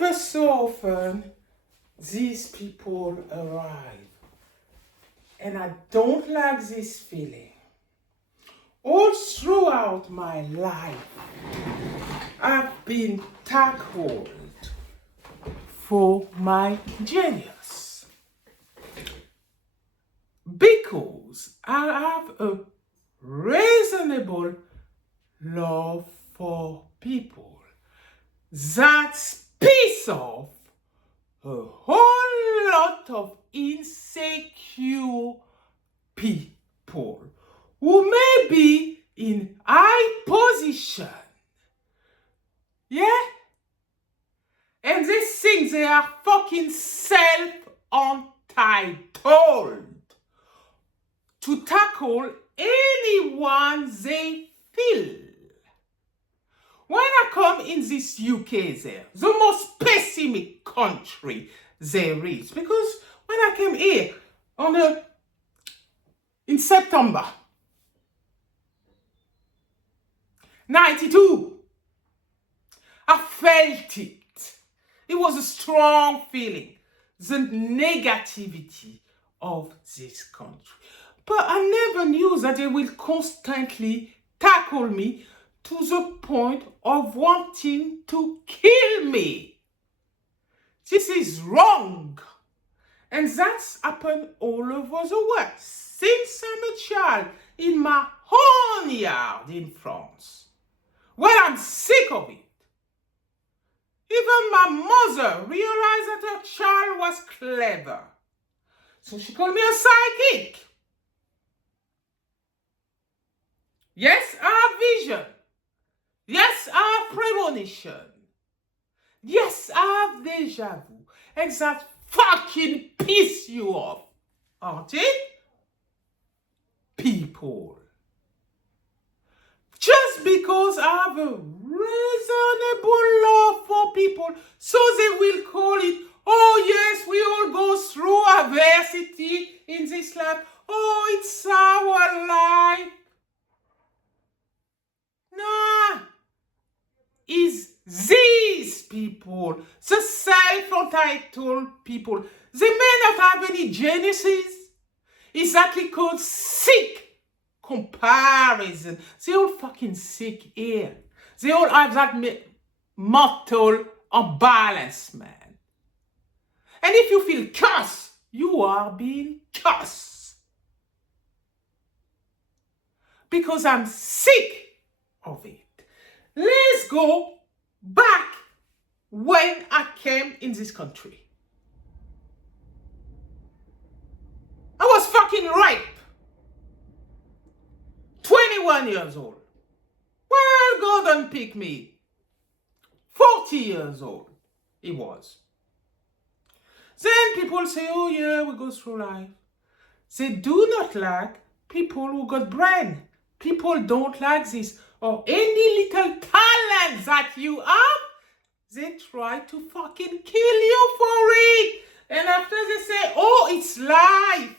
ever so often, these people arrive. And I don't like this feeling. All throughout my life, I've been tackled for my genius. Because I have a reasonable love for people that piss off a whole lot of insecure people who may be in high position. Yeah? And they think they are fucking self-entitled to tackle anyone they feel. When I come in this UK there, the most pessimistic country there is, because when I came here in September 92, I felt it. It was a strong feeling, the negativity of this country. But I never knew that they will constantly tackle me to the point of wanting to kill me. This is wrong. And that's happened all over the world since I'm a child in my own yard in France. Well, I'm sick of it. Even my mother realized that her child was clever. So she called me a psychic. Yes, I have vision. Yes, I have premonition. Yes, I have deja vu. And that fucking piss you off, aren't it? People. Just because I have a reasonable love for people, so they will call it, oh yes, we all go through adversity in this life. Oh, it's our life. Nah. It's these people, the self-entitled people. They may not have any geniuses. It's actually called sick comparison. They all fucking sick here. They all have that mental imbalance, man. And if you feel cursed, you are being cursed. Because I'm sick of it. Let's go back when I came in this country. I was fucking ripe. 21 years old. Well, God unpick me. 40 years old he was. Then people say, oh yeah, we go through life. They do not like people who got brain. People don't like this. Or any little talent that you have, they try to fucking kill you for it. And after they say, oh, it's life.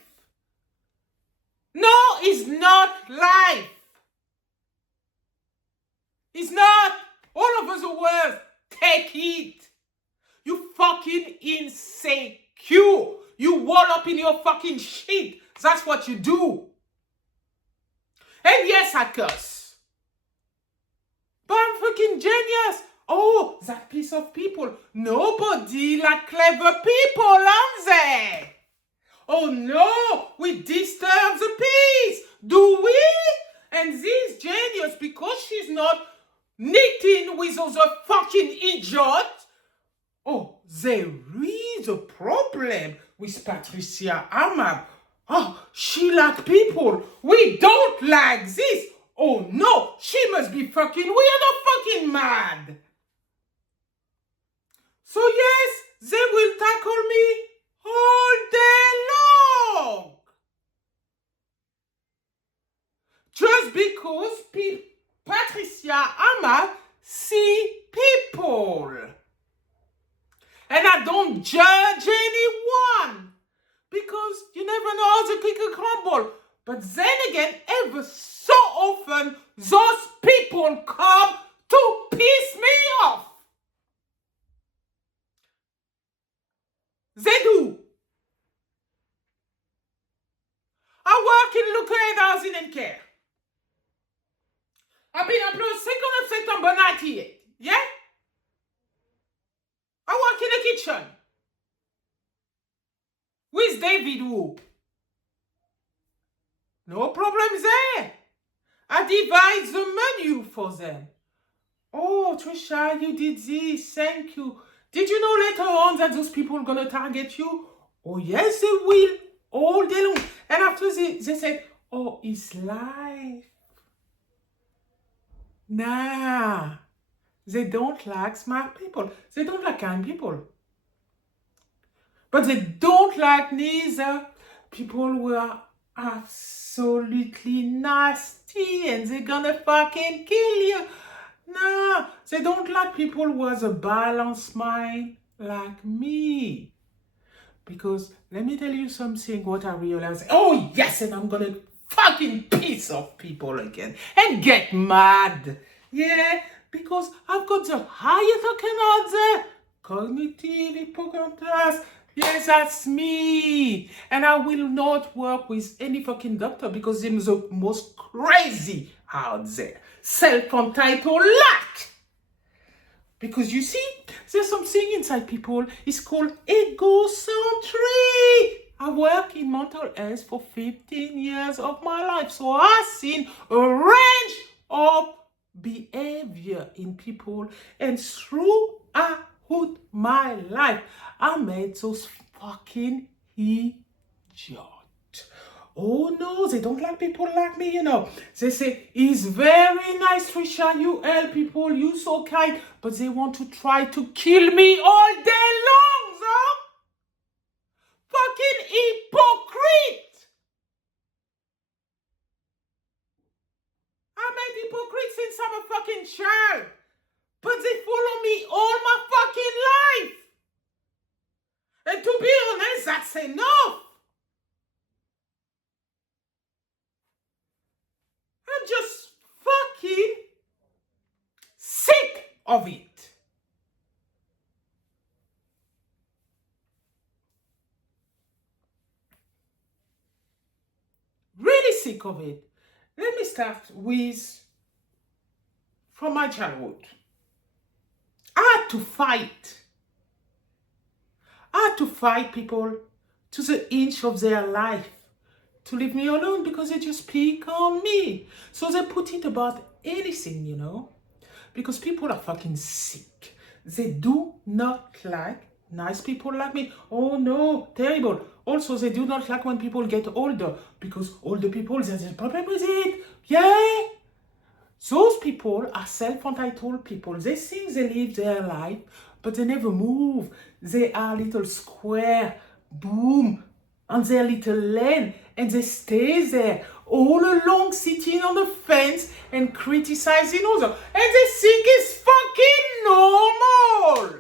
No, it's not life. It's not. All over the world, take it. You fucking insecure. You wall up in your fucking shit. That's what you do. And yes, I curse. But I'm fucking genius. Oh, that piece of people. Nobody like clever people, aren't they? Oh no, we disturb the peace. Do we? And this genius, because she's not knitting with other fucking idiots. Oh, there is a problem with Patricia Ahmad. Oh, she like people. We don't like this. Oh no, she must be fucking weird or fucking mad. So yes, they will tackle me all day long. Just because Patricia Ahmad see people. And I don't judge anyone. Because you never know how the cookie crumble. But then again, ever so often, those people come to piss me off. care. I've been employed 2nd of September 98. Yeah? I work in the kitchen. With David Wu. No problems there. I divide the menu for them. Oh, Trisha, you did this. Thank you. Did you know later on that those people are going to target you? Oh, yes, they will. All day long. And after they said, oh, it's life. Nah. They don't like smart people. They don't like kind people. But they don't like neither people who are absolutely nasty and they're gonna fucking kill you. No, they don't like people who has a balanced mind like me. Because let me tell you something, what I realized. Oh yes, and I'm gonna fucking piss off people again and get mad. Yeah, because I've got the highest I can answer. Cognitive hypocrites. Yes, that's me. And I will not work with any fucking doctor because they're the most crazy out there. Self-entitled lack. Because you see, there's something inside people. It's called egocentric. I work in mental health for 15 years of my life. So I've seen a range of behavior in people. And throughout my life, I met those fucking idiots. Oh no, they don't like people like me, you know. They say, it's very nice, Trisha, you help people, you so kind. But they want to try to kill me all day long, though. Fucking hypocrite. I met hypocrite since I'm a fucking child. But they follow me all my fucking life. And to be honest, that's enough. I'm just fucking sick of it. Really sick of it. Let me start with from my childhood. I had to fight. I had to fight people to the inch of their life to leave me alone because they just pick on me. So they put it about anything, you know, because people are fucking sick. They do not like nice people like me. Oh no, terrible. Also, they do not like when people get older because older people, there's a problem with it. Yeah. Those people are self-entitled people. They think they live their life, but they never move. They are little square, boom, on their little lane, and they stay there all along, sitting on the fence and criticizing others. And they think it's fucking normal.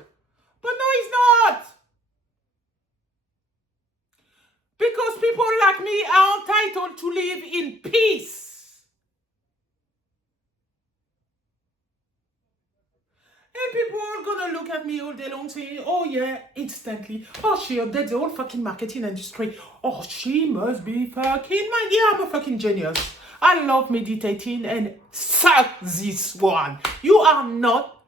But no, it's not. Because people like me are entitled to live in peace. And people are gonna look at me all day long saying, oh yeah, instantly, oh she updates the whole fucking marketing industry. Oh, she must be fucking mad. Yeah, I'm a fucking genius. I love meditating and suck this one. You are not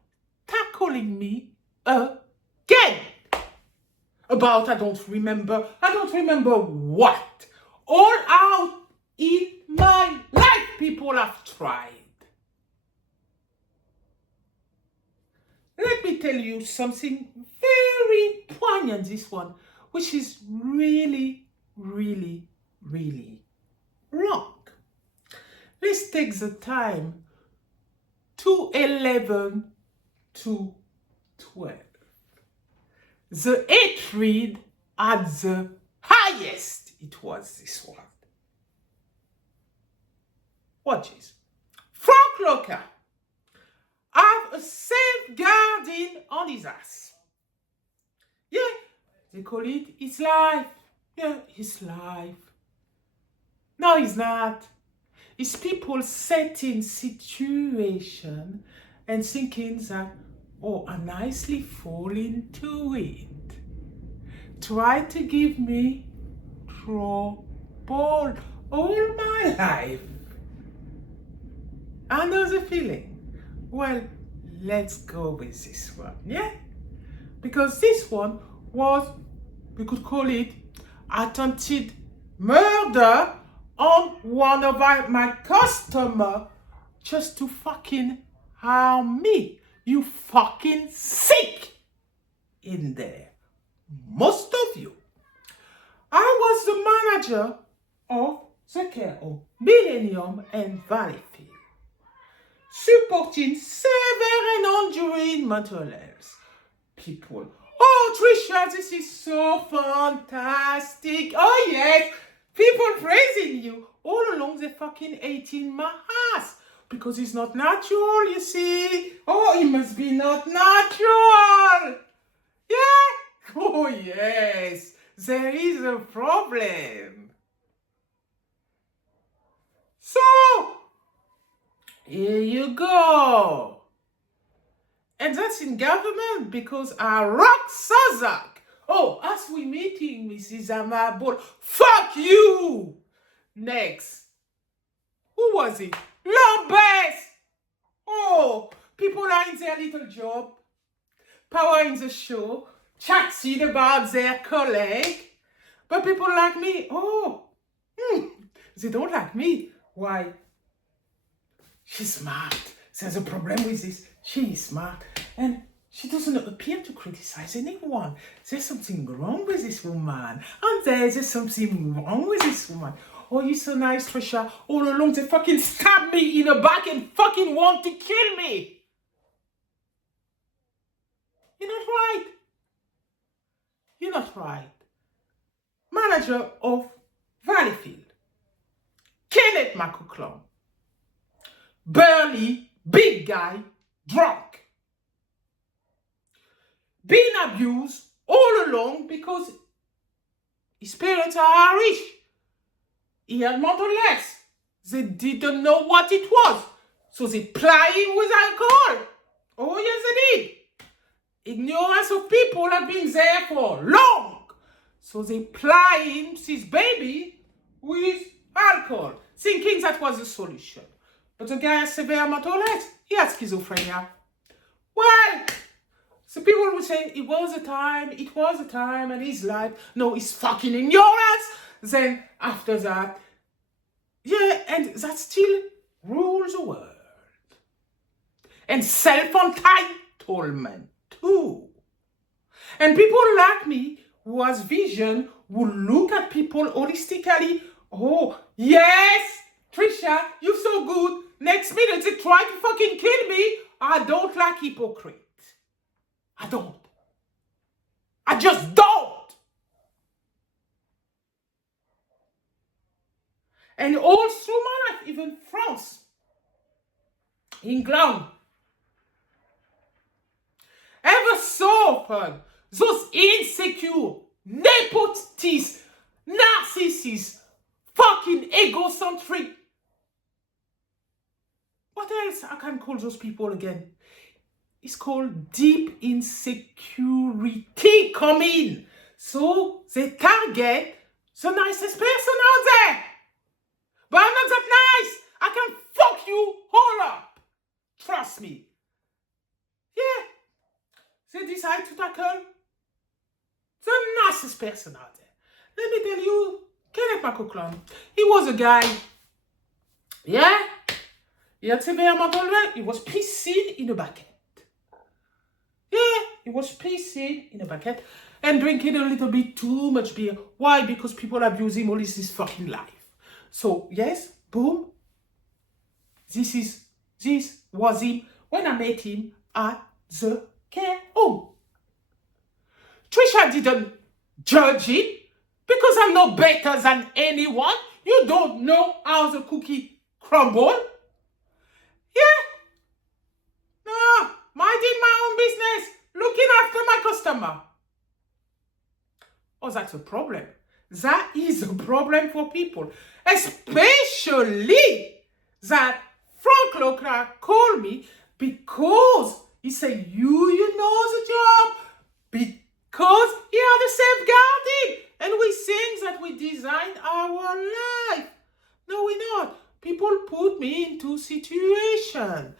tackling me again. About I don't remember what. All out in my life, people have tried. Let me tell you something very poignant, this one, which is really, really, really wrong. Let's take the time to 11 to 12. The hatred at the highest, it was this one. Watch this. Frank Locker have a safeguarding on his ass. Yeah, they call it his life. Yeah, his life. No, it's not. It's people setting situation and thinking that, oh, I nicely fall into it. Try to give me trouble all my life. I know the feeling. Well, let's go with this one, yeah? Because this one was, we could call it, attempted murder on one of my customer just to fucking harm me. You fucking sick in there. Most of you. I was the manager of the care home, Millennium and Valleyfield, supporting severe and enduring mental health people. Oh, Trisha, this is so fantastic. Oh, yes. People praising you. All along, they fucking hating my ass. Because it's not natural, you see. Oh, it must be not natural. Yeah. Oh, yes. There is a problem. So, here you go. And that's in government because I rock Sazak. Oh, as we meeting, Mrs. Amabol. Fuck you! Next. Who was it? Lambes! Oh, people are in their little job. Power in the show. Chatting about their colleague. But people like me, they don't like me. Why? She's smart. There's a problem with this. She is smart. And she doesn't appear to criticize anyone. There's something wrong with this woman. And there's something wrong with this woman. Oh, you're so nice, Trisha. All along, they fucking stabbed me in the back and fucking want to kill me. You're not right. You're not right. Manager of Valleyfield, Kenneth McCucklon. Burly, big guy, drunk. Being abused all along because his parents are Irish. He had mental health. They didn't know what it was. So they ply him with alcohol. Oh, yes, they did. Ignorance of people have been there for long. So they ply him, his baby, with alcohol, thinking that was the solution. But the guy has severe mental health. He had schizophrenia. Well, so people would say, it was a time, and his life. No, it's fucking ignorance. Then, after that, yeah, and that still rules the world. And self-entitlement, too. And people like me, who has vision, who look at people holistically. Oh, yes, Trisha, you're so good. Next minute, they try to fucking kill me. I don't like hypocrite. I don't. I just don't. And all through my life, even France, England, ever so often, those insecure, nepotist, narcissists, fucking egocentric. What else I can call those people again? It's called deep insecurity come in. So they target the nicest person out there. But I'm not that nice. I can fuck you all up. Trust me. Yeah. They decide to tackle the nicest person out there. Let me tell you, Kenneth McCucklon, he was a guy. Yeah. He had severe mental health. He was pissing in a bucket. Yeah, he was pissing in a bucket and drinking a little bit too much beer. Why? Because people abuse him all his fucking life. So, yes, boom. This was him when I met him at the care home. Trisha didn't judge him because I'm no better than anyone. You don't know how the cookie crumble. Yeah. No, minding my own business, looking after my customer. Oh, that's a problem. That is a problem for people. Especially that Frank Leclerc called me because he said, you know the job. Because he had a safeguarding. And we think that we designed our life. No, we're not. People put me into situation.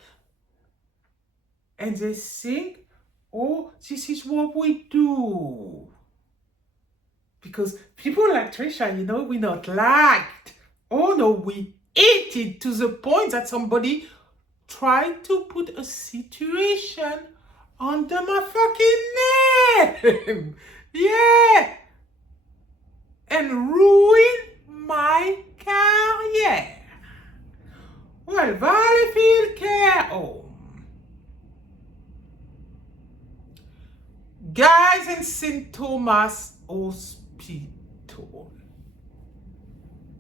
And they think, oh, this is what we do. Because people like Trisha, we're not liked. Oh no, we ate it to the point that somebody tried to put a situation under my fucking name. Yeah. And ruin my career. Well, Valleyfield Care Home. Guys in St. Thomas Hospital.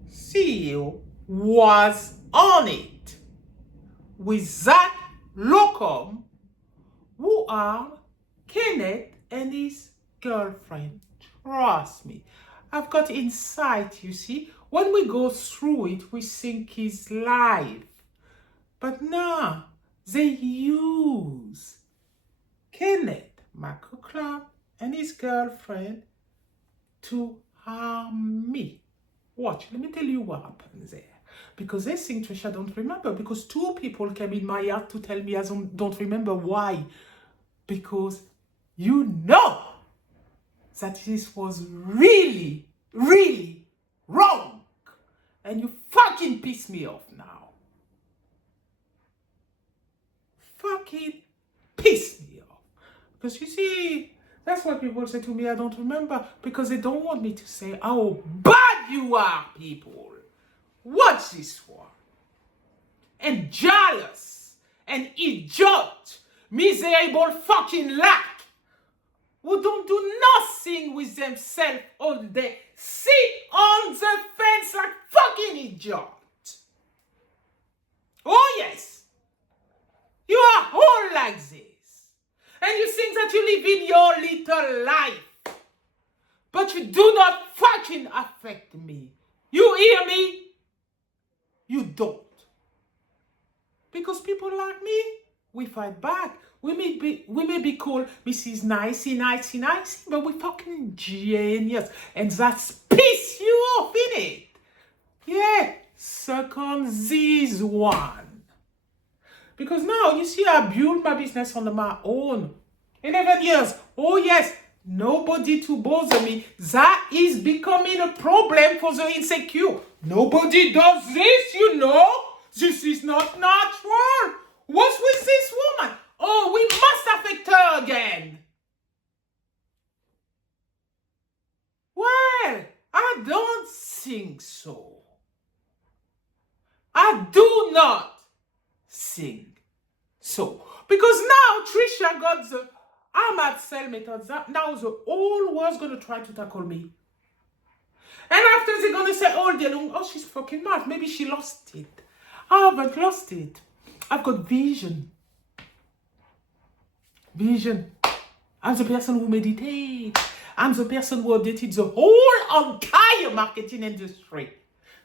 CEO was on it with that locum who are Kenneth and his girlfriend. Trust me. I've got insight, you see. When we go through it, we think he's live. But nah, they use Kenneth McCucklum and his girlfriend to harm me. Watch, let me tell you what happened there. Because they think Trisha don't remember. Because two people came in my yard to tell me I don't remember. Why? Because you know that this was really, really wrong. And you fucking piss me off now. Fucking piss me off. Because you see, that's why people say to me, I don't remember. Because they don't want me to say how bad you are, people. Watch this one. And jealous. And idiot. Miserable fucking lack. Who don't do nothing with themselves all day. Sit on the fence like fucking idiot. Oh yes. You are all like this. And you think that you live in your little life. But you do not fucking affect me. You hear me? You don't. Because people like me, we fight back. We may be called Mrs. Nicey, but we fucking genius. And that's piss you off, innit? Yeah, suck on this one. Because now, you see, I built my business on my own. 11 years. Oh, yes. Nobody to bother me. That is becoming a problem for the insecure. Nobody does this, you know. This is not natural. What's with this woman? Oh, we must affect her again. Well, I don't think so. I do not think so. Because now Trisha got the Ahmad cell method. Now the whole world's going to try to tackle me. And after they're going to say all day long, oh, she's fucking mad. Maybe she lost it. I haven't lost it. I've got vision. Vision. I'm the person who meditates. I'm the person who updated the whole entire marketing industry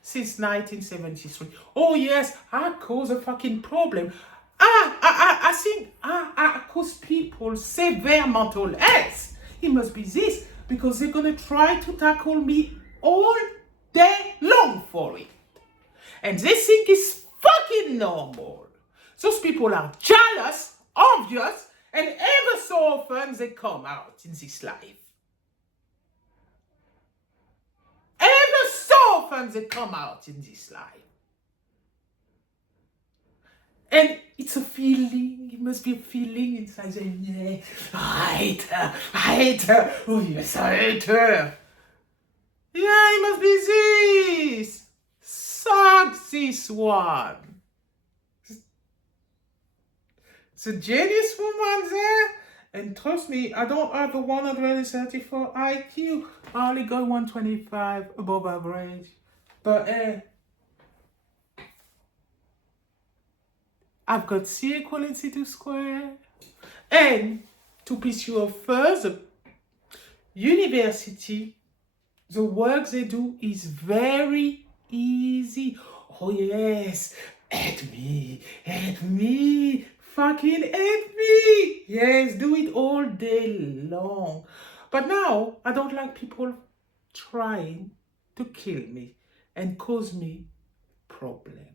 since 1973. Oh yes, I cause a fucking problem. I think I cause people severe mental health. It must be this, because they're gonna try to tackle me all day long for it. And they think it's fucking normal. Those people are jealous, obvious, and ever so often they come out in this life. Ever so often they come out in this life. And it's a feeling, it must be a feeling inside them. Yeah, I hate her. Oh yes, I hate her. Yeah, it must be this. Suck this one. It's a genius woman there. And trust me, I don't have a 134 IQ. I only got 125 above average. But I've got C equaling C2 square. And to piss you off further, university, the work they do is very easy. Oh yes, help me, fucking help me. Yes, do it all day long. But now, I don't like people trying to kill me and cause me problem.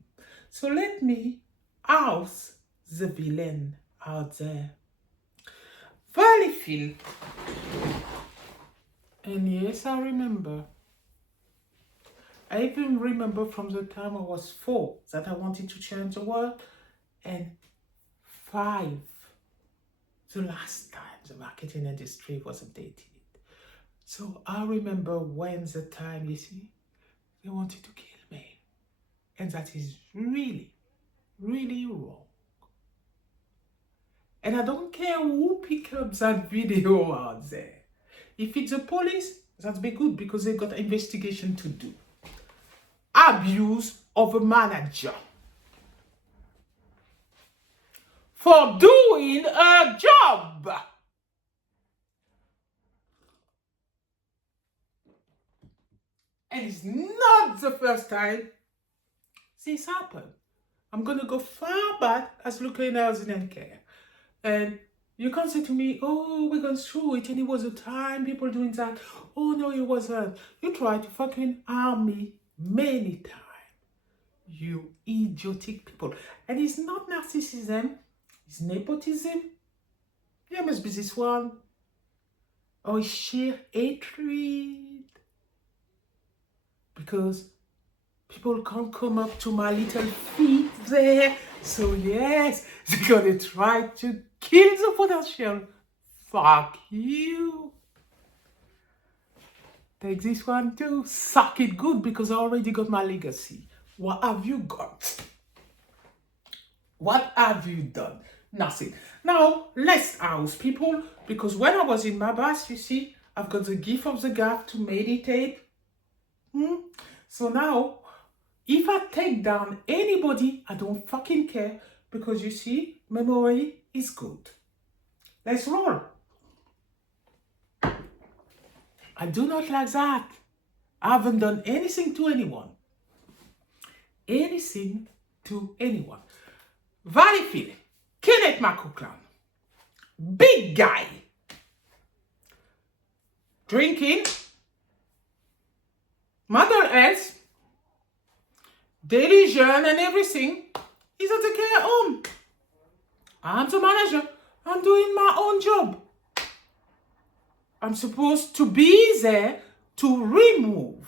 So let me house the villain out there. Valleyfield. And yes, I remember. I even remember from the time I was 4 that I wanted to change the world. And 5, the last time the marketing industry was updated. So I remember when the time, you see, they wanted to kill me. And that is really, really wrong. And I don't care who pick up that video out there. If it's the police, that's be good because they got investigation to do. Abuse of a manager for doing a job. And it's not the first time this happened. I'm going to go far back as looking at in care. And you can't say to me, oh, we're going through it and it was a time people doing that. Oh, no, it wasn't. You tried to fucking harm me many times. You idiotic people. And it's not narcissism. It's nepotism. There must be this one. Or sheer hatred. Because people can't come up to my little feet there. So yes, they're gonna try to kill the potential. Fuck you. Take this one too. Suck it good because I already got my legacy. What have you got? What have you done? Nothing. Now, let's house people because when I was in my bath, you see, I've got the gift of the gap to meditate. So now, if I take down anybody, I don't fucking care because you see, memory is good. Let's roll. I do not like that. I haven't done anything to anyone. Anything to anyone. Valleyfield, Kenneth McCooklan, big guy, drinking, mental health, delusion and everything. He's at the care home. I'm the manager. I'm doing my own job. I'm supposed to be there to remove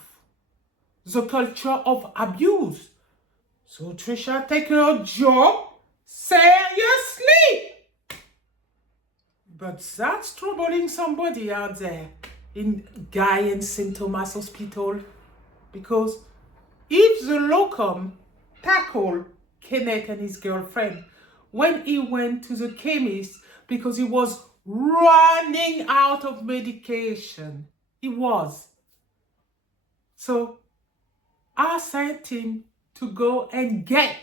the culture of abuse. So Trisha, take her job seriously. But that's troubling somebody out there in Guy and St. Thomas Hospital. Because if the locum tackled Kenneth and his girlfriend when he went to the chemist because he was running out of medication. He was. So I sent him to go and get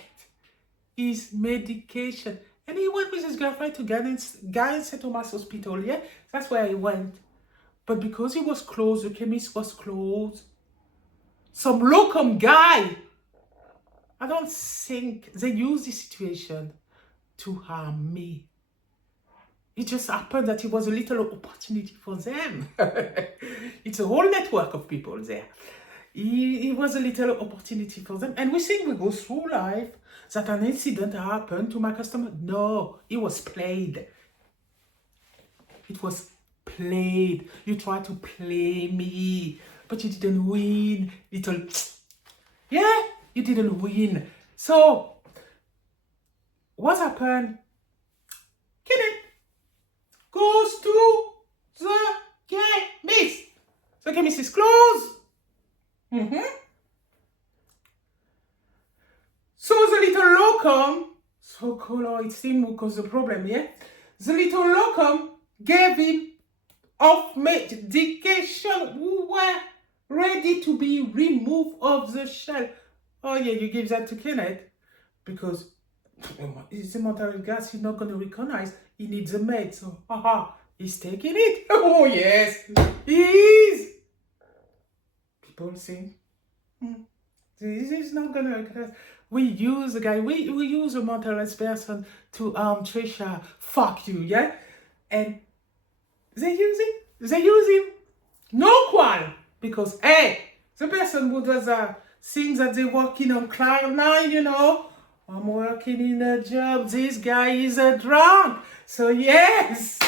his medication. And he went with his girlfriend to Guy in St. Thomas Hospital, yeah? That's where he went. But because he was closed, the chemist was closed. Some locum guy. I don't think they use this situation to harm me. It just happened that it was a little opportunity for them. It's a whole network of people there. It was a little opportunity for them. And we think we go through life that an incident happened to my customer. No, it was played. It was played. You tried to play me, but you didn't win. Yeah, you didn't win. So, what happened? Kenneth goes to the chemist. The chemist is closed. So the little locum, so-called, it seemed who caused the problem, yeah? The little locum gave him of medication who were ready to be removed of the shelf. Oh yeah, you give that to Kenneth because it's a mental gas he's not going to recognize. He needs a med, so he's taking it. Oh yes, he is. People say, this is not going to recognize. We use a guy, we use a mental health person to Trisha, fuck you, yeah? And they use him. No qual. Because, hey, the person who does things that they working on cloud 9, you know, I'm working in a job. This guy is a drunk. So yes,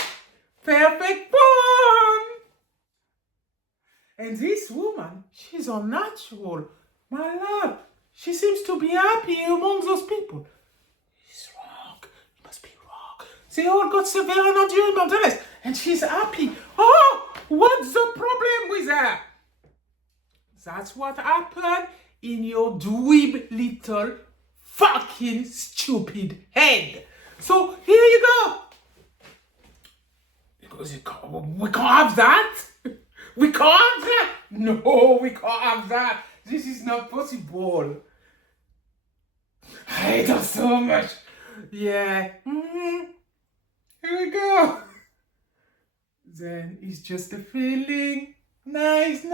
perfect porn. And this woman, she's unnatural. My love, she seems to be happy among those people. He's wrong. He must be wrong. They all got severe and enduring mental illness. And she's happy. Oh, what's the problem with her? That's what happened in your dweeb little fucking stupid head. So here you go. Because we can't have that. We can't have that. No, we can't have that. This is not possible. I hate her so much. Yeah. Here we go. Then it's just a feeling. Nice.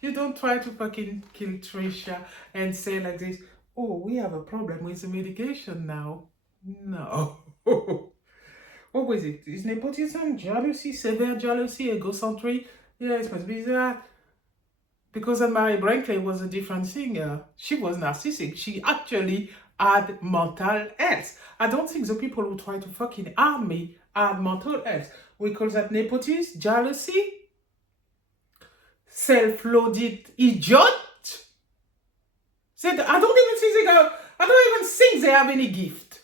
You don't try to fucking kill Trisha and say like this, oh, we have a problem with the medication now. No. What was it? Is nepotism, jealousy, severe jealousy, egocentry? Yeah, it must be that. Because Mary Brinkley was a different singer. She was narcissistic. She actually had mental health. I don't think the people who try to fucking harm me had mental health. We call that nepotism, jealousy, self-loaded idiot. I don't even think they have any gift.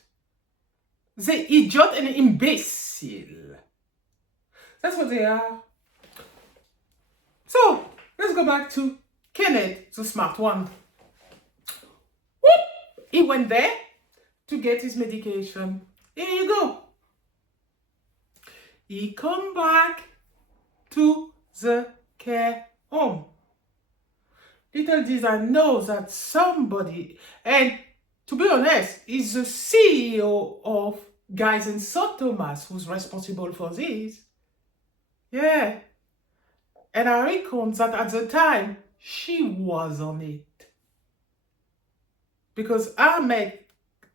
They idiot and imbecile. That's what they are. So, let's go back to Kenneth, the smart one. Whoop! He went there to get his medication. Here you go. He come back to the care home. Little did I know that somebody, and to be honest, he's the CEO of Guys in St. Thomas who's responsible for this. Yeah. And I reckon that at the time, she was on it. Because I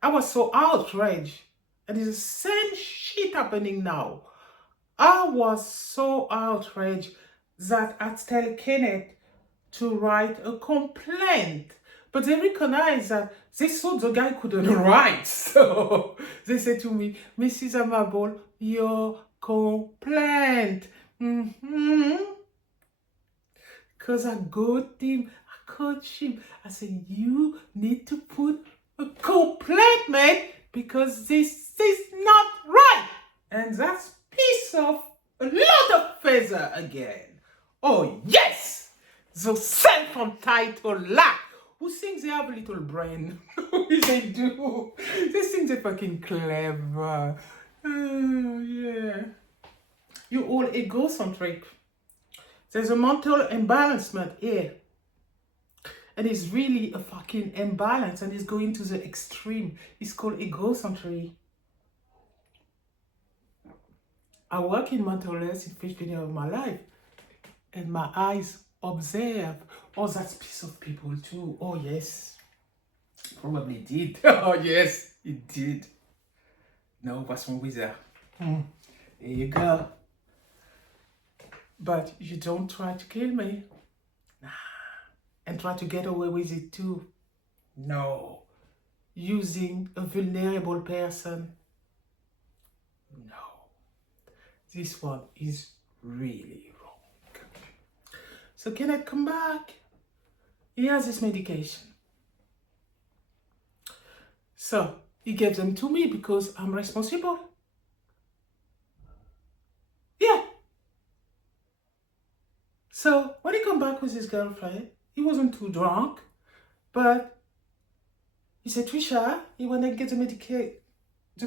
was so outraged. And it's the same shit happening now. I was so outraged that I tell Kenneth to write a complaint. But they recognized that they thought the guy couldn't write. So they said to me, Mrs. Amable, your complaint. Because I got him, I coached him. I said, you need to put a complaint, mate, because this is not right. And that's piece of a lot of feather again. Oh, yes! Those self-entitled lack who think they have a little brain. They do. They think they're fucking clever. Yeah. You all egocentric. There's a mental imbalancement here. And it's really a fucking imbalance and it's going to the extreme. It's called egocentry. I work in mental health in the first beginning of my life. And my eyes observe all that piece of people too. Oh yes. Probably did. Oh yes, it did. No, what's wrong with that? There you go. But you don't try to kill me. Nah. And try to get away with it too. No. Using a vulnerable person. No. This one is really wrong. So can I come back? He has this medication. So he gave them to me because I'm responsible. Yeah. So when he come back with his girlfriend, he wasn't too drunk, but he said, Trisha, you want to get the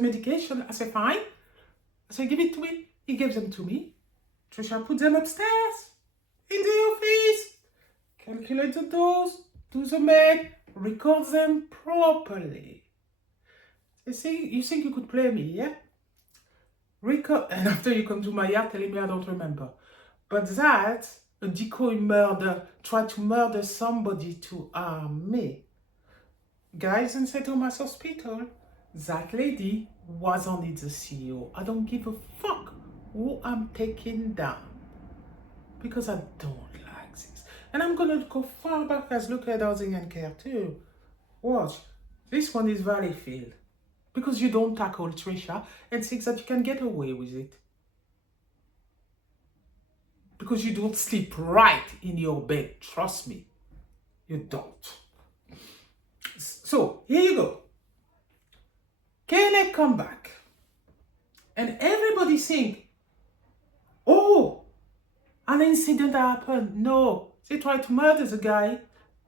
medication? I said, fine. I said, give it to me. He gave them to me. Trisha put them upstairs in the office, calculate the dose, do the math, record them properly. You think you could play me, yeah? Record, and after you come to my yard telling me I don't remember. But that, a decoy murder, tried to murder somebody to harm me. Guys in St. Thomas Hospital, that lady was on it, the CEO. I don't give a fuck who I'm taking down. Because I don't like this. And I'm going to go far back as look at housing and care too. Watch. This one is Valleyfield. Because you don't tackle Trisha and think that you can get away with it. Because you don't sleep right in your bed. Trust me. You don't. So, here you go. Kenneth come back. And everybody think, oh, an incident happened. No, they tried to murder the guy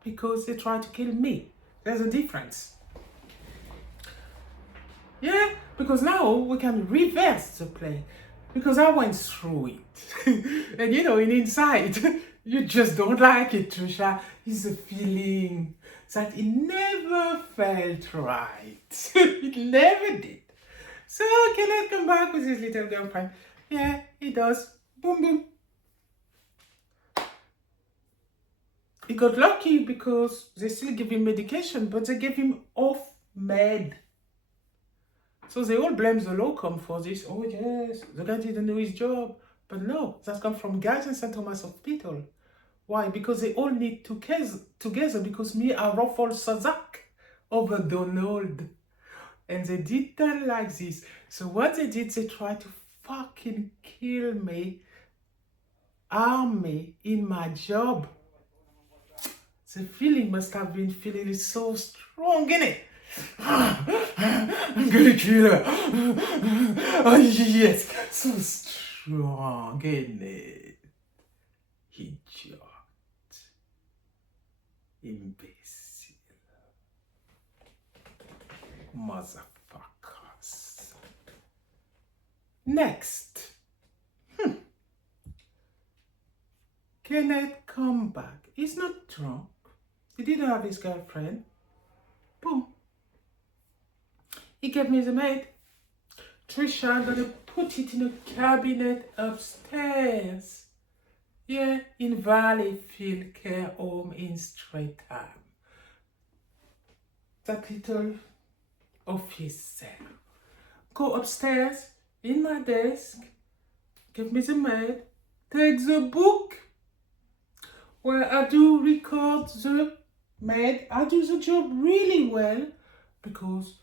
because they tried to kill me. There's a difference. Yeah, because now we can reverse the play. Because I went through it. And you know, inside, you just don't like it, Trisha. It's a feeling that it never felt right. It never did. So Kenneth come back with his little girlfriend. Yeah, he does. Boom, boom. He got lucky because they still give him medication, but they gave him off med. So they all blame the locum for this. Oh yes, the guy didn't know his job. But no, that comes from guys in St. Thomas Hospital. Why? Because they all need to together because me I ruffle Sazak over Donald. And they did that like this. So what they did, they tried to fucking kill me, harm me in my job. The feeling must have been feeling so strong, innit? I'm gonna kill her. Oh yes, so strong, innit? Idiot. Imbecile. Motherfuckers. Next. Kenneth come back. He's not drunk. He didn't have his girlfriend. Boom. He gave me the maid. Trisha, I'm gonna put it in a cabinet upstairs. Yeah, in Valleyfield Care Home in Streatham. That little office cell. Go upstairs, in my desk, give me the maid, take the book where I do record the maid. I do the job really well because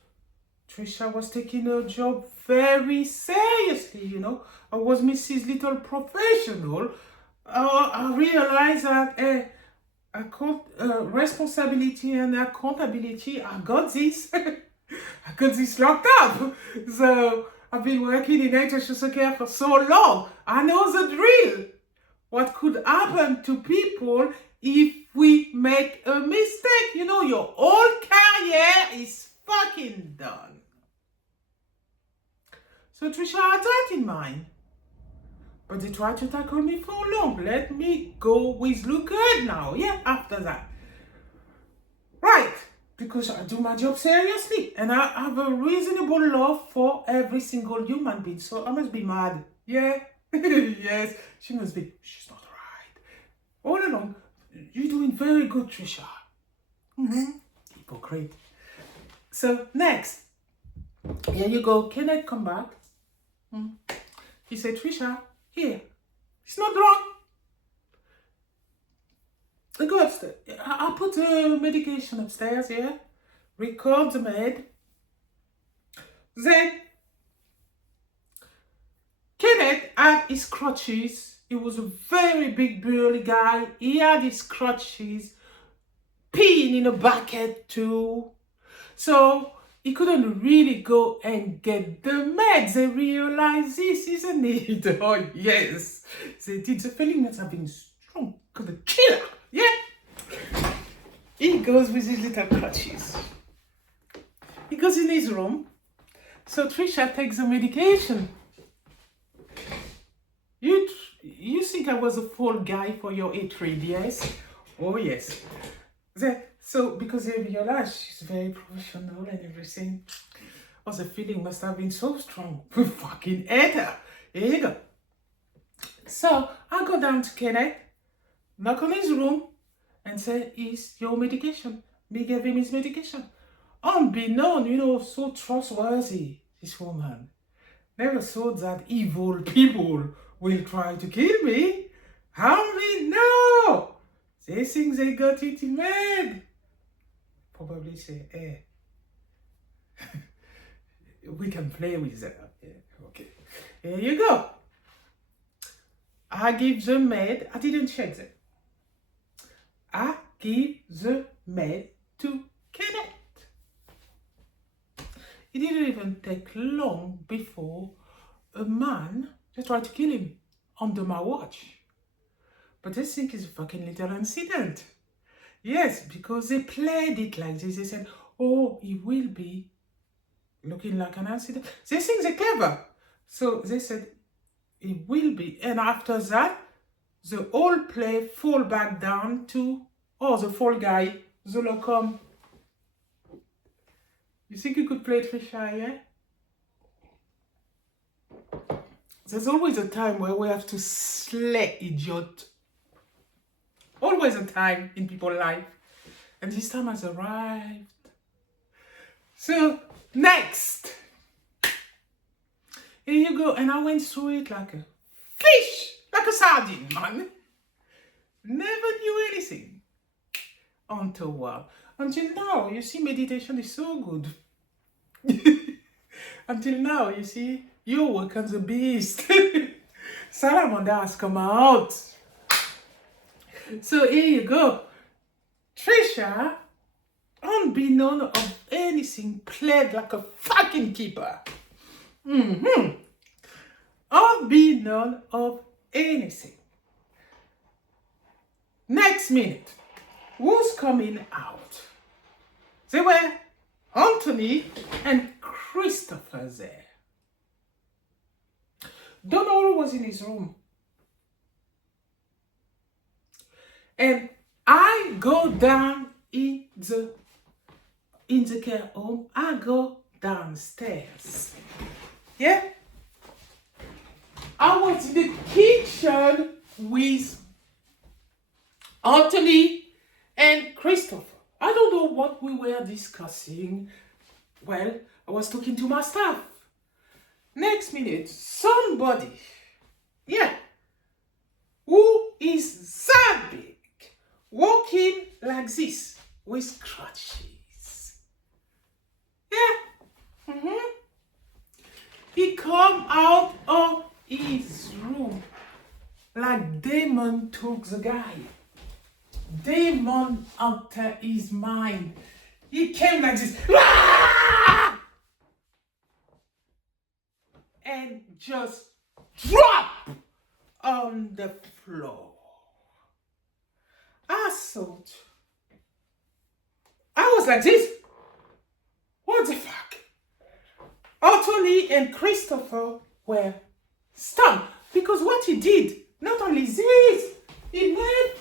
Trisha was taking her job very seriously, you know. I was Mrs. Little Professional. I realized that responsibility and accountability, I got this. I got this locked up. So I've been working in social care for so long. I know the drill. What could happen to people if we make a mistake? You know, your whole career is fucking done. So Trisha had that in mind. But they tried to tackle me for long. Let me go with look good now. Yeah, after that. Right. Because I do my job seriously. And I have a reasonable love for every single human being. So I must be mad. Yeah. Yes. She must be. She's not right. All along, you're doing very good, Trisha. Hypocrite. So next. Here you go. Can I come back? He said, Trisha, here. It's not wrong. I go upstairs. I put the medication upstairs, yeah. Record the maid. Then, Kenneth had his crutches. He was a very big burly guy. He had his crutches. Peeing in a bucket too. So, he couldn't really go and get the meds. They realized this, isn't it? Oh, yes. They did. The feeling must have been strong. Because the killer, yeah? He goes with his little crutches. He goes in his room. So Trisha takes the medication. You think I was a fall guy for your hatred, yes? Oh, yes. So, because they realized she's very professional and everything, oh, the feeling must have been so strong. We fucking hate her. Here you go. So, I go down to Kenneth, knock on his room, and say, is your medication? Me gave him his medication. Unbeknown, you know, so trustworthy, this woman. Never thought that evil people will try to kill me. How me? No! They think they got it in bed. Probably say, We can play with that. Yeah, okay. Here you go. I give the maid, I didn't check that. I give the maid to Kenneth. It didn't even take long before a man just tried to kill him under my watch. But I think it's a fucking little incident. Yes, because they played it like this. They said, oh, it will be looking like an accident. They think they're clever. So they said, it will be. And after that, the whole play fall back down to, oh, the fall guy, the locum. You think you could play Trisha, yeah? There's always a time where we have to slay idiot. Always a time in people's life. And this time has arrived. So, next. Here you go. And I went through it like a fish. Like a sardine, man. Never knew anything. Until what? Until now, you see, meditation is so good. Until now, you see, you work on the beast. Salamander has come out. So here you go. Trisha, unbeknown of anything, played like a fucking keeper. Unbeknown of anything. Next minute, who's coming out? They were Anthony and Christopher there. Donald was in his room. And I go down in the care home. I go downstairs. Yeah? I was in the kitchen with Anthony and Christopher. I don't know what we were discussing. Well, I was talking to my staff. Next minute, somebody, who is that big, walking like this with crutches. Yeah. He come out of his room like demon took the guy. Demon enter his mind. He came like this. And just drop on the floor. I thought, I was like this. What the fuck? Anthony and Christopher were stunned because what he did, not only this, he left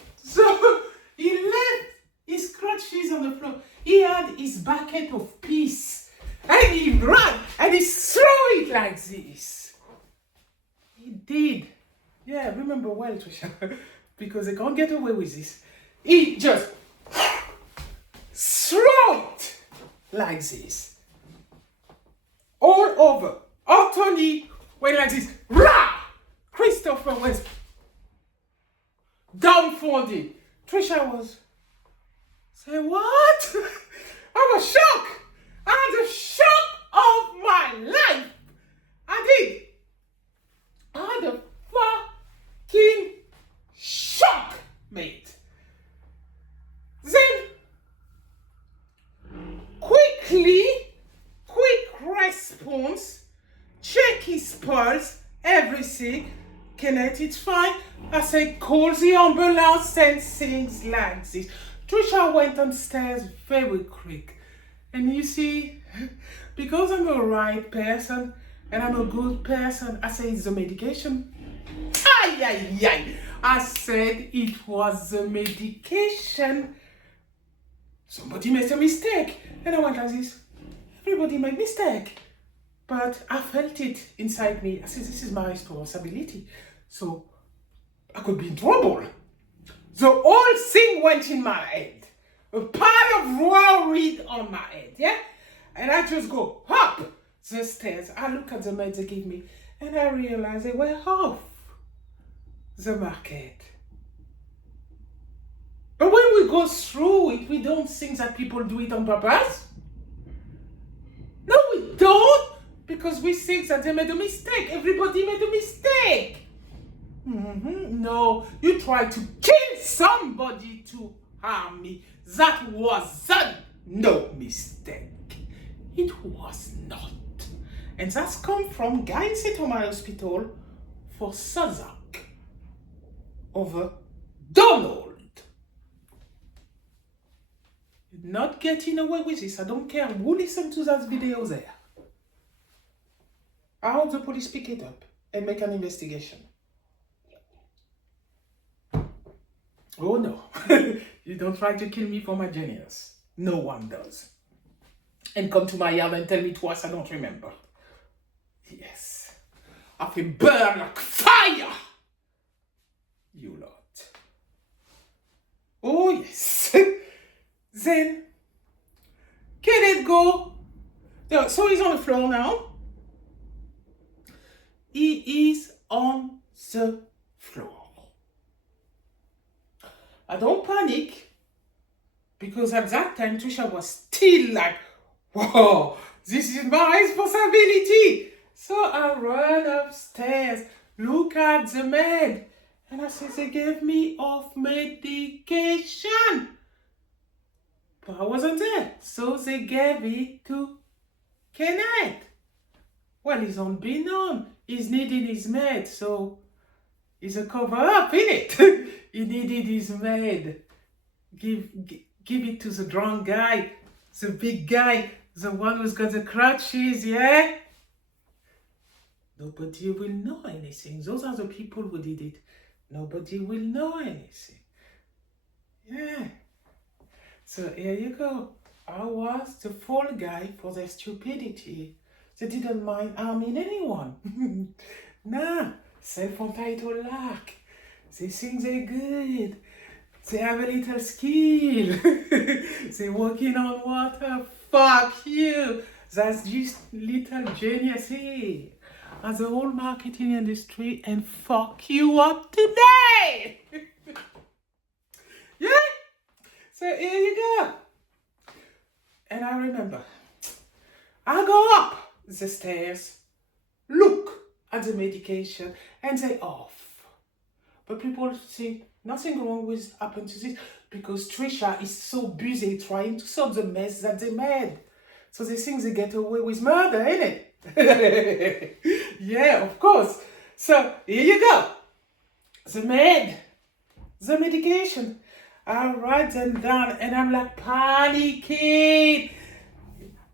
his crutches on the floor. He had his bucket of peace and he ran and he threw it like this. He did. Yeah, remember well, Trisha, because they can't get away with this. He just threw it like this. All over. Anthony went like this. Rah! Christopher was dumbfounded. Trisha was, say what? I was shocked. I had the shock of my life. I did. I had a fucking shock, mate. Then, quick response, check his pulse, everything. Kenneth, it's fine. I said, call the ambulance and things like this. Trisha went downstairs very quick. And you see, because I'm a right person and I'm a good person, I said, it's the medication. I said it was the medication. Somebody made a mistake. And I went like this. Everybody made mistake. But I felt it inside me. I said, this is my responsibility. So I could be in trouble. The whole thing went in my head. A pile of worry on my head, yeah? And I just go up the stairs. I look at the meds they give me. And I realize they were off the market. But when we go through it, we don't think that people do it on purpose. No, because we think that they made a mistake. Everybody made a mistake. No, you tried to kill somebody to harm me. That wasn't no mistake. It was not. And that's come from guy in St. Thomas Hospital for Sazak over Donald. You're not getting away with this. I don't care who listened to that video there. I hope the police pick it up and make an investigation. Oh no, you don't try to kill me for my genius. No one does. And come to my yard and tell me twice I don't remember. Yes, I feel burn like fire. You lot. Oh yes. Then, can it go? So he's on the floor now. He is on the floor. I don't panic, because at that time Trisha was still like, whoa, this is my responsibility. So I run upstairs, look at the med, and I say, they gave me off medication. But I wasn't there, so they gave it to Kenneth. Well, he's unbeknown. He's needing his med, so it's a cover-up, innit? He needed his med. Give it to the drunk guy, the big guy, the one who's got the crutches, yeah? Nobody will know anything. Those are the people who did it. Nobody will know anything. Yeah. So here you go. I was the fall guy for their stupidity. They didn't mind harming anyone. Nah, self-entitled lack. They think they're good. They have a little skill. They're walking on water. Fuck you. That's just little genius here. As the whole marketing industry, and fuck you up today. Yeah? So here you go. And I remember, I go up the stairs, look at the medication, and they off. But people think nothing wrong with happened to this, because Trisha is so busy trying to solve the mess that they made. So they think they get away with murder, innit? Yeah, of course. So here you go. The medication. I write them down and I'm like panicking.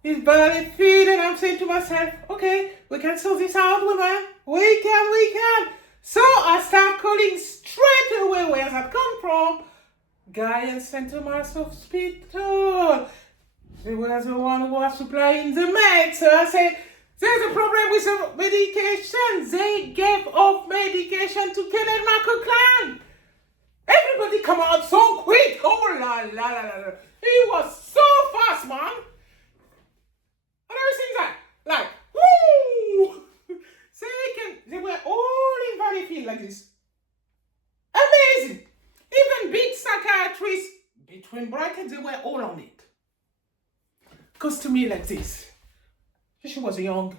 His body feed, and I'm saying to myself, okay, we can sort this out, woman. We can. So I start calling straight away where that come from. Guy in St. Thomas Hospital. They were the one who was supplying the meds. So I said, there's a problem with the medication. They gave off medication to Kenneth Michael Clan. Everybody come out so quick. Oh la la la la. He was so fast, man. I never seen that. Like, woo! They were all in Valleyfield like this. Amazing. Even big psychiatrists, between brackets, they were all on it. Because to me like this. She was young.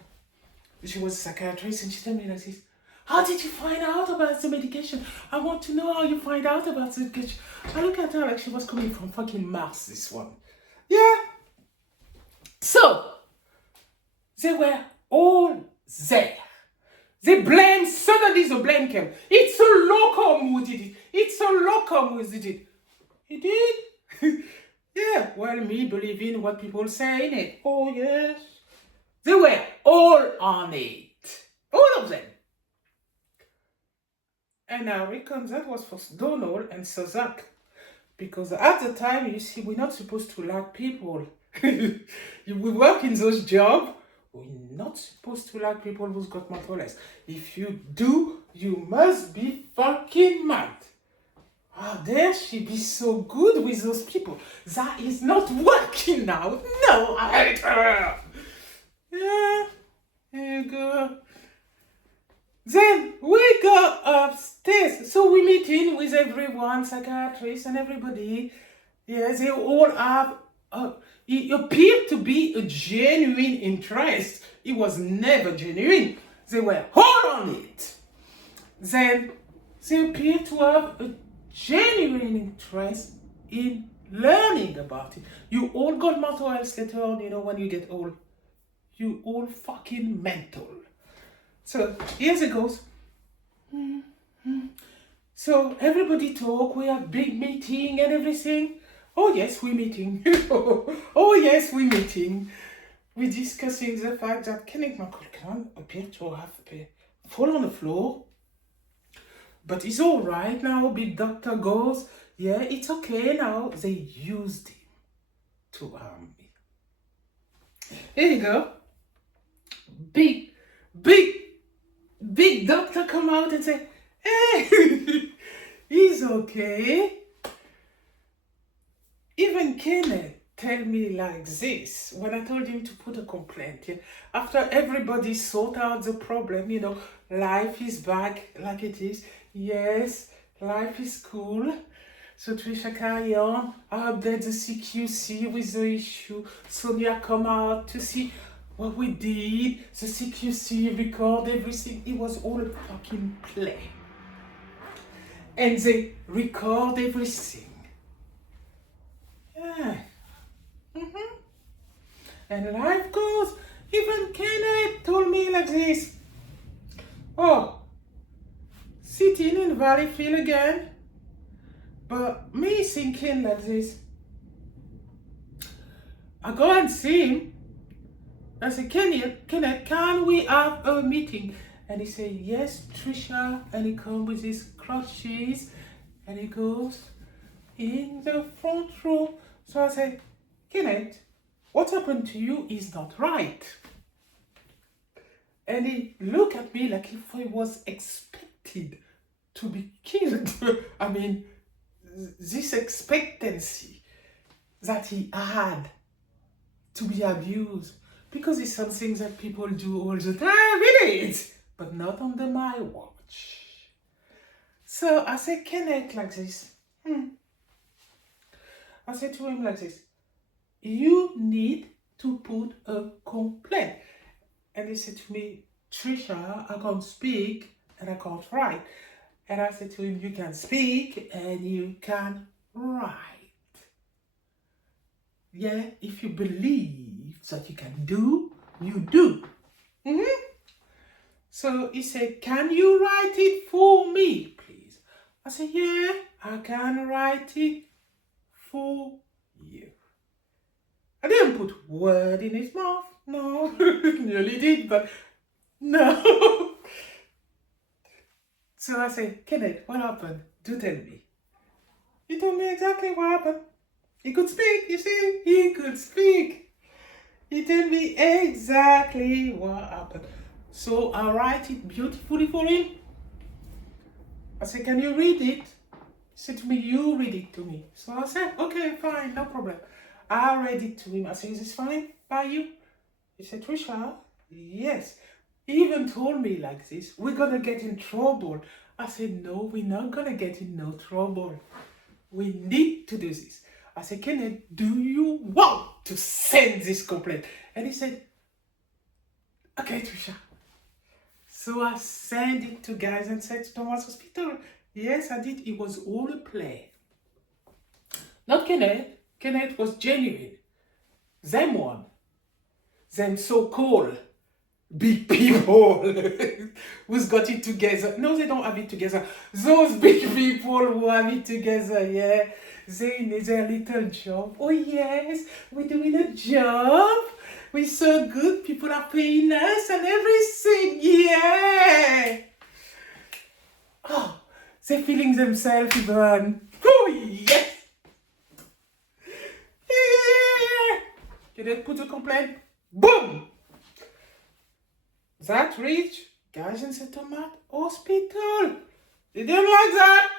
She was a psychiatrist, and she told me like this. How did you find out about the medication? I want to know how you find out about the medication. I look at her like she was coming from fucking Mars, this one. Yeah. So, they were all there. Suddenly the blame came. It's a locum who did it. He did? Yeah, well, me believing what people say, innit? Oh, yes. They were all on it. All of them. And I reckon that was for Donald and Sazak. Because at the time, you see, we're not supposed to like people. We work in those jobs. We're not supposed to like people who's got mental illness. If you do, you must be fucking mad. How dare she be so good with those people? That is not working now. No, I hate her. Yeah, here you go. Then we go upstairs. So we meet in with everyone, psychiatrists and everybody. Yeah, they all have it appeared to be a genuine interest. It was never genuine. They were all on it. Then they appear to have a genuine interest in learning about it. You all got mental health later on, when you get old. You all fucking mental. So here's it goes. So everybody talk, we have big meeting and everything. Oh yes, we meeting. Oh yes, we meeting. We're discussing the fact that Kenneth McCulkin appeared to have fall on the floor. But it's all right now, big doctor goes, yeah, it's okay now. They used him to harm me. Here you go. Big doctor come out and say, hey, he's okay. Even Kenneth tell me like this, when I told him to put a complaint, yeah, after everybody sort out the problem, life is back like it is. Yes, life is cool. So Trisha carry on, I update the CQC with the issue. Sonia come out to see what we did. The CQC record everything. It was all a fucking play. And they record everything. Yeah. And life goes. Even Kenneth told me like this. Oh, sitting in Valleyfield again. But me thinking like this. I go and see him. I say, Kenneth, can we have a meeting? And he say, yes, Trisha. And he comes with his crutches. And he goes in the front row. So I say, Kenneth, what happened to you is not right. And he looked at me like if I was expected to be killed. I mean, this expectancy that he had to be abused, because it's something that people do all the time, it, but not under my watch. So I said, Kenneth, like this. I said to him like this, you need to put a complaint. And he said to me, Trisha, I can't speak and I can't write. And I said to him, you can speak and you can write. Yeah, if you believe that you can do, you do. So he said, can you write it for me, please? I said, yeah, I can write it for you. I didn't put word in his mouth. No, nearly did, but no. So I said, Kenneth, what happened? Do tell me. He told me exactly what happened. He could speak, you see, he could speak. He told me exactly what happened. So I write it beautifully for him. I said, can you read it? He said to me, you read it to me. So I said, okay, fine, no problem. I read it to him. I said, is this fine by you? He said, Trisha, yes. He even told me like this, we're going to get in trouble. I said, no, we're not going to get in no trouble. We need to do this. I said, Kenneth, do you want to send this complaint? And he said, okay, Trisha. So I sent it to guys and said, Thomas Hospital. Yes, I did. It was all a play. Not Kenneth. Kenneth was genuine. Them one. Them so-called big people who's got it together. No, they don't have it together. Those big people who have it together, yeah. They need their little job. Oh yes, we're doing a job. We're so good. People are paying us and everything. Yeah. Oh, they're feeling themselves even. Oh yes. Yeah. Can they put a complaint? Boom. That reach guys in Settlement Hospital. They didn't like that.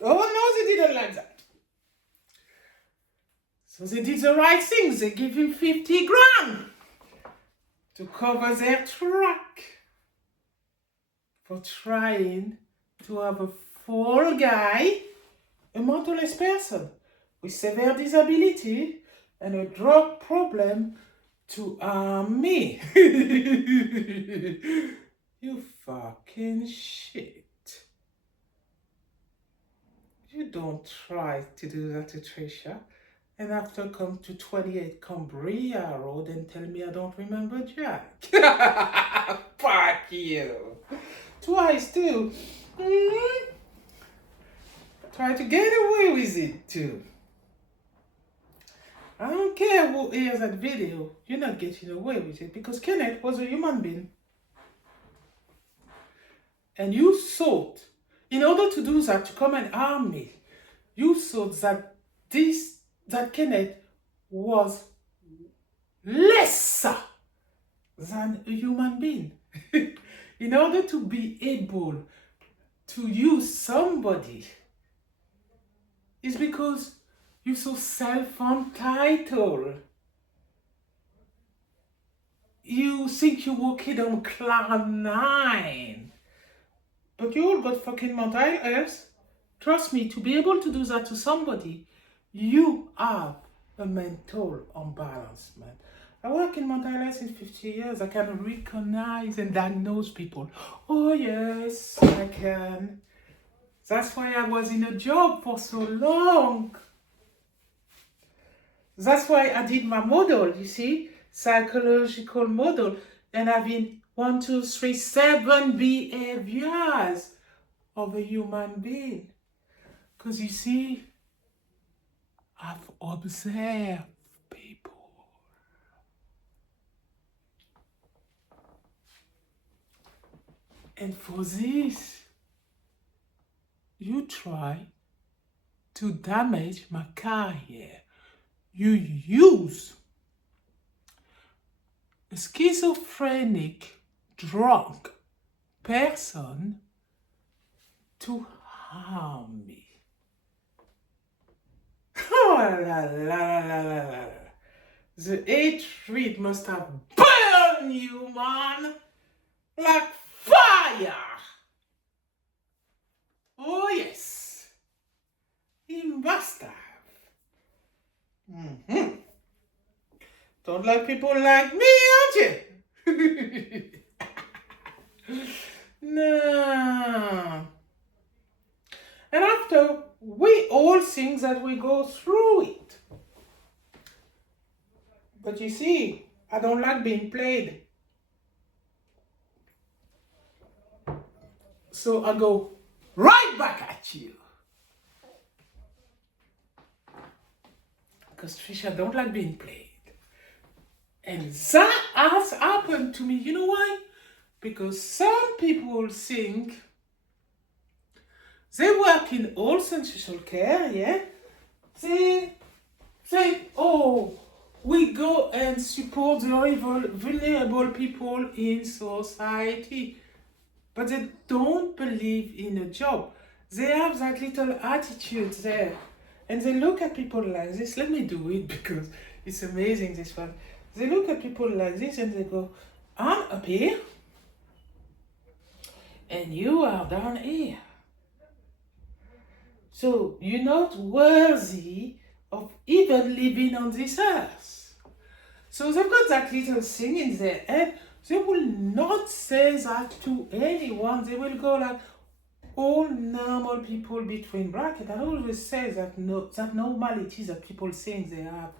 Oh no, they didn't like that. So they did the right thing. They give him 50 grand to cover their track for trying to have a fall guy, a mental person with severe disability, and a drug problem to me. You fucking shit. You don't try to do that to Trisha. And after come to 28 Cumbria Road and tell me I don't remember Jack. Fuck you. Twice too. Try to get away with it too. I don't care who hears that video. You're not getting away with it because Kenneth was a human being. And you thought, in order to do that, to come and harm me, you thought that that Kenneth was lesser than a human being. In order to be able to use somebody, it's because you're so self-entitled. You think you're walking on cloud 9. But you all got fucking mental health. Trust me, to be able to do that to somebody, you have a mental imbalance, man. I work in mental health in 50 years. I can recognize and diagnose people. Oh yes, I can. That's why I was in a job for so long. That's why I did my model, you see, psychological model. And I've been 1, 2, 3, 7 behaviors of a human being. Because you see, I've observed people. And for this, you try to damage my career. You use a schizophrenic, drunk person to harm me. Oh, la, la, la, la, la, la. The hatred must have burned you, man, like fire. Oh, yes. He must have. Don't like people like me, aren't you? No. And after, we all think that we go through it. But you see, I don't like being played. So I go right back at you. Because Trisha don't like being played. And that has happened to me. You know why? Because some people think they work in health and social care, yeah? They say, oh, we go and support the vulnerable people in society. But they don't believe in a job. They have that little attitude there. And they look at people like this. Let me do it because it's amazing, this one. They look at people like this and they go, I'm up here and you are down here. So you're not worthy of even living on this earth. So they've got that little thing in their head. They will not say that to anyone. They will go like, all normal people between brackets. I always say that that normality that people think they have.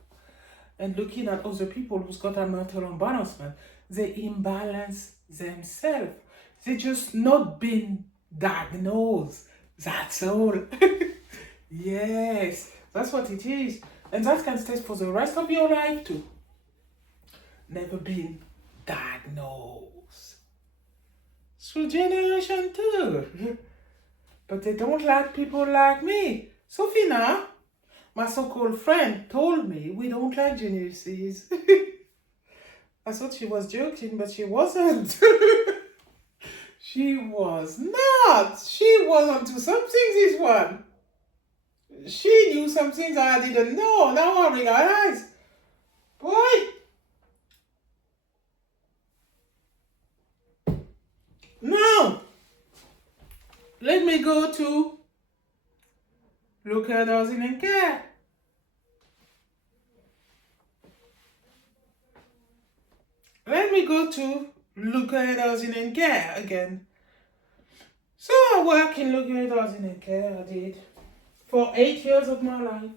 And looking at other people who's got a mental imbalancement, they imbalance themselves. They just not been diagnosed. That's all. Yes, that's what it is. And that can stay for the rest of your life too. Never been diagnosed. Through generation too. But they don't like people like me. Sophina, my so-called friend, told me we don't like geniuses. I thought she was joking, but she wasn't. She was not. She was onto something, this one. She knew some things I didn't know. Now I realize. Boy. Now, let me go to look at housing and care. Let me go to look at housing and care again. So I work in look at housing and care, I did, for 8 years of my life.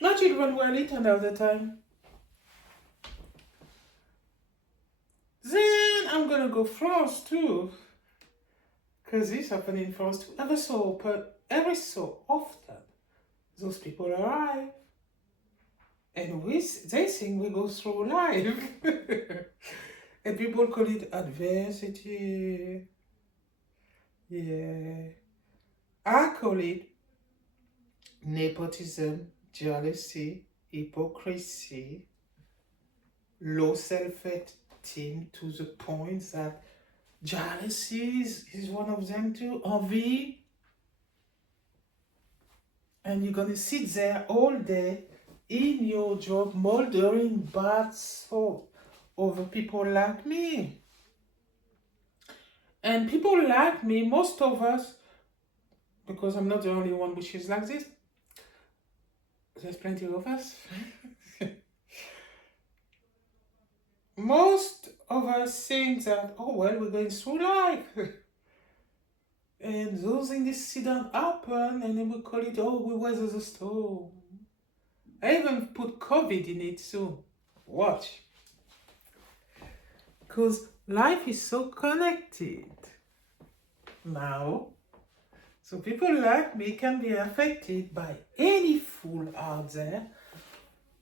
Not even well, it turned out the time. Then I'm gonna go France too, because this happened in France too. Every so often, those people arrive, and they think we go through life, and people call it adversity. Yeah, I call it nepotism, jealousy, hypocrisy, low self-esteem to the point that jealousy is one of them too, envy. And you're gonna sit there all day in your job moldering bad thoughts over people like me. And people like me, most of us, because I'm not the only one which is like this, there's plenty of us. Most of us think that, oh well, we're going through life. And those incidents happen, and then we call it, oh, we weather the storm. I even put COVID in it, so watch. Because life is so connected now. So people like me can be affected by any fool out there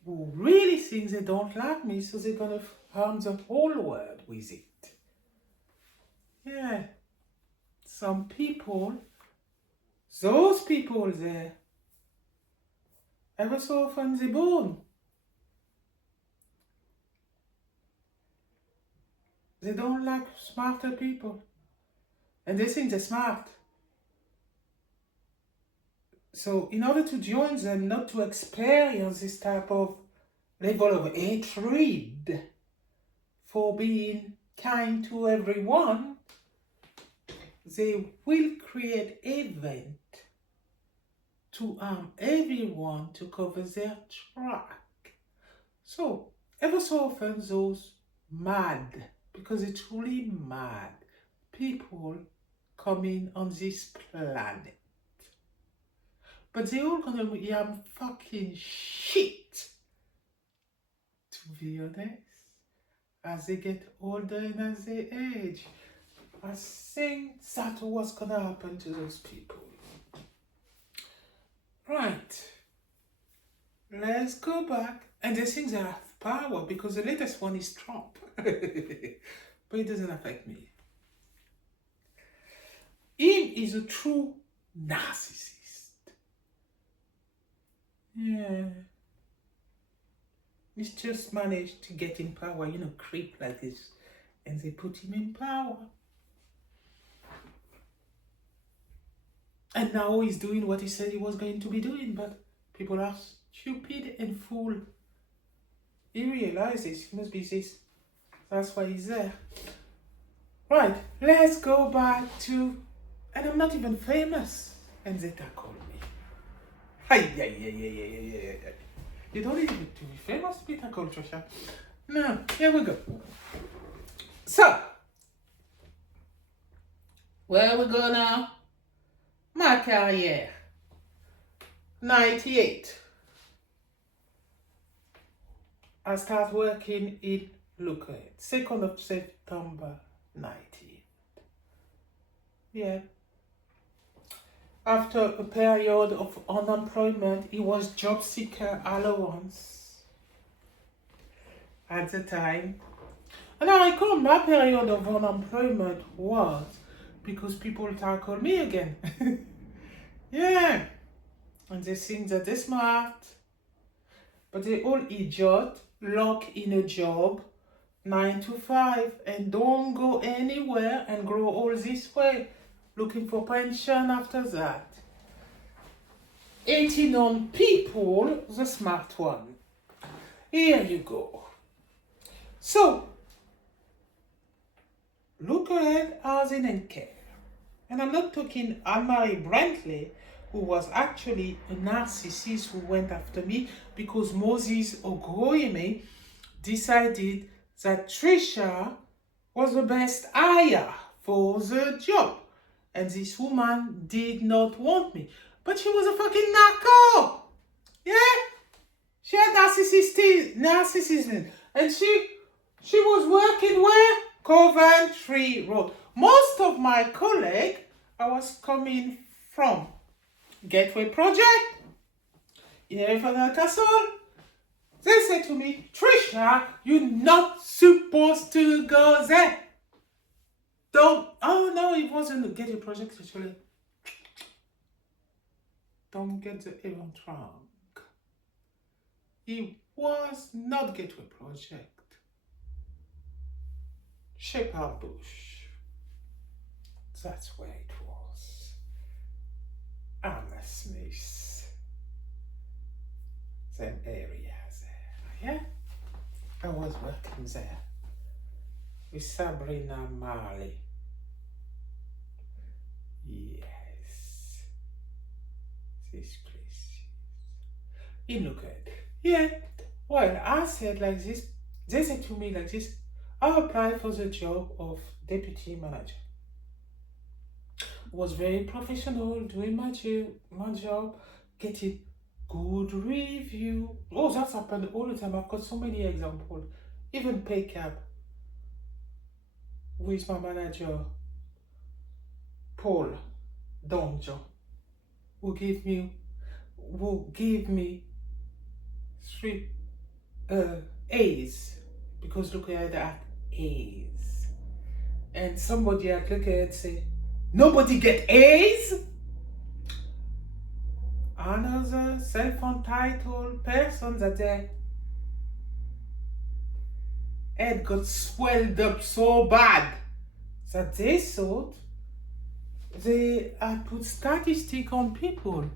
who really thinks they don't like me, so they're gonna harm the whole world with it. Yeah. Some people, those people there, ever so often they're born. They don't like smarter people. And they think they're smart. So in order to join them, not to experience this type of level of hatred for being kind to everyone, they will create event to harm everyone to cover their track. So ever so often those mad, because they're truly mad, people coming on this planet, but they all gonna be fucking shit, to be honest, as they get older and as they age. I think that's what's gonna happen to those people. Right. Let's go back. And they think they have power because the latest one is Trump. But it doesn't affect me. Him is a true narcissist. Yeah. He's just managed to get in power, creep like this. And they put him in power. And now he's doing what he said he was going to be doing, but people are stupid and fool. He realizes he must be this. That's why he's there. Right, let's go back to, and I'm not even famous, and they tackle me. Yeah. You don't need to be famous to be tackled, Trisha. No, here we go. So, where we go now? My career. 98. I start working in Lucas, 2nd of September 19. Yeah. After a period of unemployment, it was job seeker allowance at the time. And I recall my period of unemployment was because people tackle me again. Yeah. And they think that they're smart. But they all idiot, lock in a job, 9 to 5, and don't go anywhere and grow all this way, looking for pension after that. 18 on people, the smart one. Here you go. So, look at housing and care. And I'm not talking Anne-Marie Brantley, who was actually a narcissist who went after me because Moses Ogroyeme decided that Trisha was the best hire for the job. And this woman did not want me. But she was a fucking narco. Yeah? She had narcissism. And she was working where? Coventry Road. Most of my colleagues, I was coming from Gateway Project in Elephant Castle. They said to me, Trisha, you're not supposed to go there. Oh no, it wasn't a Gateway Project actually. Don't get the event wrong. It was not Gateway Project. Shepherd Bush. That's where it was. Anna Smith. Them areas there. Yeah? I was working there with Sabrina Marley. Yes. This place. You look at. Yeah. Well, I said like this. They said to me like this. I applied for the job of deputy manager. Was very professional, doing my job, getting good review. Oh, that's happened all the time. I've got so many examples. Even pay cap with my manager, Paul Donjo, who gave me 3 A's, because look at that, A's. And somebody I look at say, nobody get A's? Another self-entitled person that their head got swelled up so bad that they thought they had put statistic on people.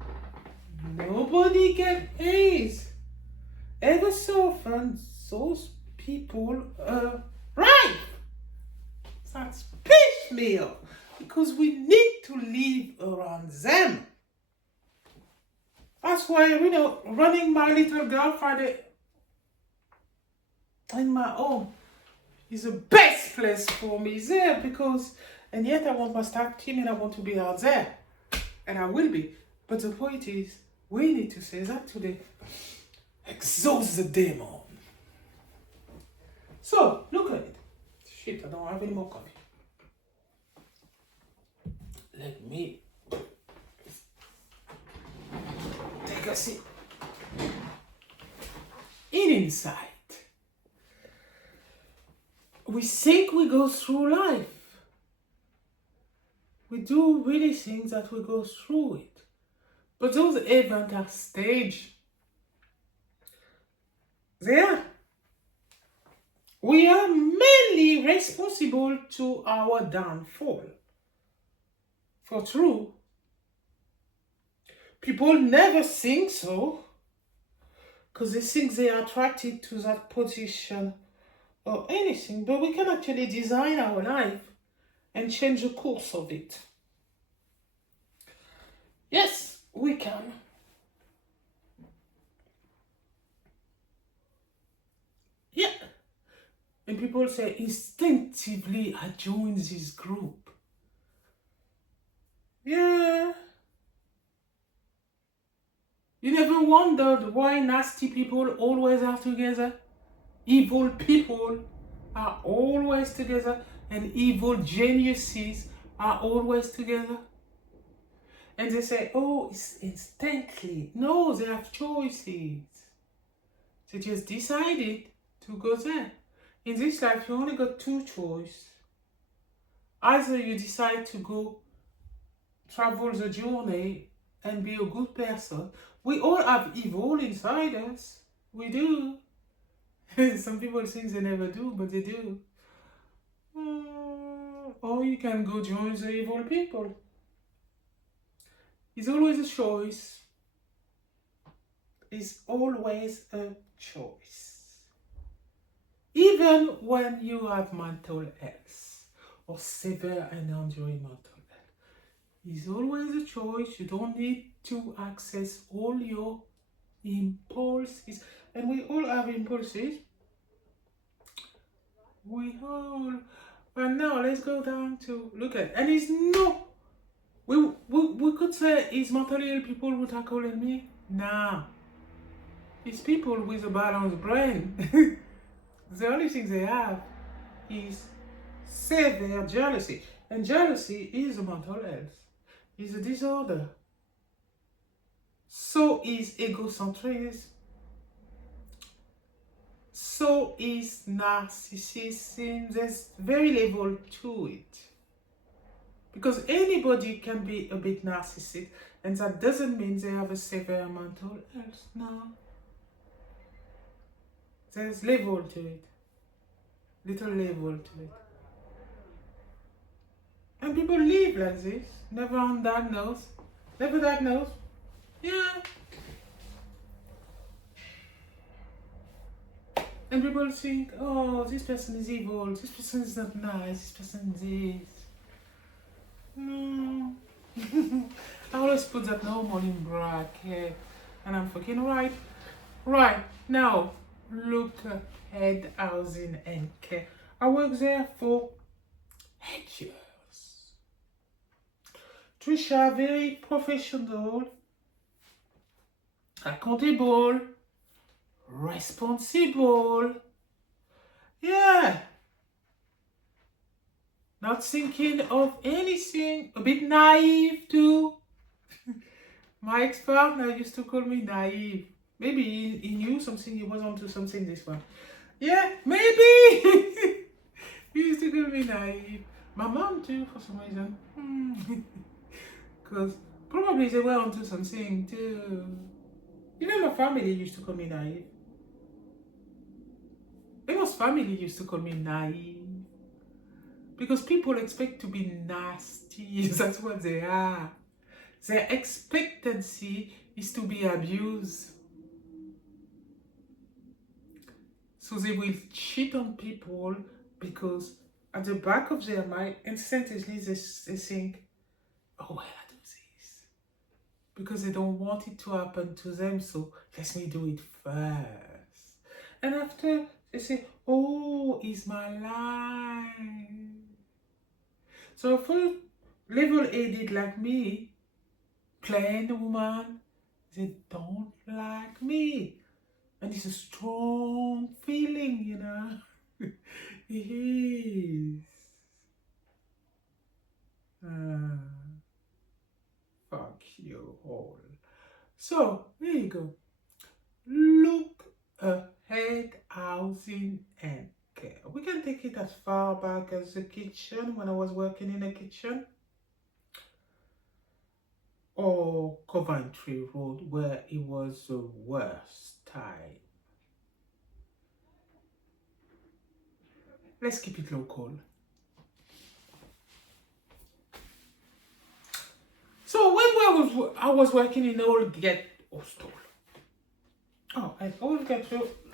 Nobody get A's. Ever so often, those people right. That's pissed me off because we need to live around them. That's why, running my little girl Friday in my home is the best place for me there because, and yet I want my staff team and I want to be out there. And I will be. But the point is, we need to say that today. Exhaust the demon. So, look at it. Shit, I don't have any more coffee. Let me take a sip. In insight, we think we go through life. We do really think that we go through it. But those events are staged. There. We are mainly responsible to our downfall. For true, people never think so because they think they are attracted to that position or anything, but we can actually design our life and change the course of it. Yes, we can. Yeah. And people say, instinctively, I joined this group. Yeah. You never wondered why nasty people always are together? Evil people are always together, and evil geniuses are always together. And they say, oh, it's instantly. No, they have choices. They just decided to go there. In this life, you only got 2 choices. Either you decide to go travel the journey and be a good person. We all have evil inside us. We do. Some people think they never do, but they do. Or you can go join the evil people. It's always a choice. It's always a choice. Even when you have mental health or severe and enduring mental health, it's always a choice. You don't need to access all your impulses. And we all have impulses. We all. But now let's go down to look at, and it's no. We could say it's mentally ill people who are calling me. Nah, it's people with a balanced brain. The only thing they have is severe jealousy, and jealousy is a mental health. It's a disorder. So is egocentrism. So is narcissism. There's very level to it. Because anybody can be a bit narcissistic, and that doesn't mean they have a severe mental health. No. There's level to it. Little level to it. And people live like this, never undiagnosed, never diagnosed. Yeah. And people think, oh, this person is evil, this person is not nice, this person is this. No. I always put that normal in bracket. And I'm fucking right. Right, now, look at housing and care. I worked there for 8 years. Trisha, very professional, accountable, responsible. Yeah. Not thinking of anything. A bit naive too. My ex-partner used to call me naive. Maybe he knew something, he was onto something, this one. Yeah, maybe. He used to call me naive. My mom too, for some reason. Because probably they were onto something too. Even my family used to call me naive. Emma's family used to call me naive. Because people expect to be nasty. That's what they are. Their expectancy is to be abused. So they will cheat on people because at the back of their mind, instinctively they think, oh, well, I do this. Because they don't want it to happen to them, so let me do it first. And after, they say, oh, it's my life. So for level-headed like me, plain woman, they don't like me. And it's a strong feeling, you know. It is. Fuck you all. So, there you go. Look ahead, housing and care. We can take it as far back as the kitchen, when I was working in a kitchen. Or Coventry Road, where it was the worst time. Let's keep it local. So when I was working in Oldgate Hostel. Oh, and Oldgate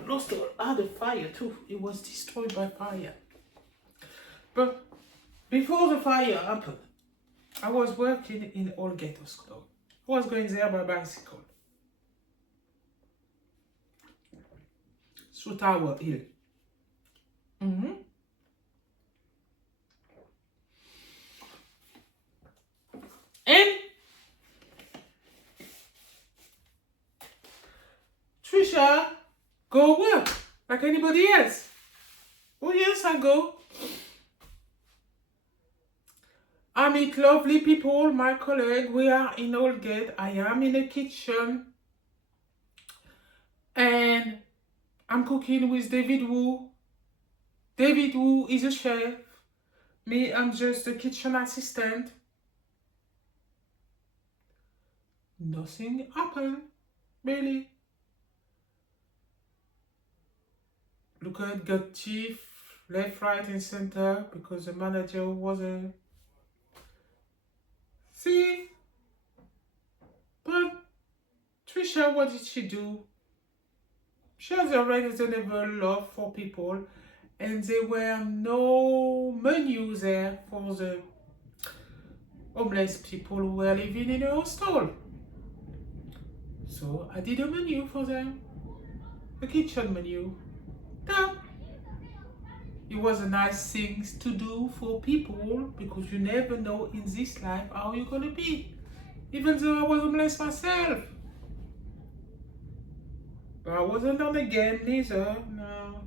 Hostel had a fire too. It was destroyed by fire. But before the fire happened, I was working in Oldgate Hostel. I was going there by bicycle. Through Tower Hill. And Trisha go work like anybody else. Oh yes, I go. I meet lovely people, my colleague. We are in Oldgate. I am in the kitchen. And I'm cooking with David Wu. David Wu is a chef. Me, I'm just a kitchen assistant. Nothing happened, really. Look at got chief, left, right, and center because the manager wasn't. See? But Trisha, what did she do? She has a reasonable love for people, and there were no menus there for the homeless people who were living in a hostel. So I did a menu for them, a kitchen menu. Done. It was a nice thing to do for people because you never know in this life how you're gonna be. Even though I was homeless myself. But I wasn't on the game neither, no.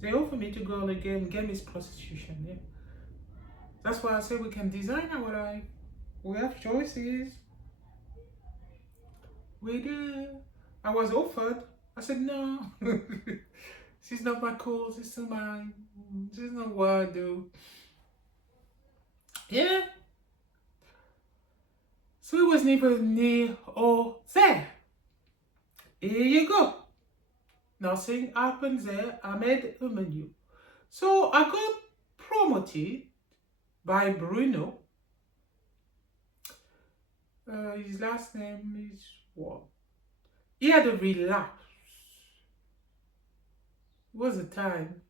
They offered me to go on the game. Game is prostitution, yeah. That's why I say we can design our life. We have choices. We do. I was offered. I said no. This is not my cause. This is mine. This is not what I do. Yeah. So it was neither near or there. Here you go. Nothing happened there. I made a menu. So I got promoted by Bruno. His last name is what? He had a relapse. It was a time.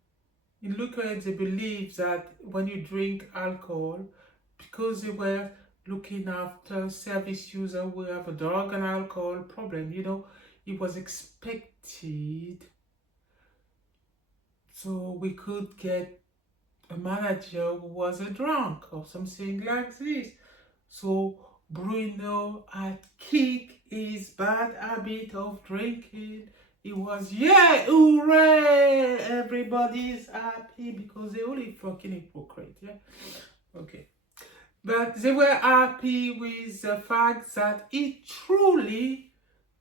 In Lucas, they believe that when you drink alcohol, because they were looking after service user who have a drug and alcohol problem, you know, it was expected. So we could get a manager who was a drunk or something like this. So Bruno had kicked his bad habit of drinking. It was, yeah, hooray! Everybody's happy because they're only fucking hypocrite, yeah? Okay. But they were happy with the fact that he truly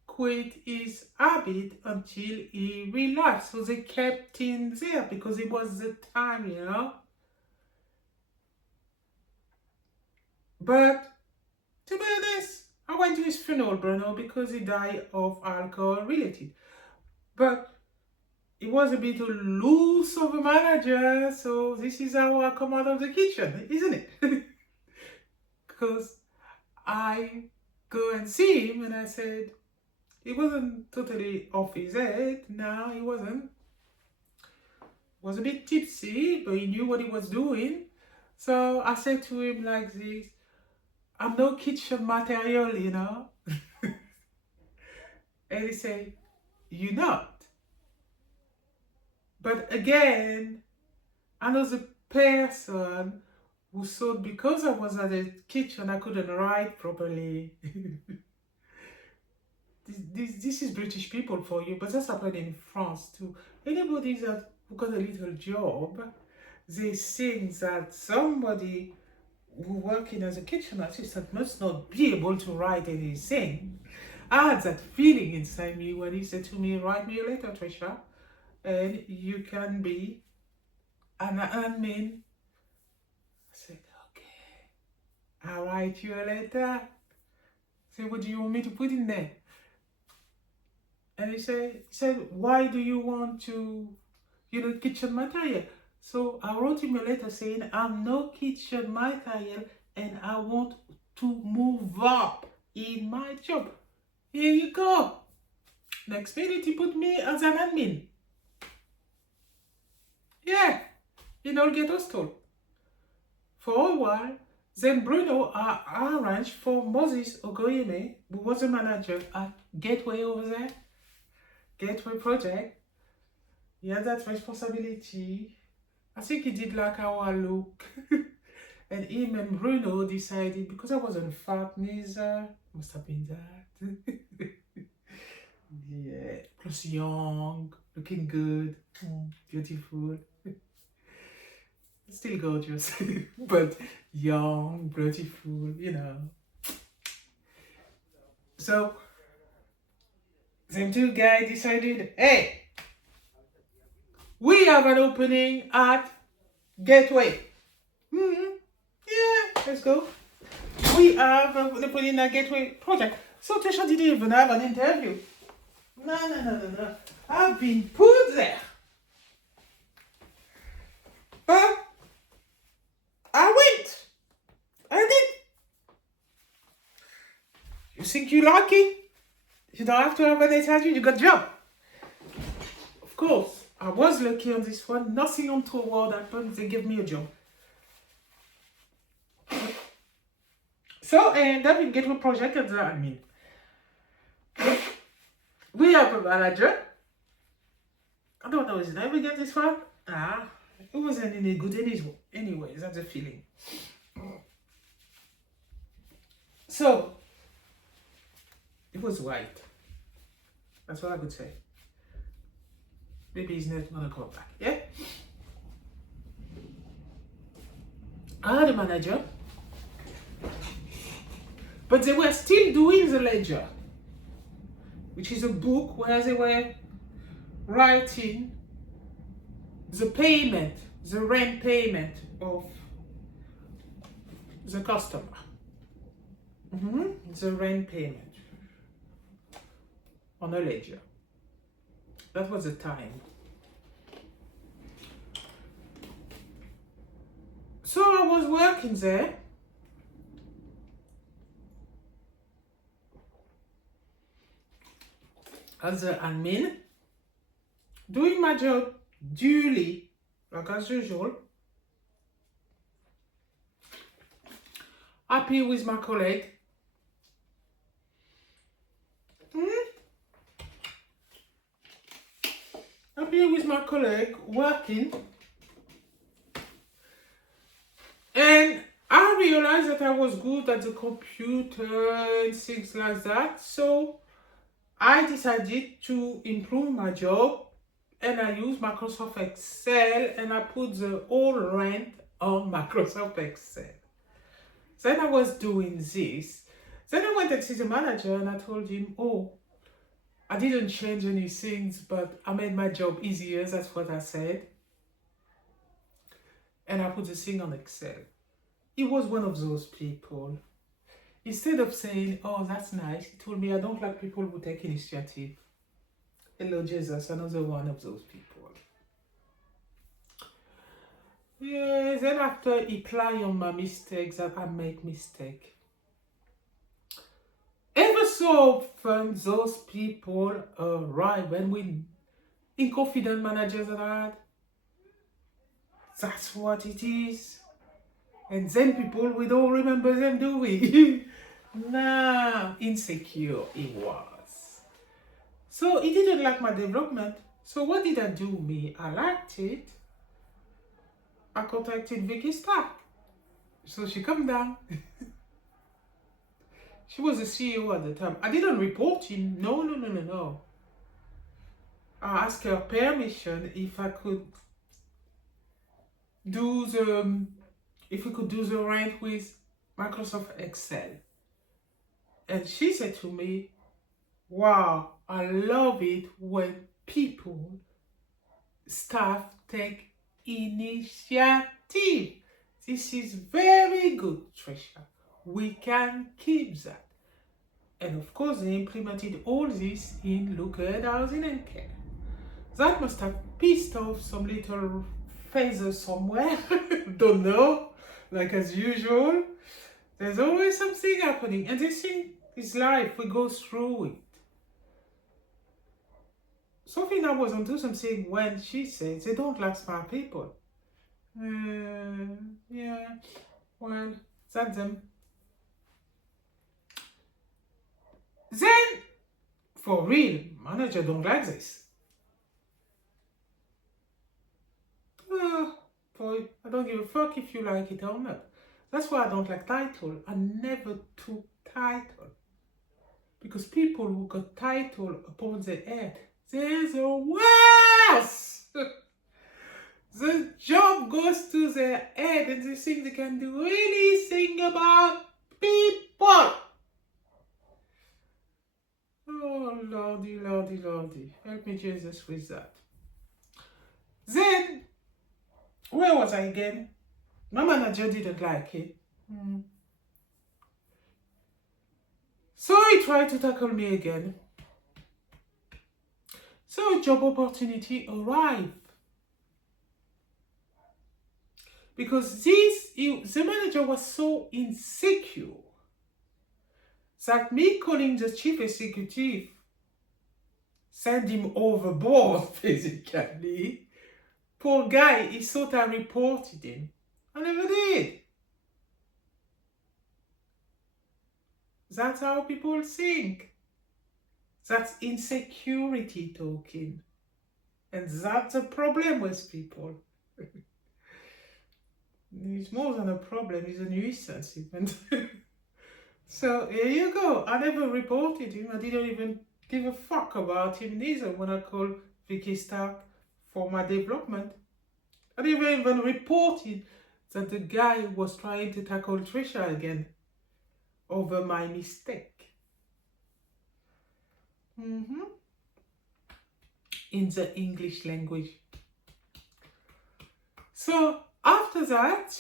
quit his habit until he relapsed. So they kept him there because it was the time, you know? But to be honest, I went to his funeral, Bruno, because he died of alcohol related. But it was a bit loose of a manager, so this is how I come out of the kitchen, isn't it? Because I go and see him and I said, he wasn't totally off his head, no, he wasn't. Was a bit tipsy, but he knew what he was doing. So I said to him like this, I'm no kitchen material, you know. And he said, you're not. But again, I know the person who thought because I was at the kitchen, I couldn't write properly. This is British people for you, but that's happened in France too. Anybody that who got a little job, they think that somebody who working as a kitchen assistant must not be able to write anything. I had that feeling inside me when he said to me, write me a letter, Trisha, and you can be an admin. I said, okay, I'll write you a letter. Say, what do you want me to put in there? And he said, why do you want to, kitchen material? So I wrote him a letter saying, I'm no kitchen material and I want to move up in my job. Here you go. Next minute, he put me as an admin. Yeah, in Olgate Hostel. For a while, then Bruno arranged for Moses Ogoyeme, who was a manager at Gateway over there, Gateway Project. He had that responsibility. I think he did like our look. And him and Bruno decided, because I wasn't fat neither, must have been that. Yeah, plus young, looking good, beautiful. Still gorgeous, but young, beautiful, you know. So, them two guys decided, hey, we have an opening at Gateway. Yeah, let's go. We have an opening at Gateway Project. So Tisha didn't even have an interview. No. I've been put there. But I went. I did. You think you're lucky? You don't have to have an interview, you got a job. Of course, I was lucky on this one. Nothing untoward happened. They gave me a job. So I ended up in Gateway Project as an admin. We have a manager. I don't know his name again, this one. It wasn't any good anyway. That's the feeling. So, it was white. That's what I could say. Maybe he's not gonna come back. Yeah? I had a manager, but they were still doing the ledger, which is a book where they were writing the payment, the rent payment of the customer. The rent payment on a ledger. That was the time. So I was working there. As an admin, doing my job duly, like as usual. Happy with my colleague. Happy with my colleague, working. And I realized that I was good at the computer and things like that. So I decided to improve my job, and I used Microsoft Excel, and I put the whole rent on Microsoft Excel. Then I was doing this. Then I went and see the manager, and I told him, oh, I didn't change any things, but I made my job easier. That's what I said. And I put the thing on Excel. He was one of those people. Instead of saying, oh, that's nice, he told me, I don't like people who take initiative. Hello, Jesus, another one of those people. Yeah, then after he ply on my mistakes, that I make mistake. Ever so often, those people arrive when we inconfident managers that I had. That's what it is. And then people, we don't remember them, do we? Nah, insecure he was. So he didn't like my development. So what did I do? Me, I liked it. I contacted Vicky Stark. So she come down. She was the CEO at the time. I didn't report him. No. I asked her permission if I could do if we could do the rent with Microsoft Excel. And she said to me, wow, I love it when people, staff take initiative. This is very good, Trisha. We can keep that. And of course, they implemented all this in Looked Housing and Care. That must have pissed off some little feather somewhere. Don't know. Like as usual, there's always something happening. And this thing is life. We go through it. Sophie now was onto something when she said they don't like smart people. Yeah, well, that's them. Then, for real, manager don't like this. Boy, I don't give a fuck if you like it or not. That's why I don't like title. I never took title. Because people who got title upon their head, they're the worst. The job goes to their head and they think they can do anything about people. Oh, Lordy. Help me, Jesus, with that. Then, where was I again? My manager didn't like it. So he tried to tackle me again. So a job opportunity arrived. Because the manager was so insecure that me calling the chief executive sent him overboard, basically. Poor guy, he thought I reported him. I never did. That's how people think. That's insecurity talking. And that's a problem with people. He's more than a problem, he's a nuisance even. So here you go. I never reported him. I didn't even give a fuck about him neither when I called Vicky Stark for my development. I didn't even reported that the guy was trying to tackle Trisha again over my mistake. In the English language. So after that,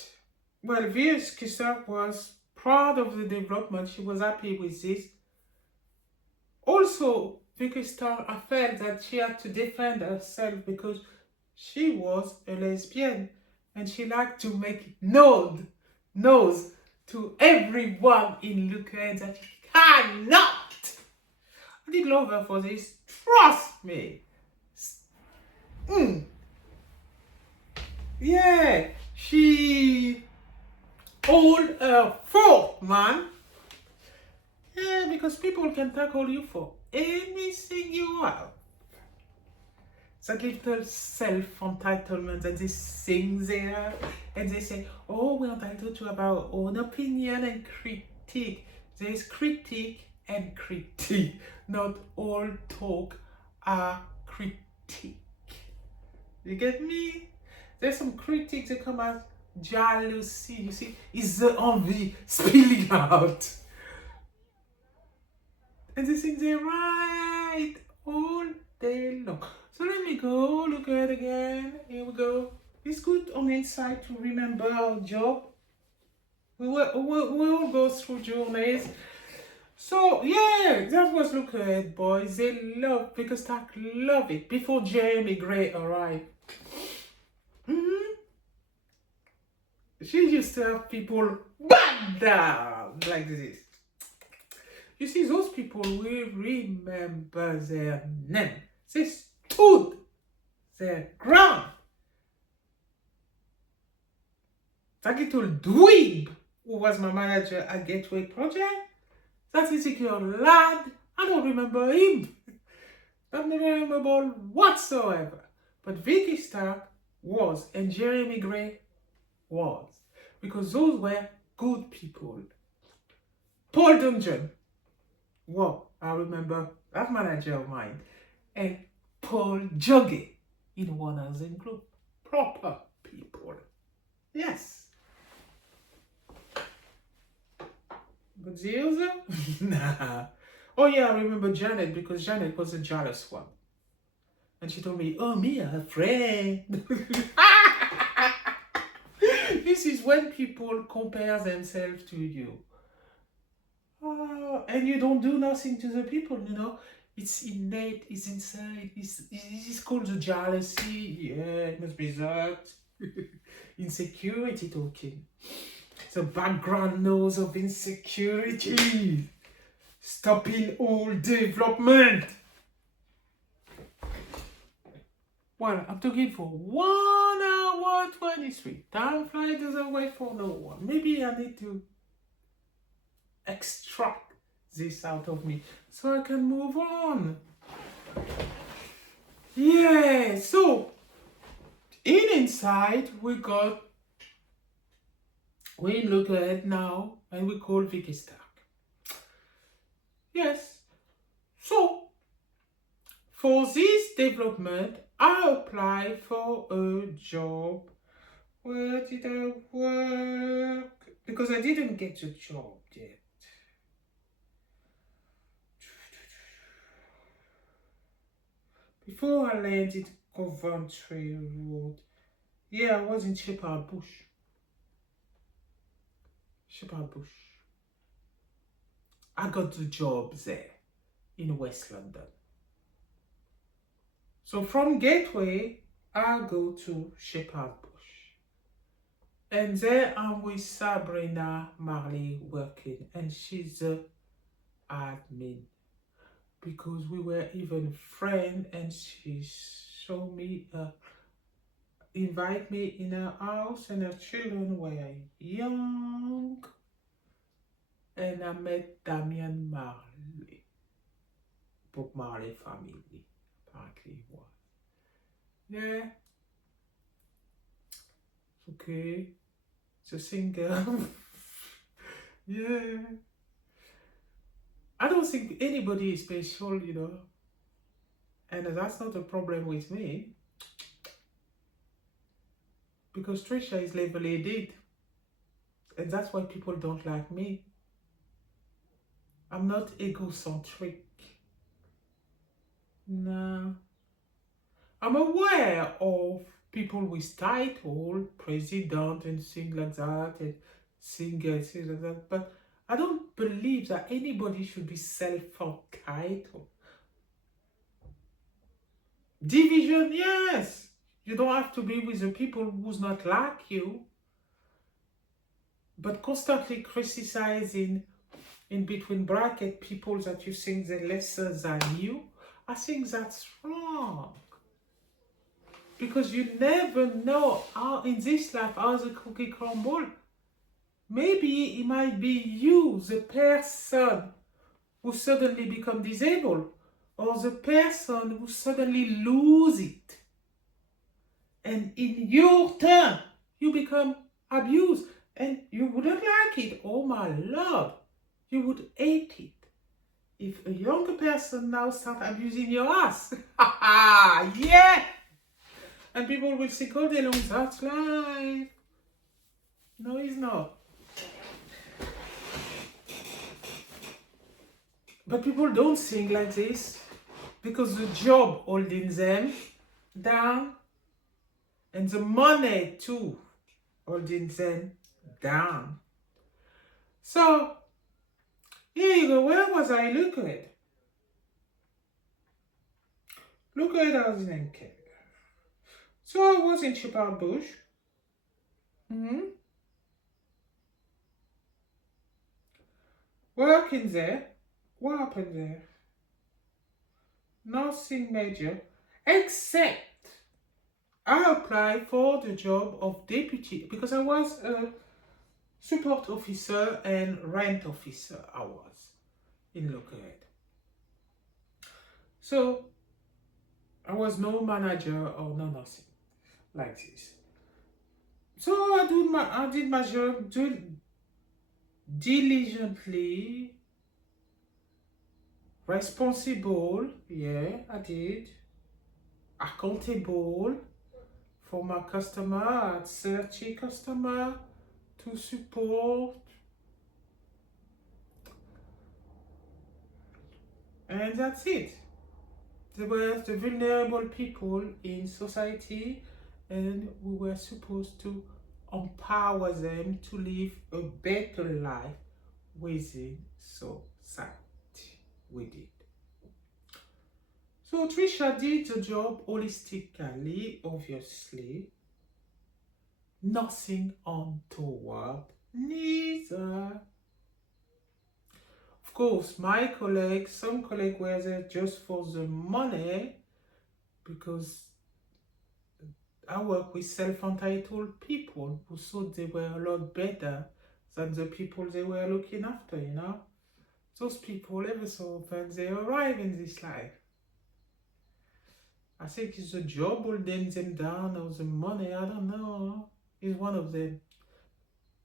well, Vicky Stark was proud of the development. She was happy with this. Also, Vicky Stark, I felt that she had to defend herself because she was a lesbian and she liked to make nose to everyone in Ukraine that she cannot. I did love her for this. Trust me. Yeah, she hold her fort, man. Yeah, because people can tackle you for anything you are. That little self-entitlement that they sing there, and they say, oh, we're entitled to our own opinion and critique. There's critique and critique. Not all talk are critique. You get me? There's some critics that come as jealousy. You see, it's the envy spilling out. And they think they're right all day long. So let me go look at it again. Here we go. It's good on the inside to remember our job. We all go through journeys. So yeah, that was Look Ahead, boys. They love, because Stark love it before Jeremy Gray arrived. She used to have people back down like this. You see, those people will remember their name. They stood their ground. That little dweeb who was my manager at Gateway Project, that insecure lad, I don't remember him. Not memorable whatsoever. But Vicky Stark was, and Jeremy Gray was. Because those were good people. Paul Dungeon. Wow, I remember that manager of mine. And Paul Jogge in one housing group. Proper people. Yes. But the other? Nah. Oh yeah, I remember Janet, because Janet was a jealous one. And she told me, oh, me, a friend. This is when people compare themselves to you. And you don't do nothing to the people, you know. It's innate, it's inside. It's called the jealousy. Yeah, it must be that. Insecurity talking. The background noise of insecurity. Stopping all development. Well, I'm talking for 1 hour 23. Time flies doesn't wait for no one. Maybe I need to extract this out of me so I can move on. Yeah, so inside we look at it now and we call Vicky Stark. Yes. So for this development, I applied for a job. Where did I work? Because I didn't get a job yet. Before I landed Coventry Road. Yeah, I was in Shepherd Bush. I got the job there in West London. So from Gateway, I go to Shepherd Bush. And there I'm with Sabrina Marley working, and she's the admin. Because we were even friends, and she showed me, invite me in her house, and her children were young. And I met Damian Marley. Bob Marley family, apparently it was. Yeah. Okay. to sing. Yeah. I don't think anybody is special, you know. And that's not a problem with me. Because Trisha is level-headed. And that's why people don't like me. I'm not egocentric. No. I'm aware of people with title, president and things like that, and things like that, but I don't believe that anybody should be self-entitled. Division, yes. You don't have to be with the people who's not like you, but constantly criticizing in between bracket people that you think they're lesser than you, I think that's wrong. Because you never know how in this life how the cookie crumble. Maybe it might be you, the person who suddenly become disabled, or the person who suddenly lose it. And in your turn, you become abused. And you wouldn't like it. Oh my Lord. You would hate it. If a younger person now start abusing your ass. Yeah! And people will say, all day long, that's life. No, it's not. But people don't think like this because the job holding them down and the money too holding them down. So, here you go. Where was I? Look at it. Look at it as in Canada. So I was in Shepherd Bush. Working there. What happened there? Nothing major, except I applied for the job of deputy because I was a support officer and rent officer. I was in local aid. So I was no manager or no nothing like this. So I did my job diligently, responsible. Yeah, I did. Accountable for my customer. I had 30 customers to support. And that's it. They were the vulnerable people in society, and we were supposed to empower them to live a better life within society. We did. So Trisha did the job holistically, obviously. Nothing untoward, neither. Of course, some colleagues were there just for the money because I work with self-entitled people who thought they were a lot better than the people they were looking after, you know. Those people, ever so often, they arrive in this life. I think it's the job holding them down or the money, I don't know. It's one of them.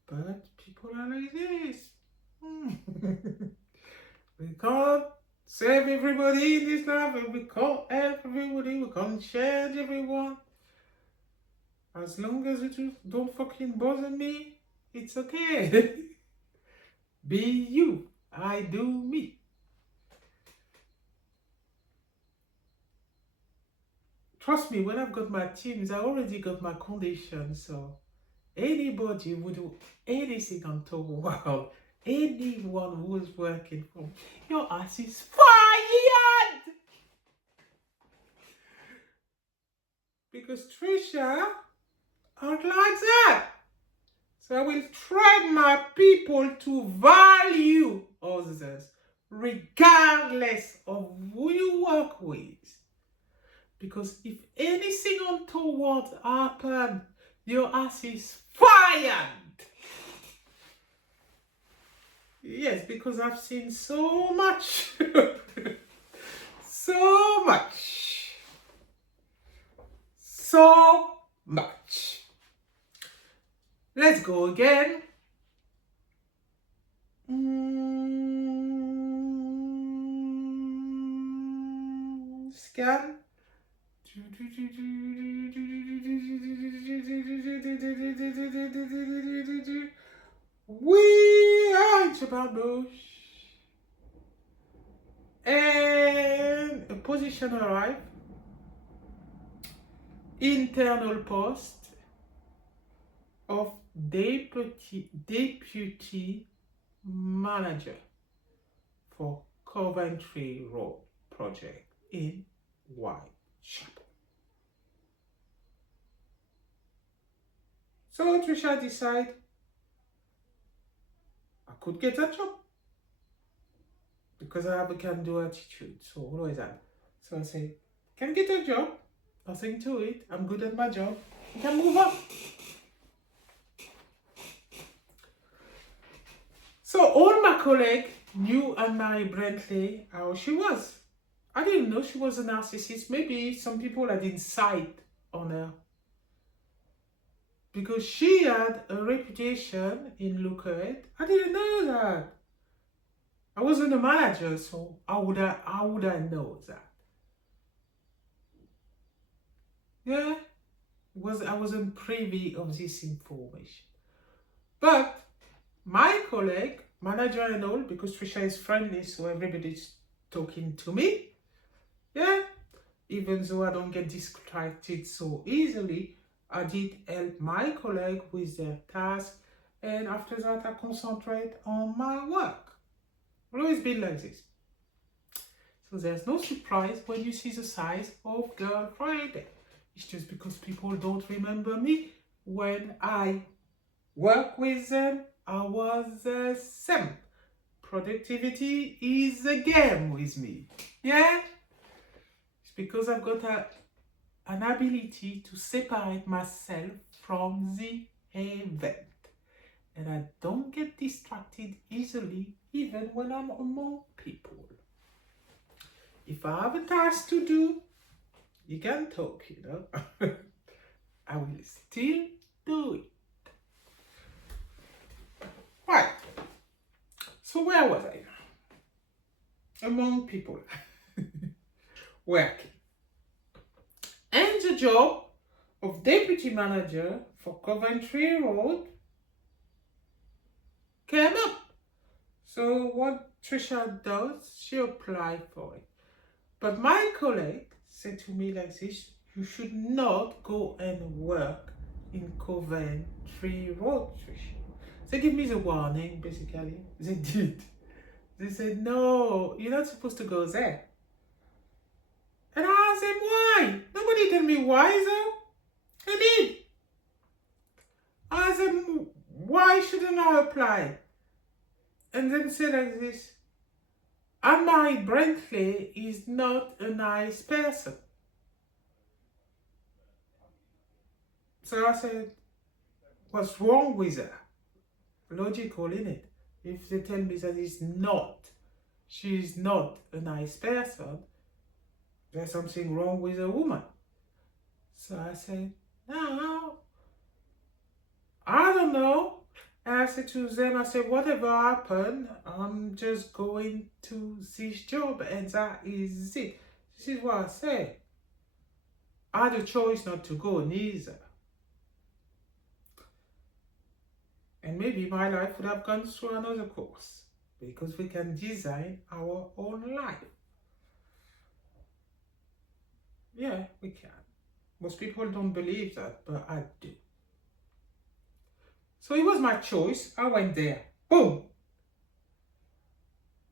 But people are like this. We can't save everybody in this life, and we can't help everybody, we can't change everyone. As long as you don't fucking bother me, it's okay. Be you, I do me. Trust me, when I've got my teams, I already got my conditions, so anybody would do anything untoward. Anyone who is working for me, your ass is fired! Because Trisha aren't like that. So I will train my people to value others, regardless of who you work with. Because if anything untoward happens, your ass is fired. Yes, because I've seen so much. So much. So much. Let's go again. Scan. We are in Chaparbush. And a position arrived. Internal post of deputy manager for Coventry Road project in Whitechapel. So Trisha decided I could get a job because I have a can-do attitude. So what is that? So I say, can get a job, nothing to it. I'm good at my job. I can move up. So all my colleagues knew Anne-Marie Brentley how she was. I didn't know she was a narcissist. Maybe some people had insight on her. Because she had a reputation in Lucas. I didn't know that. I wasn't a manager, so how would I know that? Yeah, I wasn't privy of this information. But my colleague, manager and all, because Trisha is friendly, so everybody's talking to me. Yeah, even though I don't get distracted so easily, I did help my colleague with their task, and after that I concentrate on my work. I've always been like this. So there's no surprise when you see the size of Girl Friday. It's just because people don't remember me. When I work with them, I was the same. Productivity is a game with me. Yeah? It's because I've got an ability to separate myself from the event. And I don't get distracted easily, even when I'm among people. If I have a task to do, you can talk, you know. I will still do it. Right. So where was I? Among people. Working. And the job of deputy manager for Coventry Road came up. So what Trisha does, she applied for it. But my colleague said to me like this, you should not go and work in Coventry Road, Trisha. They give me the warning, basically. They did. They said, no, you're not supposed to go there. And I asked them why. Nobody told me why, though. They did. I asked them, why shouldn't I apply? And then said like this, Anne-Marie Brentley is not a nice person. So I said, what's wrong with her? Logical, innit? If they tell me that she's not a nice person, there's something wrong with a woman. So I said, no, I don't know. And I said to them, I said, whatever happened, I'm just going to this job, and that is it. This is what I said. I had a choice not to go, neither. And maybe my life would have gone through another course, because we can design our own life. Yeah, we can. Most people don't believe that, but I do. So it was my choice. I went there. Boom!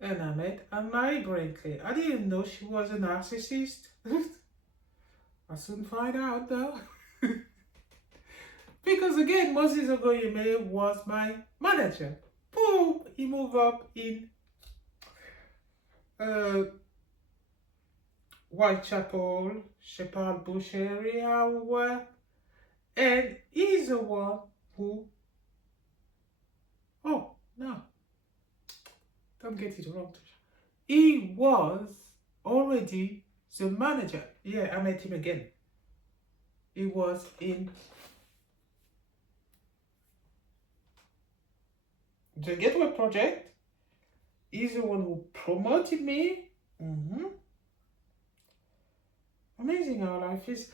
And I met Anne-Marie Brentley. I didn't know she was a narcissist. I soon find out though. Because again, Moses Ogoyeme was my manager. Boom! He moved up in Whitechapel, Shepherd Bush area, and he's the one who, oh no, don't get it wrong. He was already the manager. Yeah, I met him again. He was in the Gateway Project. He's the one who promoted me. Amazing how life is.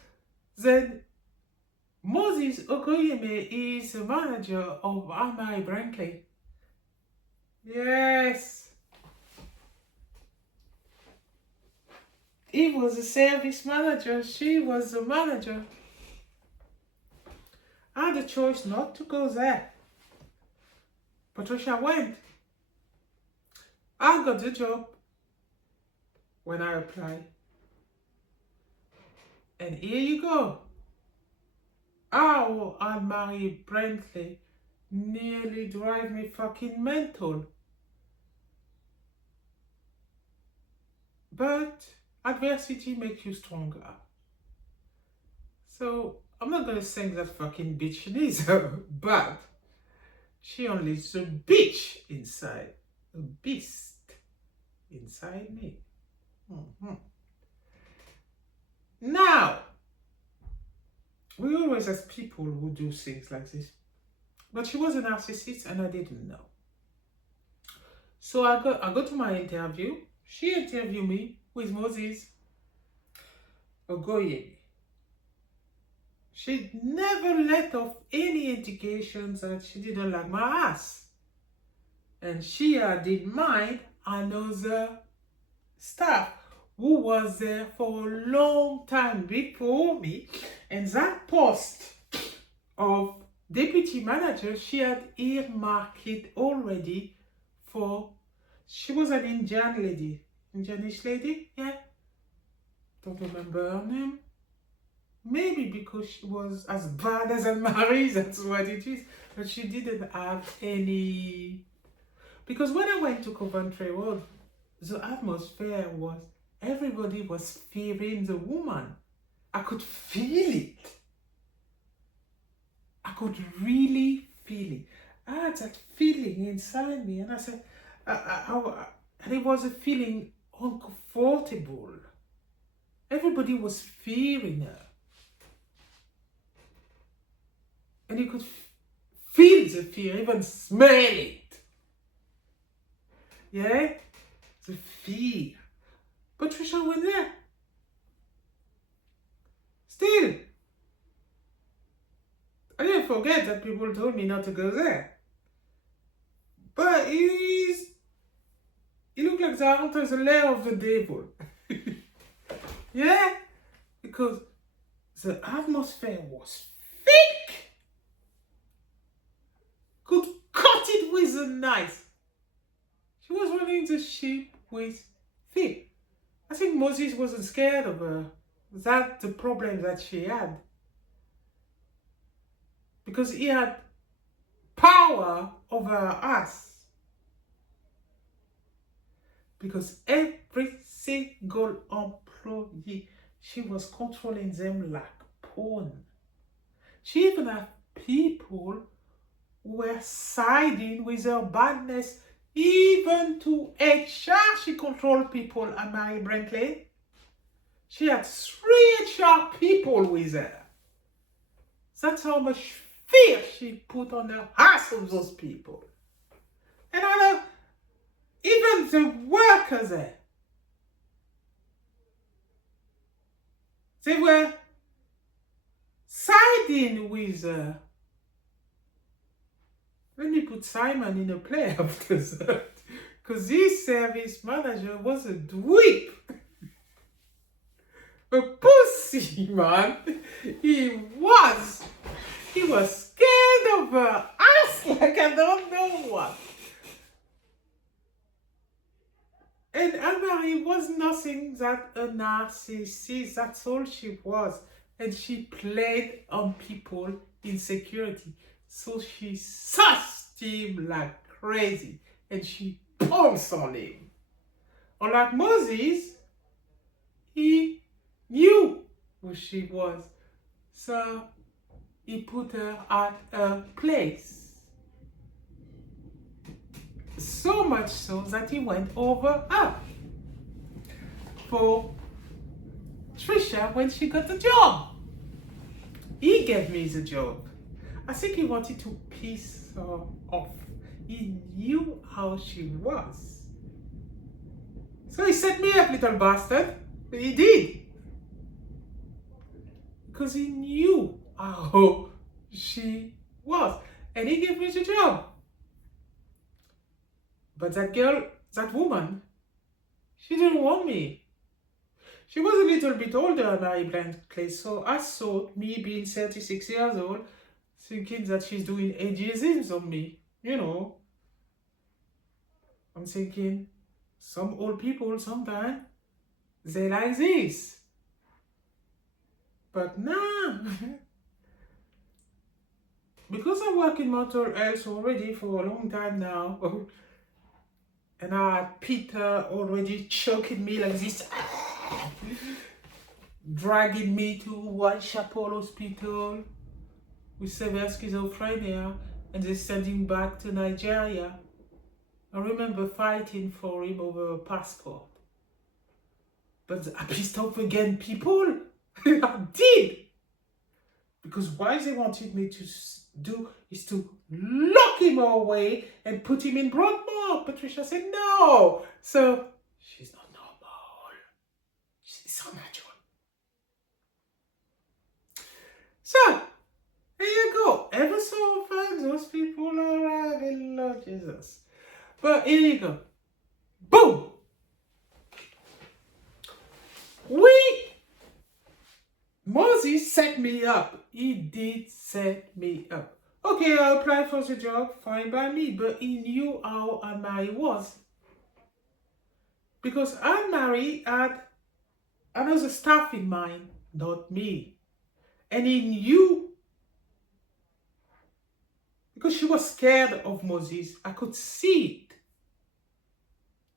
Then Moses Okoyeme is the manager of Amai Brantley. Yes. He was a service manager. She was the manager. I had a choice not to go there. Patricia went. I got the job when I applied. And here you go. How Anne-Marie Brantley nearly drive me fucking mental. But adversity makes you stronger. So I'm not gonna sing that fucking bitch neither, but she only is a bitch inside, a beast inside me. Now, we always ask people who do things like this, but she was a narcissist and I didn't know. So I go to my interview. She interviewed me with Moses Ogoyemi. She never let off any indications that she didn't like my ass. And she didn't mind another staff who was there for a long time before me. And that post of deputy manager, she had earmarked it already for, she was an Indianish lady, yeah? Don't remember her name. Maybe because she was as bad as Anne-Marie, that's what it is. But she didn't have any... Because when I went to Coventry Road, the atmosphere was, everybody was fearing the woman. I could feel it. I could really feel it. I had that feeling inside me, and I said, and it was a feeling uncomfortable. Everybody was fearing her. And you could feel the fear, even smell it. Yeah? The fear. But Trisha went there. Still. I didn't forget that people told me not to go there. But he looked like the hunter is a lair of the devil. Yeah? Because the atmosphere was thick. Could cut it with a knife. She was running the ship with fear. I think Moses wasn't scared of her. That's the problem that she had. Because he had power over us. Because every single employee, she was controlling them like pawn. She even had people who were siding with her badness. Even to HR, she controlled people, Anne-Marie Brantley. She had 3 HR people with her. That's how much fear she put on the hearts of those people. And I know, even the workers there, they were siding with her. Let me put Simon in a play after that. Because this service manager was a dweeb. A pussy, man. He was scared of her ass like I don't know what. And Anne-Marie was nothing but a narcissist. That's all she was. And she played on people insecurity. So she sussed him like crazy. And she pounced on him. Unlike Moses, he knew who she was. So he put her at a place. So much so that he went over her. For Trisha when she got the job. He gave me the job. I think he wanted to piss her off. he knew how she was. So he set me up, little bastard. He did. Because he knew how she was. And he gave me the job. But that girl, that woman, she didn't want me. She was a little bit older than I blankly, so I thought, me being 36 years old, thinking that she's doing ageisms on me. You know, I'm thinking, some old people sometimes, they like this. But nah. Because I work in mental health already for a long time now, and I had Peter already choking me like this, dragging me to Whitechapel Hospital with severe schizophrenia, and then sending back to Nigeria. I remember fighting for him over a passport. But I pissed off again people. I did. Because what they wanted me to do is to lock him away and put him in Broadmoor. Patricia said no. So, she's not normal. She's so natural. So, there you go. Ever so often, those people arrive in Lord Jesus. But here you go. Boom! Moses set me up. He did set me up. Okay, I applied for the job, fine by me, but he knew how Anne-Marie was. Because Anne-Marie had another staff in mind, not me. And he knew, because she was scared of Moses. I could see it.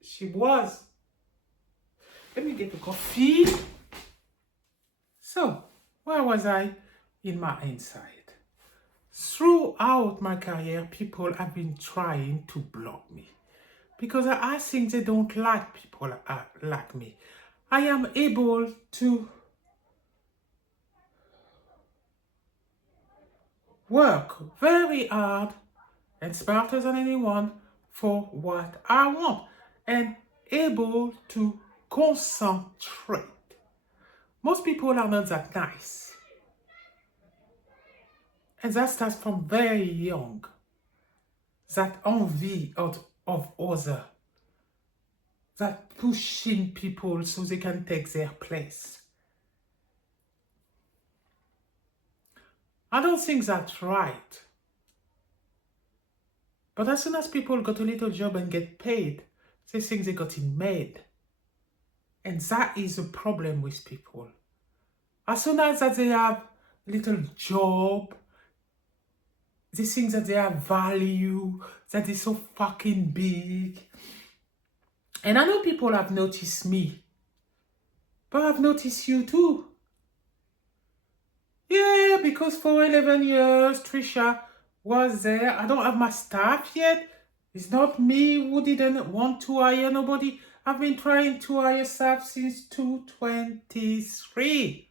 She was. Let me get a coffee. So, where was I? In my inside. Throughout my career, people have been trying to block me. Because I think they don't like people like me. I am able to work very hard and smarter than anyone for what I want. And able to concentrate. Most people are not that nice. And that starts from very young. That envy of others. That pushing people so they can take their place. I don't think that's right. But as soon as people got a little job and get paid, they think they got it made. And that is a problem with people. As soon as that they have a little job, they think that they have value, that they're so fucking big. And I know people have noticed me, but I've noticed you too. Yeah, because for 11 years, Trisha was there. I don't have my staff yet. It's not me who didn't want to hire nobody. I've been trying to hire staff since 2023,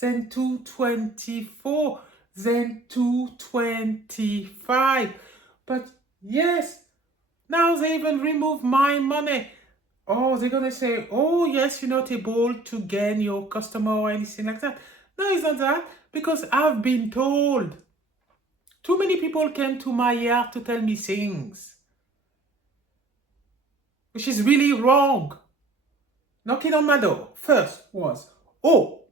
then 2024, then 2025. But yes, now they even remove my money. Oh, they're going to say, oh, yes, you're not able to gain your customer or anything like that. No, it's not that, because I've been told. Too many people came to my yard to tell me things. Which is really wrong. Knocking on my door first was, oh,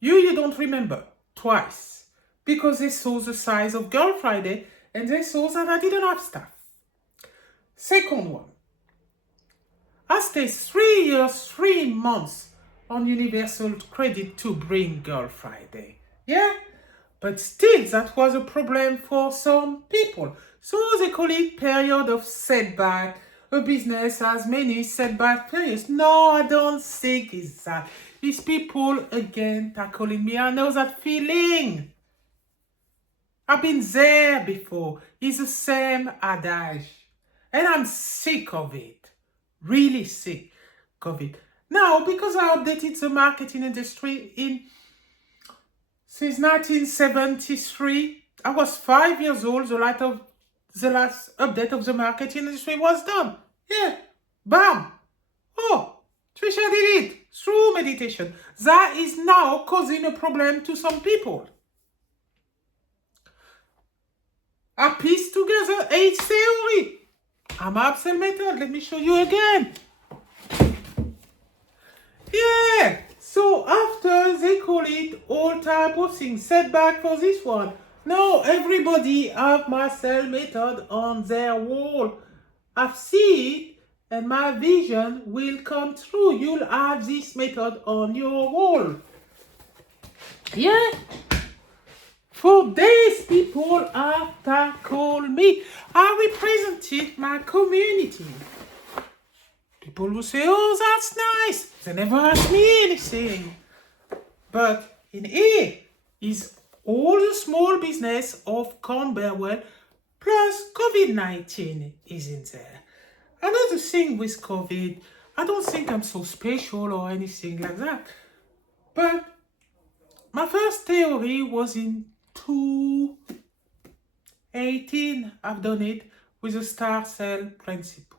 you don't remember, twice. Because they saw the size of Girl Friday and they saw that I didn't have staff. Second one, I stayed 3 years, 3 months on Universal Credit to bring Girl Friday. Yeah? But still, that was a problem for some people. So they call it period of setback. A business has many setback periods. No, I don't think it's that. These people, again, tackling me. I know that feeling. I've been there before. It's the same adage. And I'm sick of it. Really sick of it. Now, because I updated the marketing industry since 1973, I was 5 years old the the last update of the marketing industry was done. Yeah, bam. Oh, Trisha did it through meditation. That is now causing a problem to some people. I pieced together 8 theory. I'm upsell method. Let me show you again. Yeah. So after they call it all type of things, setback for this one. No, everybody have my cell method on their wall. I've seen it and my vision will come true. You'll have this method on your wall. Yeah. For days, people have tackled me. I represented my community. People will say, oh, that's nice. They never ask me anything. But in here is all the small business of Camberwell plus COVID-19 is in there. Another thing with COVID, I don't think I'm so special or anything like that. But my first theory was in 2018. I've done it with the star cell principle.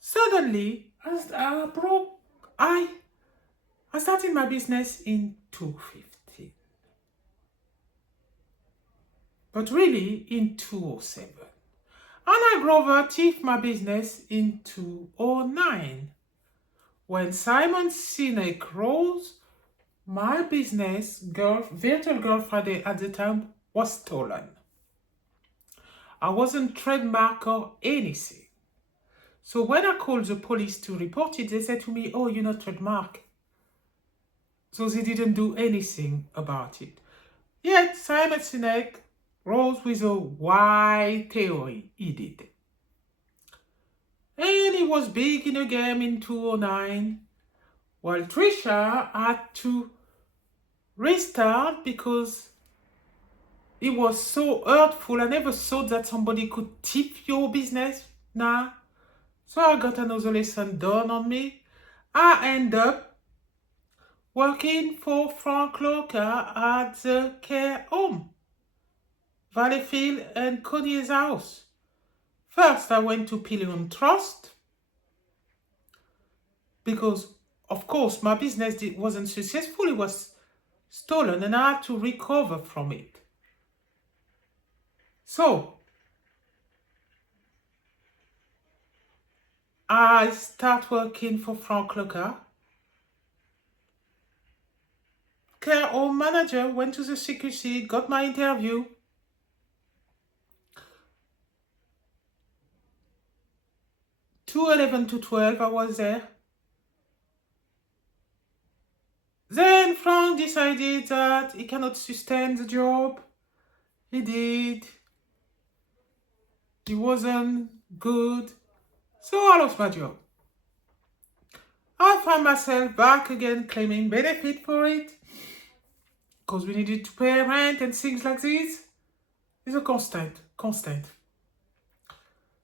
Suddenly, I started my business in 2015. But really in 2007. And I gravitated my business in 2009. When Simon Sinek rose, my business, Virtual Girl Friday at the time, was stolen. I wasn't trademark or anything. So when I called the police to report it, they said to me, oh, you're not trademark. So they didn't do anything about it. Yet Simon Sinek rose with a wide theory. He did. And he was big in the game in 2009. While Trisha had to restart because it was so hurtful. I never thought that somebody could tip your business. Nah. So I got another lesson done on me. I end up working for Frank Locker at the care home, Valleyfield and Coney's house. First, I went to Pilgrim Trust because, of course, my business wasn't successful. It was stolen and I had to recover from it. So, I start working for Frank Locker. Care home manager went to the security, got my interview. To 11 to 12, I was there. Then Frank decided that he cannot sustain the job. He did. He wasn't good. So I lost my job. I found myself back again claiming benefit for it. Because we needed to pay rent and things like this. It's a constant.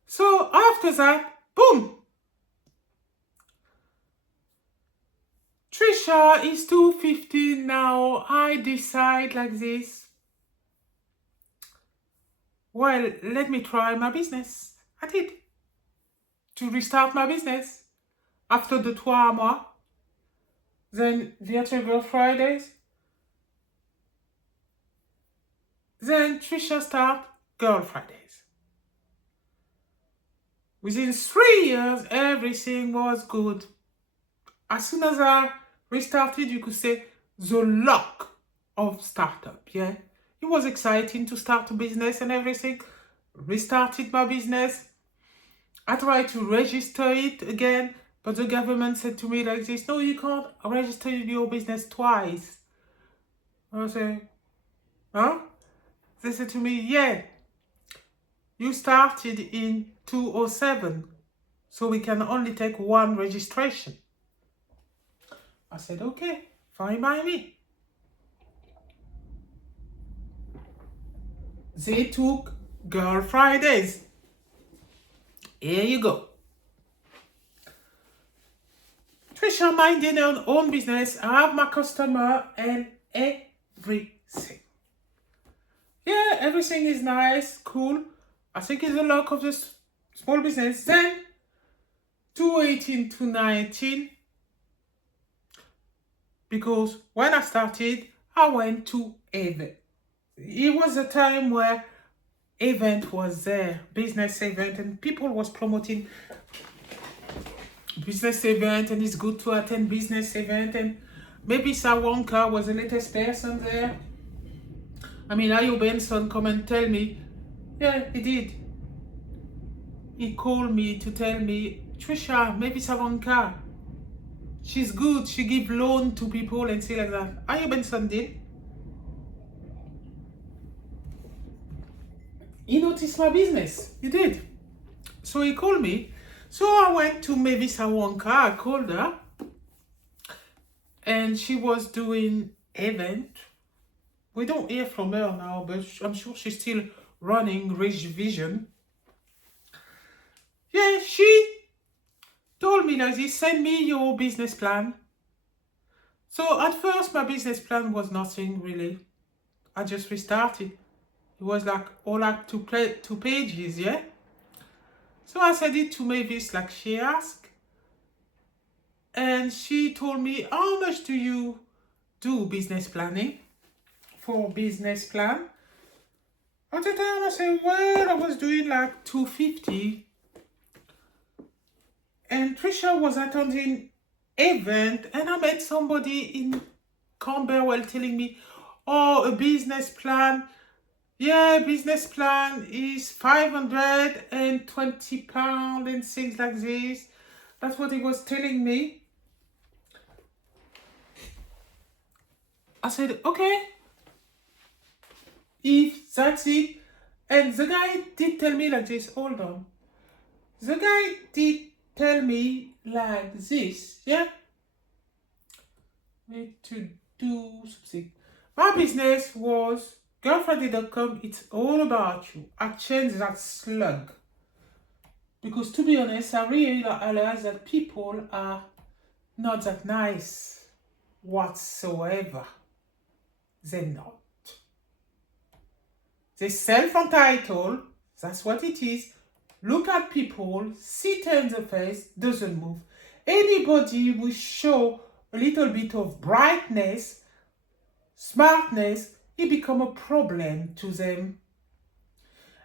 So after that, boom! Trisha is 215 now. I decide like this. Well, let me try my business. I did. To restart my business. After the 3 mois. Then Virtual Girl Fridays. Then Trisha start Girl Fridays. Within 3 years, everything was good. As soon as I restarted, you could say, the luck of startup, yeah? It was exciting to start a business and everything. Restarted my business. I tried to register it again, but the government said to me like this, no, you can't register your business twice. I said, huh? They said to me, yeah, you started in 2007, so we can only take 1 registration. I said, okay, fine by me. They took Girl Fridays. Here you go. Trisha minding her own business. I have my customer and everything. Yeah, everything is nice, cool. I think it's the luck of the small business. Then 2018 to 19, because when I started, I went to event. It was a time where event was there, business event, and people was promoting business event, and it's good to attend business event. And maybe Sawonka was the latest person there. I mean, Ayo Benson come and tell me, yeah, he did. He called me to tell me, Trisha, maybe Sawonka, she's good, she give loan to people and say like that. Ayo Benson did. He noticed my business. He did. So he called me. So I went to Mavis Awonka. I called her. And she was doing event. We don't hear from her now, but I'm sure she's still running Rich Vision. Yeah, she told me like this, send me your business plan. So at first my business plan was nothing really. I just restarted. It was like all like two pages, yeah? So I sent it to Mavis like she asked. And she told me, how much do you do business planning? For business plan? At the time I said, well, I was doing like 250. And Trisha was attending event and I met somebody in Camberwell telling me, oh, a business plan. Yeah, business plan is £520 and things like this. That's what he was telling me. I said, okay, if that's it. And the guy did tell me like this, hold on. The guy did tell me like this, yeah? Need to do something. My business was girlfriendly.com. It's all about you. I changed that slug. Because to be honest, I realized that people are not that nice whatsoever. They're not. They self-entitled. That's what it is. Look at people, sit in the face, doesn't move. Anybody will show a little bit of brightness, smartness, it become a problem to them.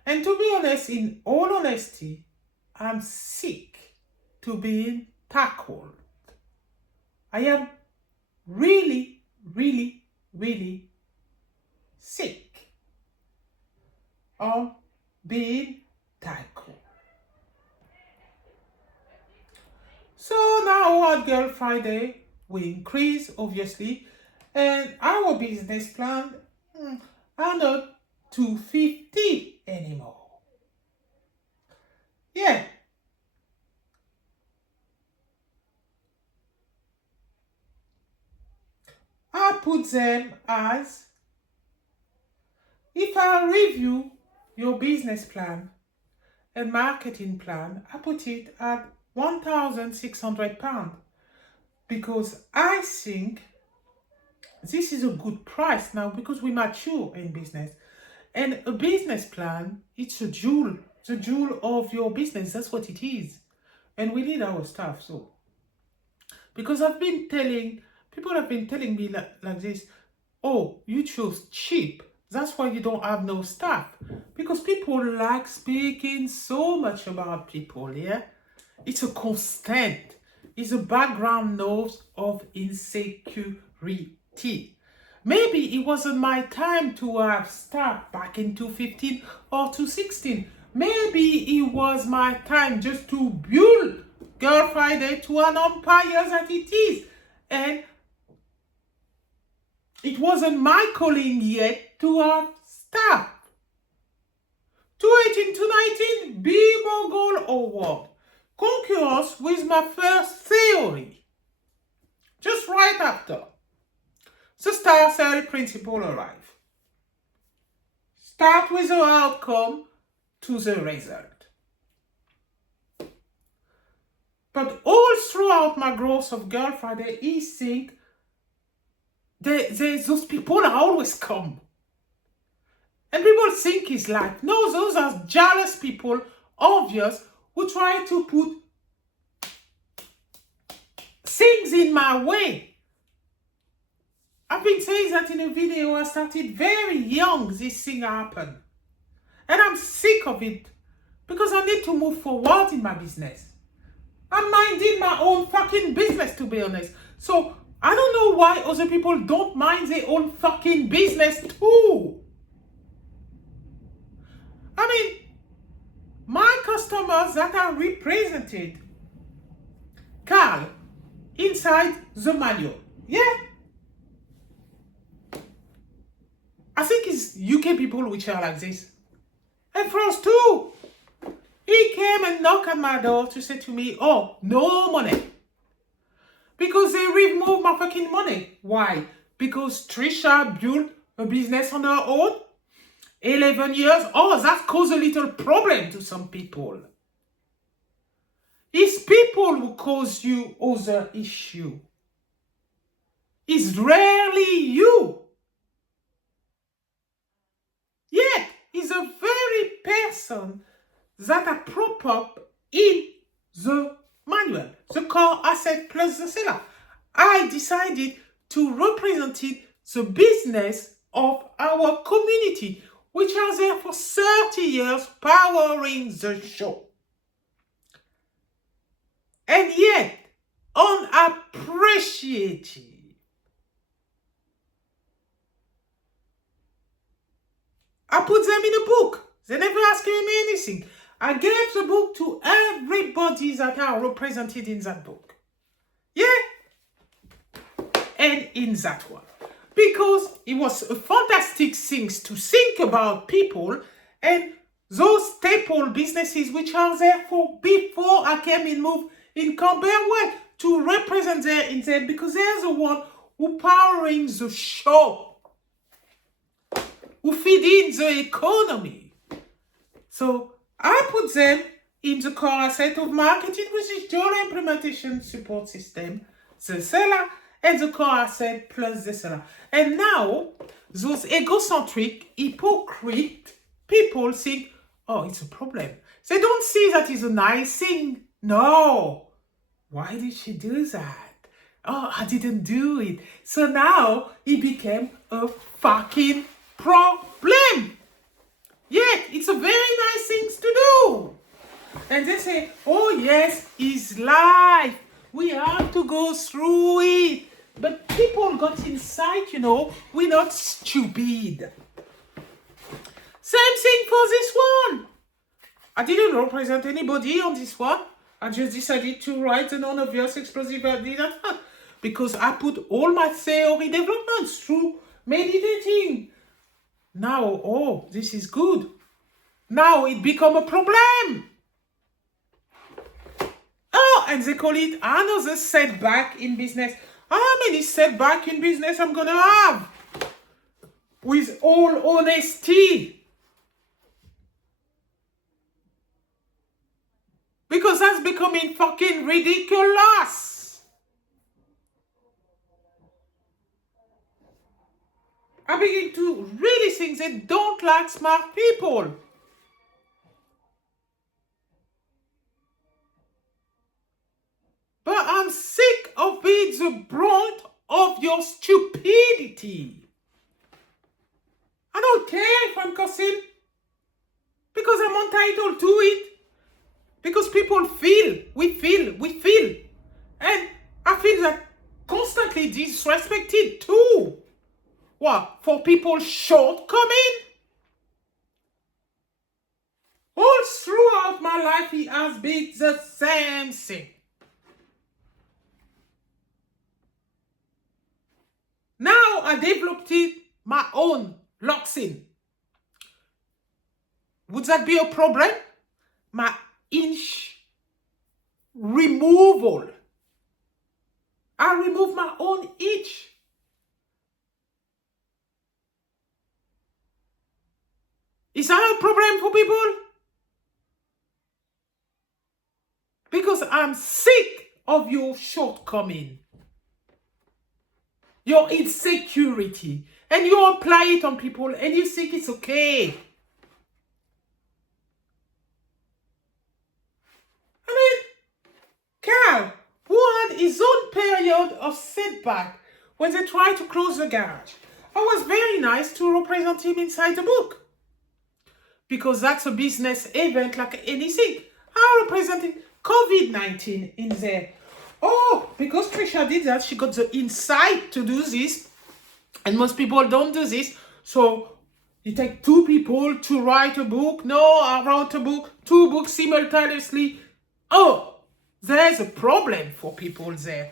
And to be honest, in all honesty, I'm sick to being tackled. I am really, really, really sick of being tackled. So now at Girl Friday, we increase obviously, and our business plan are not 250 anymore. Yeah. I put them as, if I review your business plan and marketing plan, I put it at £1,600 because I think this is a good price now because we mature in business. And a business plan, it's a jewel, the jewel of your business. That's what it is. And we need our staff. So, because people have been telling me like this, oh, you chose cheap. That's why you don't have no staff. Because people like speaking so much about people, yeah? It's a constant. It's a background noise of insecurity. Maybe it wasn't my time to have staff back in 2015 or 2016. Maybe it was my time just to build Girl Friday to an empire that it is. And it wasn't my calling yet to have staff. 2018 to 19, B-Mogul Award. Concurrence with my first theory. Just right after. The star cell principle arrive. Start with the outcome to the result. But all throughout my growth of Girl Friday, I think those people always come. And people think it's like, no, those are jealous people, obvious, who try to put things in my way. I've been saying that in a video. I started very young, this thing happened. And I'm sick of it because I need to move forward in my business. I'm minding my own fucking business, to be honest. So I don't know why other people don't mind their own fucking business too. I mean, my customers that are represented, Carl, inside the manual. Yeah. I think it's UK people which are like this. And France too. He came and knocked at my door to say to me, oh, no money. Because they removed my fucking money. Why? Because Trisha built a business on her own. 11 years. Oh, that caused a little problem to some people. It's people who cause you other issue. It's rarely you. Yet, it's a very person that are prop up in the manual, the core asset plus the seller. I decided to represent it, the business of our community, which are there for 30 years powering the show. And yet, unappreciated. I put them in a book. They never asked me anything. I gave the book to everybody that are represented in that book. Yeah. And in that one. Because it was a fantastic thing to think about people and those staple businesses which are there for before I came in move in Camberwell to represent them in them because they're the one who powering the show, who feed in the economy. So I put them in the core asset of marketing, which is your implementation support system, the seller, and the core asset plus the seller. And now, those egocentric, hypocrite people think, oh, it's a problem. They don't see that it's a nice thing. No. Why did she do that? Oh, I didn't do it. So now, it became a fucking problem. Yet, it's a very nice thing to do. And they say, oh yes, it's life. We have to go through it. But people got inside, we're not stupid. Same thing for this one. I didn't represent anybody on this one. I just decided to write an non-obvious explosive idea because I put all my theory developments through meditating. Now, oh, this is good. Now it become a problem. Oh, and they call it another setback in business. How many setback in business I'm gonna have? With all honesty. Because that's becoming fucking ridiculous. I begin to really think they don't like smart people. But I'm sick of being the brunt of your stupidity. I don't care if I'm cussing. Because I'm entitled to it. Because people we feel. And I feel that constantly disrespected too. What? For people's shortcoming? All throughout my life, it has been the same thing. Now I developed my own loxin. Would that be a problem? My inch removal. I remove my own itch. Is that a problem for people? Because I'm sick of your shortcoming. your insecurity, and you apply it on people and you think it's okay. I mean, Carl, who had his own period of setback when they tried to close the garage, I was very nice to represent him inside the book. Because that's a business event like anything. I represented COVID-19 in there. Oh, because Trisha did that, she got the insight to do this. And most people don't do this. So you take two people to write a book. No, I wrote a book, two books simultaneously. Oh, there's a problem for people there.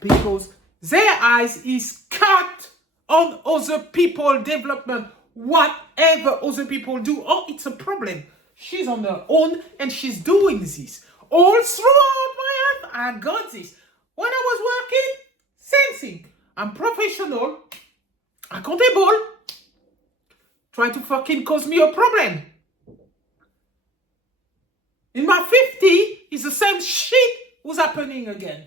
Because their eyes is cut on other people development. Whatever other people do, oh, it's a problem. She's on her own and she's doing this. All throughout my life, I got this. When I was working, same thing. I'm professional, accountable. Try to fucking cause me a problem. In my 50, it's the same shit was happening again.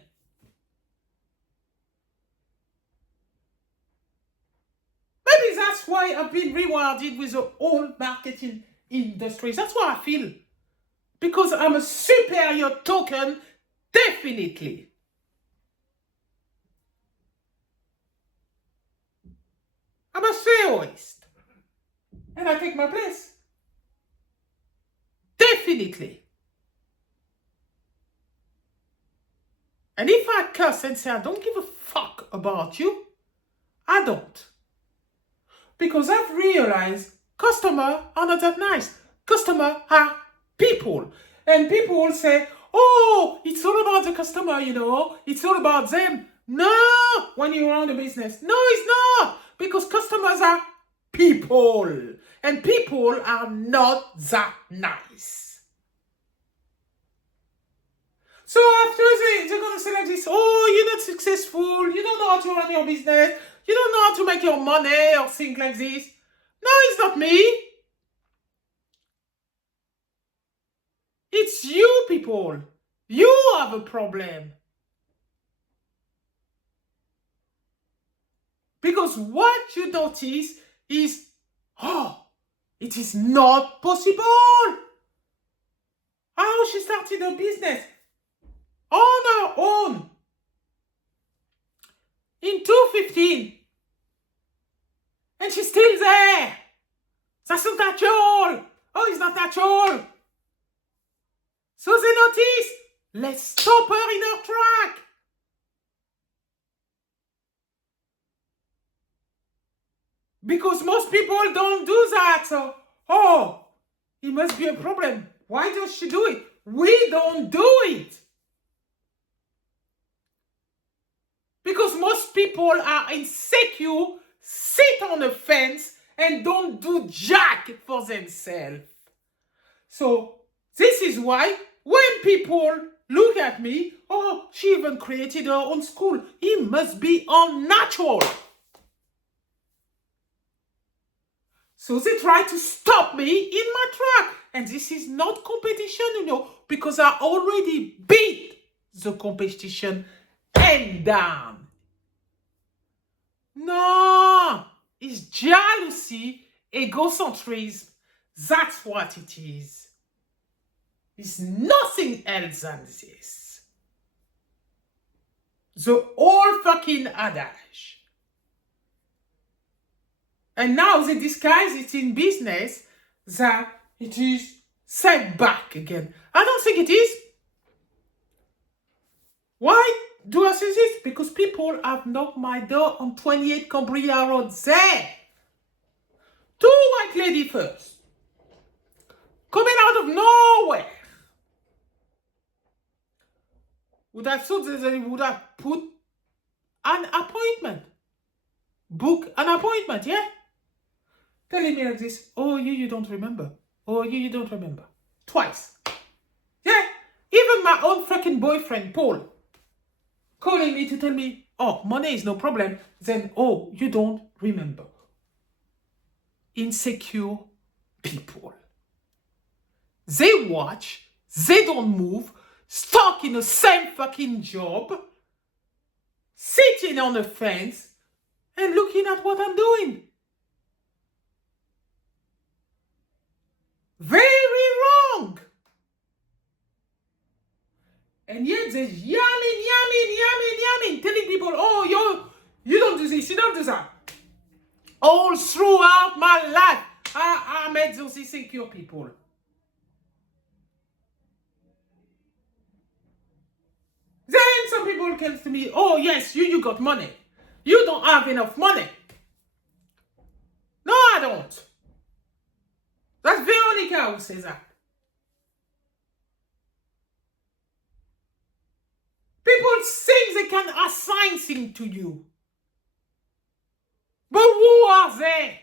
Maybe that's why I've been rewarded with the whole marketing industry. That's what I feel. Because I'm a superior token, definitely. I'm a theorist. And I take my place. Definitely. And if I curse and say I don't give a fuck about you, I don't. Because I've realized customers are not that nice. Customers are people. And people will say, oh, it's all about the customer, you know. It's all about them. No, when you run a business. No, it's not. Because customers are people. And people are not that nice. So after they're going to say like this, oh, you're not successful. You don't know how to run your business. You don't know how to make your money or things like this. No, it's not me. It's you people. You have a problem. Because what you notice is, oh, it is not possible. How she started a business on her own. In 2015. And she's still there. That's not natural. Oh, it's not natural. So they notice, let's stop her in her track. Because most people don't do that. So, oh, it must be a problem. Why does she do it? We don't do it. Because most people are insecure, sit on the fence, and don't do jack for themselves. So, this is why when people look at me, oh, she even created her own school. It must be unnatural. So they try to stop me in my track. And this is not competition, you know, because I already beat the competition and down. No, it's jealousy, egocentrism. That's what it is. It's nothing else than this. The whole fucking adage. And now they disguise it in business that it is set back again. I don't think it is. Why do I say this? Because people have knocked my door on 28 Cambria Road there. Two white ladies first. Coming out of nowhere. Would have thought that they would have put an appointment. Book an appointment, yeah? Telling me like this, oh, you don't remember. Oh, you don't remember. Twice. Yeah? Even my own freaking boyfriend, Paul, calling me to tell me, oh, money is no problem. Then, oh, you don't remember. Insecure people. They watch, they don't move, stuck in the same fucking job, sitting on the fence, and looking at what I'm doing. Very wrong. And yet they're yamming, telling people, oh, you don't do this, you don't do that. All throughout my life, I met those insecure people. Then some people come to me, oh yes, you got money. You don't have enough money. No, I don't. That's Veronica who says that. People think they can assign things to you. But who are they?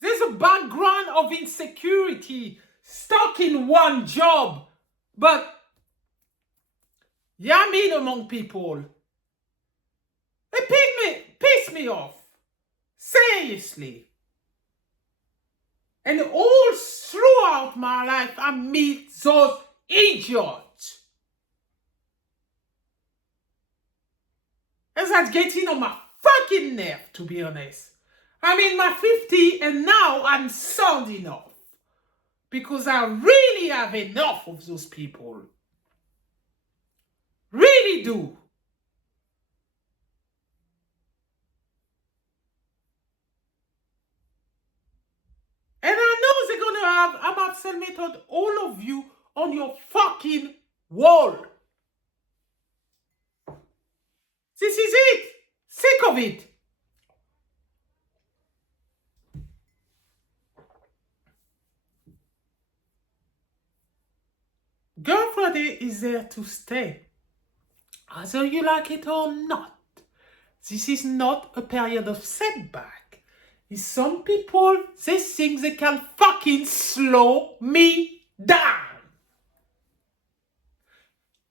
There's a background of insecurity, stuck in one job. But yamming among people. It pissed me off. Seriously. And all throughout my life, I meet those idiots. And that's getting on my fucking nerve, to be honest. I'm in my 50s and now I'm sounding off. Because I really have enough of those people. Really do. And I know they're going to have Ahmad Selmethod, all of you, on your fucking wall. This is it. Sick of it. Girl Friday is there to stay. Whether you like it or not. This is not a period of setback. Some people, they think they can fucking slow me down.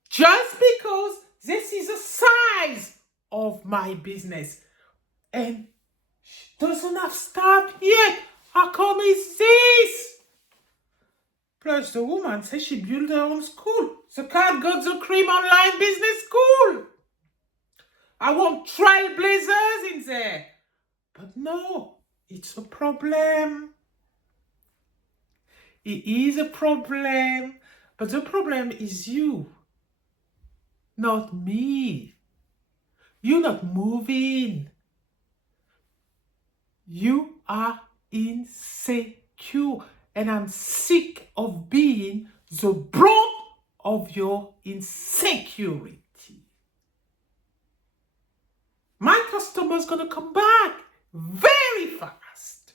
Just because this is the size of my business. And she doesn't have started yet. How come is this? Plus, the woman says she built her own school. The cat got the cream online business school. I want trailblazers in there. But no, it's a problem. It is a problem. But the problem is you, not me. You're not moving. You are insecure. And I'm sick of being the brunt of your insecurity. My customer's gonna come back very fast.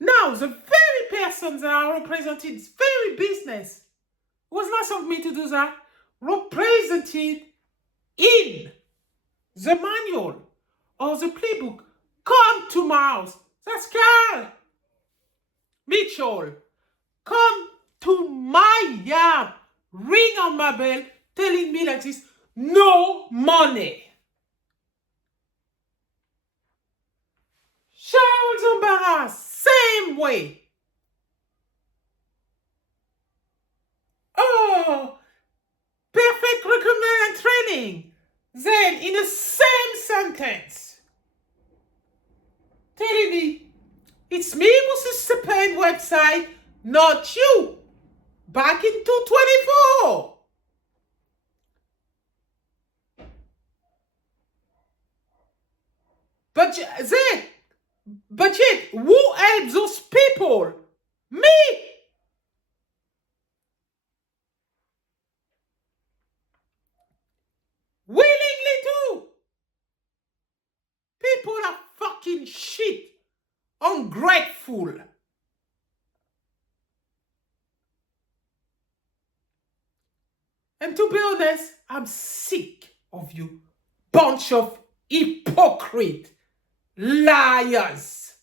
Now, the very person that I represented, very business, it was nice of me to do that, represented in the manual or the playbook. Come to my house. That's Carl Mitchell. Come to my yard. Ring on my bell, telling me like this, no money. Charles Embarrass, same way. Oh, perfect recruitment and training. Then, in the same sentence, telling me, it's me who's the paid website, not you. Back in 2024. But yet, who helped those people? Me. Willingly too. People are fucking shit. Ungrateful. And to be honest, I'm sick of you. Bunch of hypocrite liars.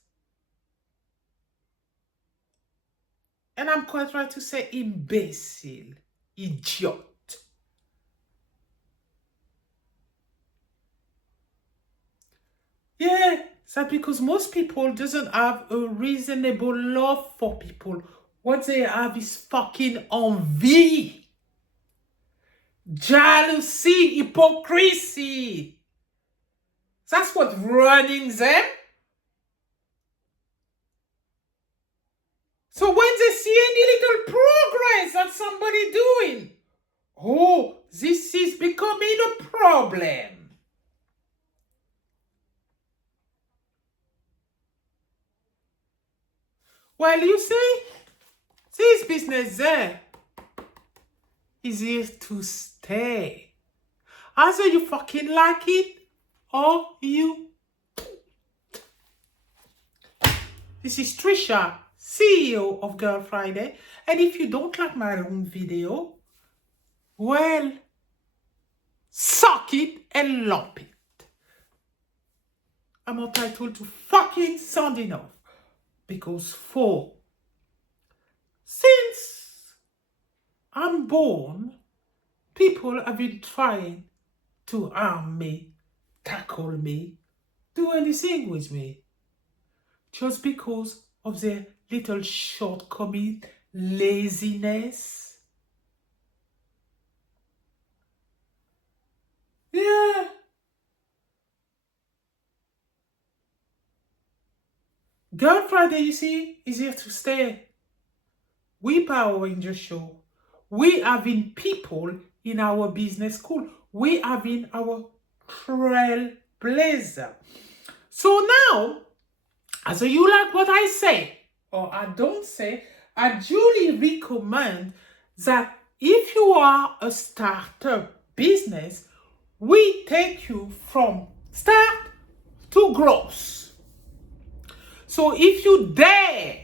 And I'm quite right to say imbecile, idiot. Yeah, that's because most people doesn't have a reasonable love for people. What they have is fucking envy. jealousy, hypocrisy. That's what's running them. So when they see any little progress that somebody doing, oh, this is becoming a problem. Well, you see, this business there is here to stay. Either you fucking like it or you. This is Trisha, CEO of Girl Friday. And if you don't like my own video, well, suck it and lump it. I'm entitled to fucking sounding off. Because since I'm born, people have been trying to harm me, tackle me, do anything with me. Just because of their little shortcoming, laziness. Yeah. Girl Friday, you see, is here to stay. We Power Ranger show. We having people in our business school. We having our trailblazer. So now, as you like what I say, or I don't say, I duly recommend that if you are a startup business, we take you from start to growth. So if you dare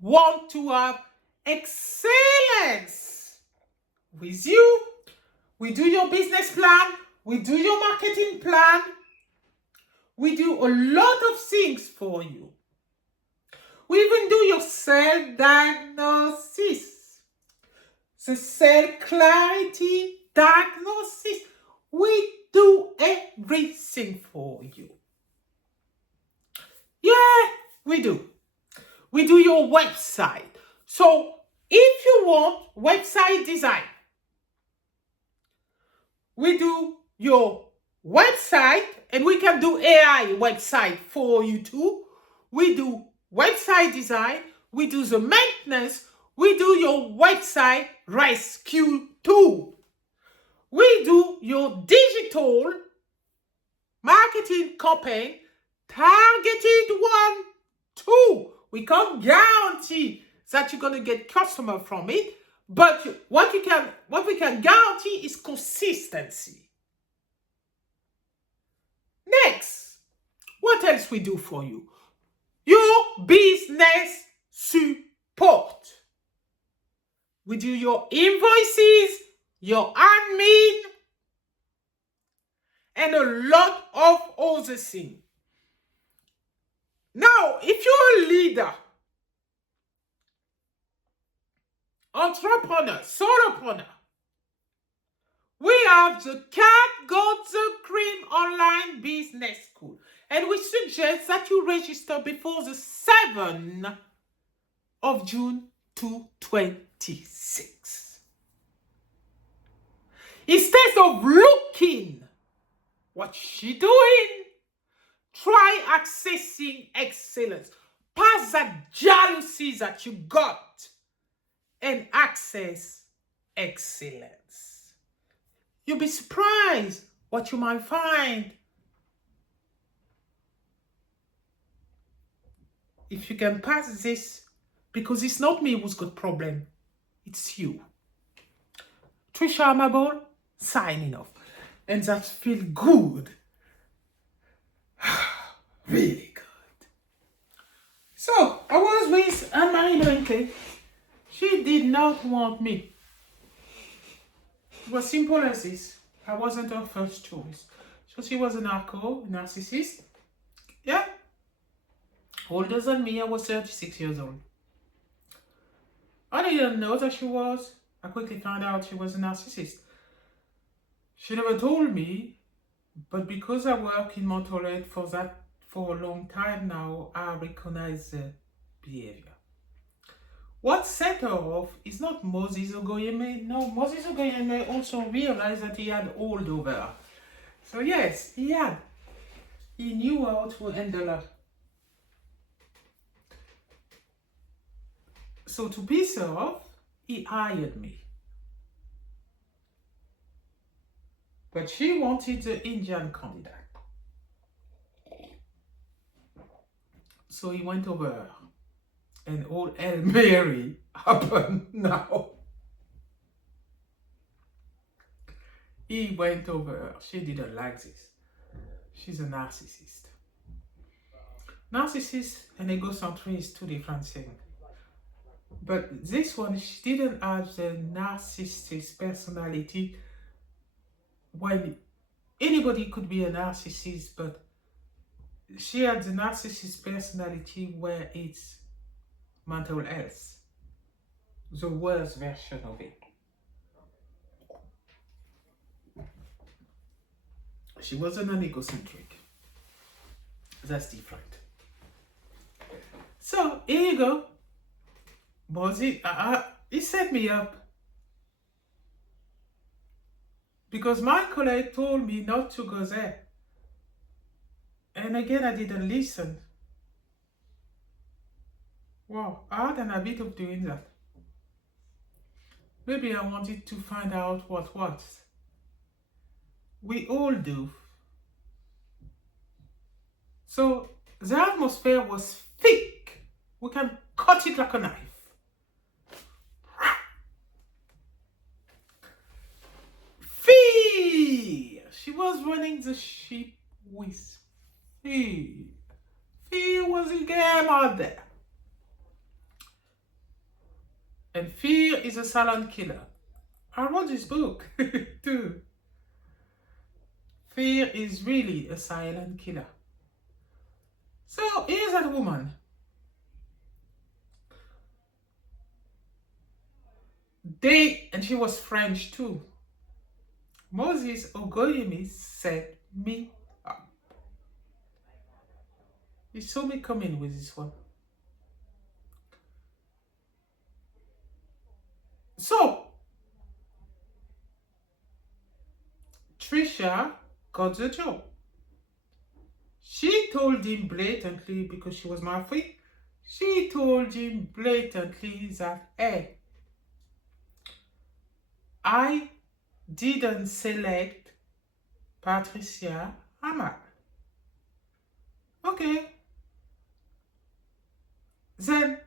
want to have excellence with you, we do your business plan, we do your marketing plan, we do a lot of things for you. We even do your self-diagnosis, the self-clarity diagnosis. We do everything for you. Yeah, we do. We do your website. So if you want website design, we do your website, and we can do AI website for you too. We do website design, we do the maintenance, we do your website rescue too. We do your digital marketing campaign, targeted one too. We can't guarantee that you're gonna get customer from it, but what we can guarantee is consistency. Next, what else we do for you? Your business support. We do your invoices, your admin, and a lot of other things. Now, if you're a leader, entrepreneur, solopreneur, we have the Cat Got the Cream online business school. And we suggest that you register before the 7th of June 2026. Instead of looking what she doing, try accessing excellence. Pass that jealousy that you got and access excellence. You'll be surprised what you might find. If you can pass this, because it's not me who's got problem, it's you. Trisha Amable, signing off. And that feel good. Really good. So, I was with Anne-Marie Brinkley. She did not want me. It was simple as this. I wasn't her first choice. So she was a narcissist. Yeah. Older than me, I was 36 years old. I didn't know that she was. I quickly found out she was a narcissist. She never told me, but because I work in mental health for a long time now, I recognize the behavior. What set her off is not Moses Ogoyeme. No, Moses Ogoyeme also realized that he had hold over her. So yes, he had. He knew how to handle her. So to piss her off, he hired me. But she wanted the Indian candidate. So he went over her. And old El Mary happened now. He went over her. She didn't like this. She's a narcissist. Narcissist and egocentric is two different things. But this one, she didn't have the narcissist personality. When anybody could be a narcissist, but she had the narcissist personality where it's mental health. The worst version of it. She wasn't an egocentric. That's different. So here you go. Moses, he set me up. Because my colleague told me not to go there. And again, I didn't listen. Wow, I had an habit of doing that. Maybe I wanted to find out what was. We all do. So the atmosphere was thick. We can cut it like a knife. Fear! She was running the ship with fear. Fear was a game out there. And fear is a silent killer. I wrote this book too. Fear is really a silent killer. So here's that woman. And she was French too. Moses Ogoyemi set me up. He saw me coming with this one. So, Trisha got the job. She told him blatantly, because she was my friend, she told him blatantly that, hey, I didn't select Patricia Hamad. Okay. Then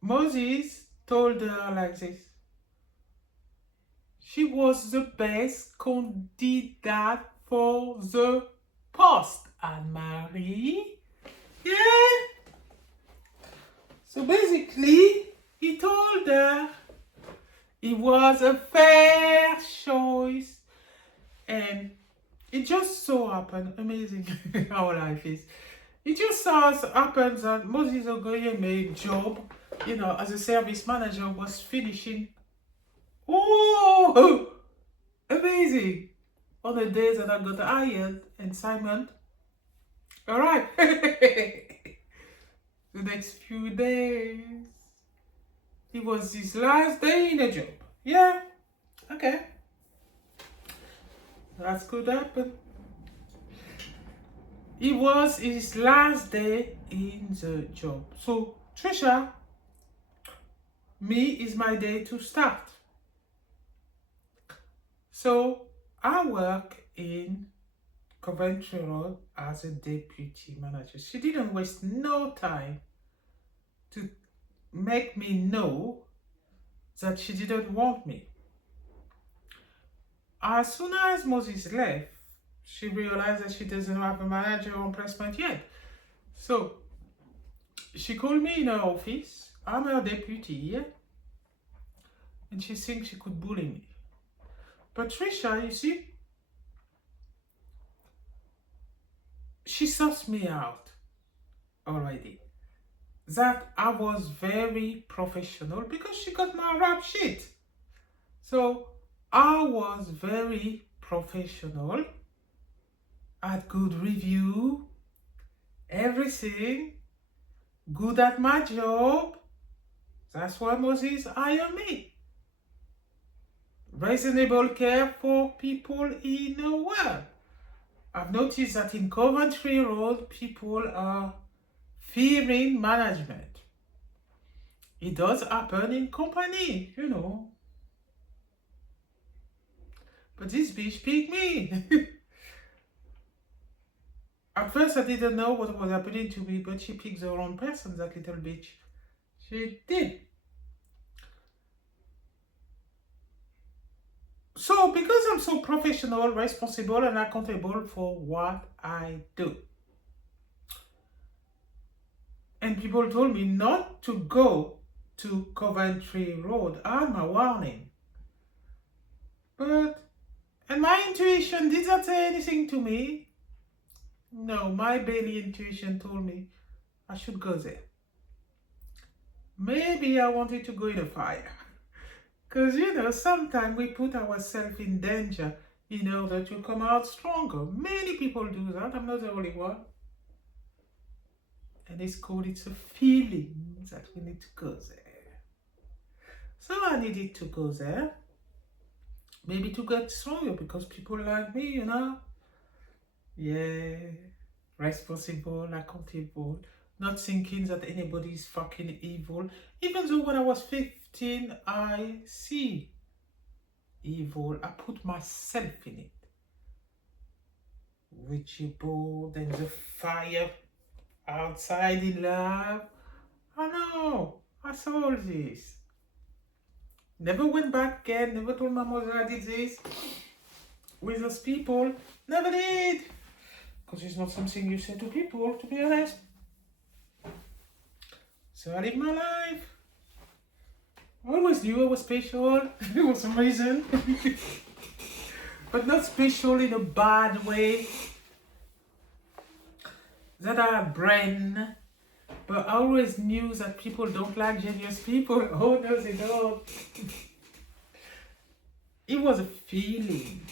Moses told her like this. She was the best candidate for the post. Anne-Marie. Yeah. So basically, he told her it was a fair choice. And it just so happened, amazing how life is. It just so happened that Moses Ogoyeme's job, as a service manager was finishing. Oh, amazing. On the days that I got hired and Simon. All right. The next few days, it was his last day in the job. Yeah. Okay. That could happen. It was his last day in the job. So, Trisha, me is my day to start. So, I work in Coventry Road as a deputy manager. She didn't waste no time to make me know that she didn't want me. As soon as Moses left, she realized that she doesn't have a manager on placement yet. So she called me in her office. I'm her deputy, yeah? And she thinks she could bully me. But Trisha, you see, she sussed me out already. That I was very professional because she got my rap sheet. So I was very professional. I had good review, everything, good at my job. That's why Moses hired me. Reasonable care for people in the world. I've noticed that in Coventry Road, people are fearing management. It does happen in company, you know. But this bitch picked me. At first, I didn't know what was happening to me, but she picked the wrong person, that little bitch. She did. So, because I'm so professional, responsible, and accountable for what I do, and people told me not to go to Coventry Road, I'm a warning. But, and my intuition, did that say anything to me? No, my belly intuition told me I should go there. Maybe I wanted to go in a fire. Because, you know, sometimes we put ourselves in danger in order to come out stronger. Many people do that. I'm not the only one. And it's a feeling that we need to go there. So I needed to go there. Maybe to get stronger because people like me, you know. Yeah, responsible, accountable, not thinking that anybody is fucking evil. Even though when I was 15, I see evil. I put myself in it. Witchy board and the fire outside in love. I know, I saw all this. Never went back again, never told my mother I did this with those people. Never did. Because it's not something you say to people, to be honest. So I live my life. I always knew I was special for some reason. But not special in a bad way. That I have brain. But I always knew that people don't like genius people. Oh no, they don't. It was a feeling.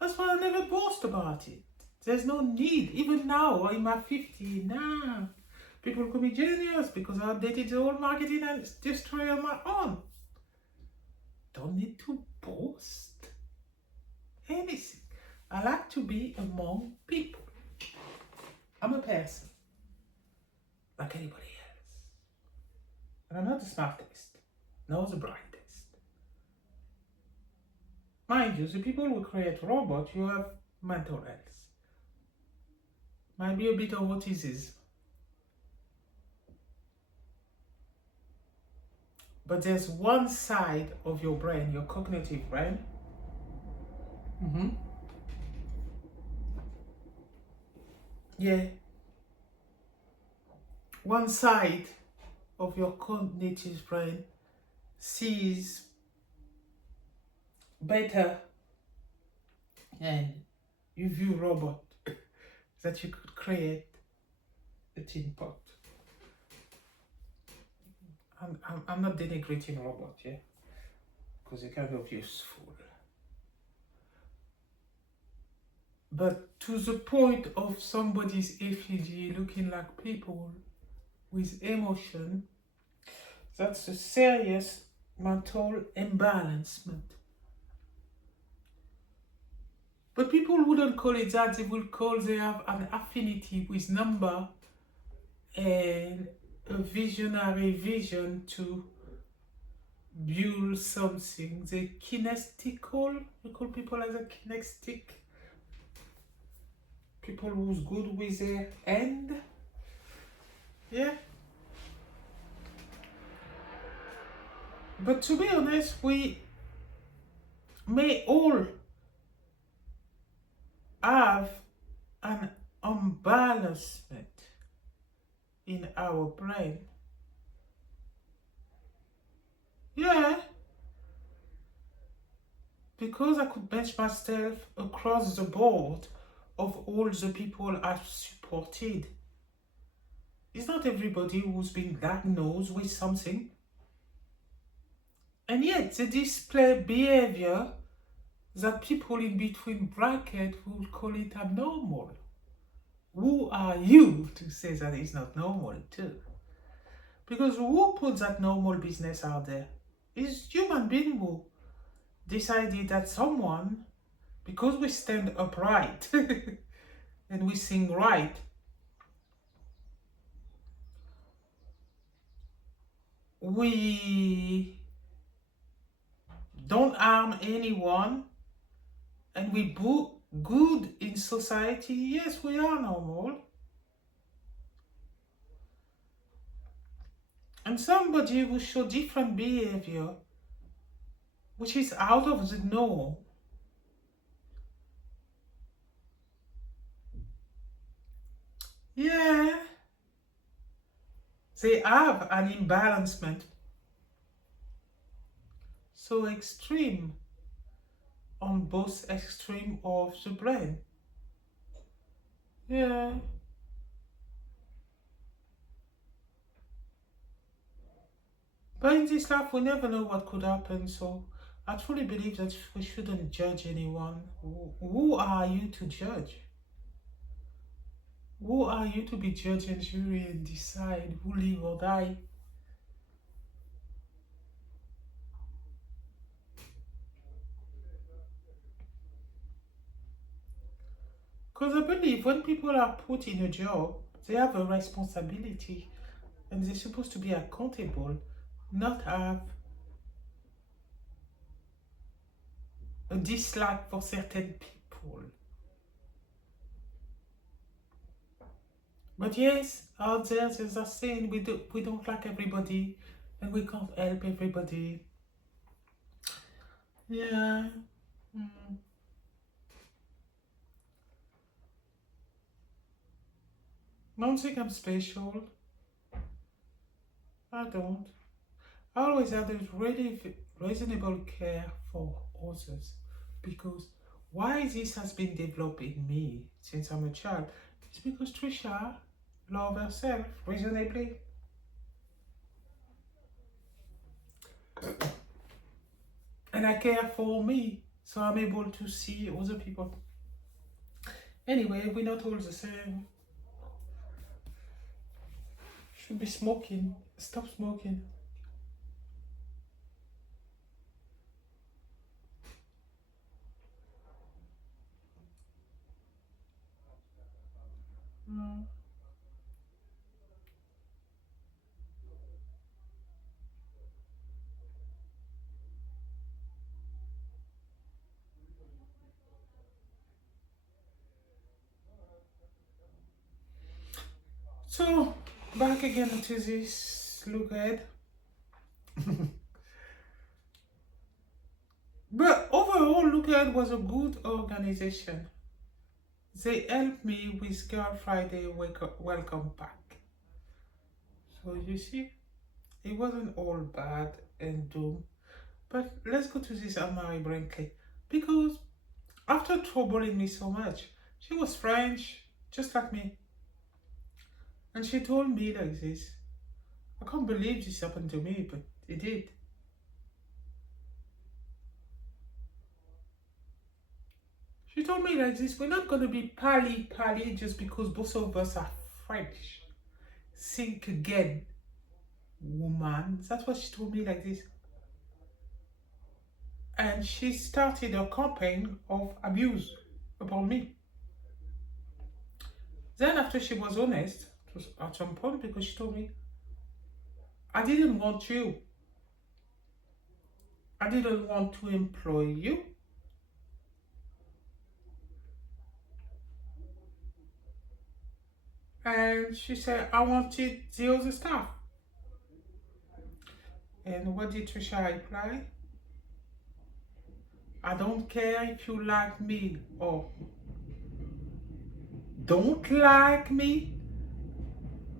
That's why I never boast about it. There's no need. Even now, in my 50s, nah. People call me genius because I updated the whole marketing and destroy on my own. Don't need to boast anything. I like to be among people. I'm a person like anybody else. And I'm not the smartest, nor the brightest. Mind you, the people who create robots, you have mental health. Might be a bit of autism. But there's one side of your brain, your cognitive brain. Yeah. One side of your cognitive brain sees better and you view robot that you could create a tin pot. I'm not denigrating robot, yeah, because they're kind of useful. But to the point of somebody's effigy looking like people with emotion, that's a serious mental imbalancement. But people wouldn't call it that. They would call they have an affinity with number and a visionary vision to build something. They kinestical. We call people as a kinestic. People who's good with their end. Yeah. But to be honest, we may all have an unbalancement in our brain. Yeah. Because I could bench myself across the board of all the people I've supported. It's not everybody who's been diagnosed with something. And yet they display behavior that people in between brackets will call it abnormal. Who are you to say that it's not normal too? Because who put that normal business out there? It's human being who decided that someone, because we stand upright and we sing right, we don't harm anyone, and we do good in society. Yes, we are normal. And somebody who show different behavior, which is out of the norm, yeah, they have an imbalancement so extreme on both extreme of the brain. Yeah. But in this life, we never know what could happen, so I truly believe that we shouldn't judge anyone. Who are you to judge? Who are you to be judge and jury and decide who live or die? Because I believe when people are put in a job, they have a responsibility and they're supposed to be accountable, not have a dislike for certain people. But yes, out there there's a saying we don't like everybody and we can't help everybody. Yeah. Mm. Don't think I'm special. I don't. I always had a really reasonable care for others because why this has been developed in me since I'm a child is because Trisha loves herself reasonably. And I care for me, so I'm able to see other people. Anyway, we're not all the same. Should be smoking. Stop smoking. Mm. So, back again to this look ahead. But overall, Look Ahead was a good organization. They helped me with Girl Friday Welcome Pack. So you see, it wasn't all bad and doom. But let's go to this Anne-Marie Brinkley. Because after troubling me so much, she was French, just like me. And she told me like this. I can't believe this happened to me, but it did. She told me like this, we're not going to be pally just because both of us are French. Think again, woman. That's what she told me like this. And she started a campaign of abuse upon me. Then after she was honest, at some point, because she told me, I didn't want you. I didn't want to employ you. And she said, I wanted the other staff. And what did Trisha reply? I don't care if you like me or don't like me.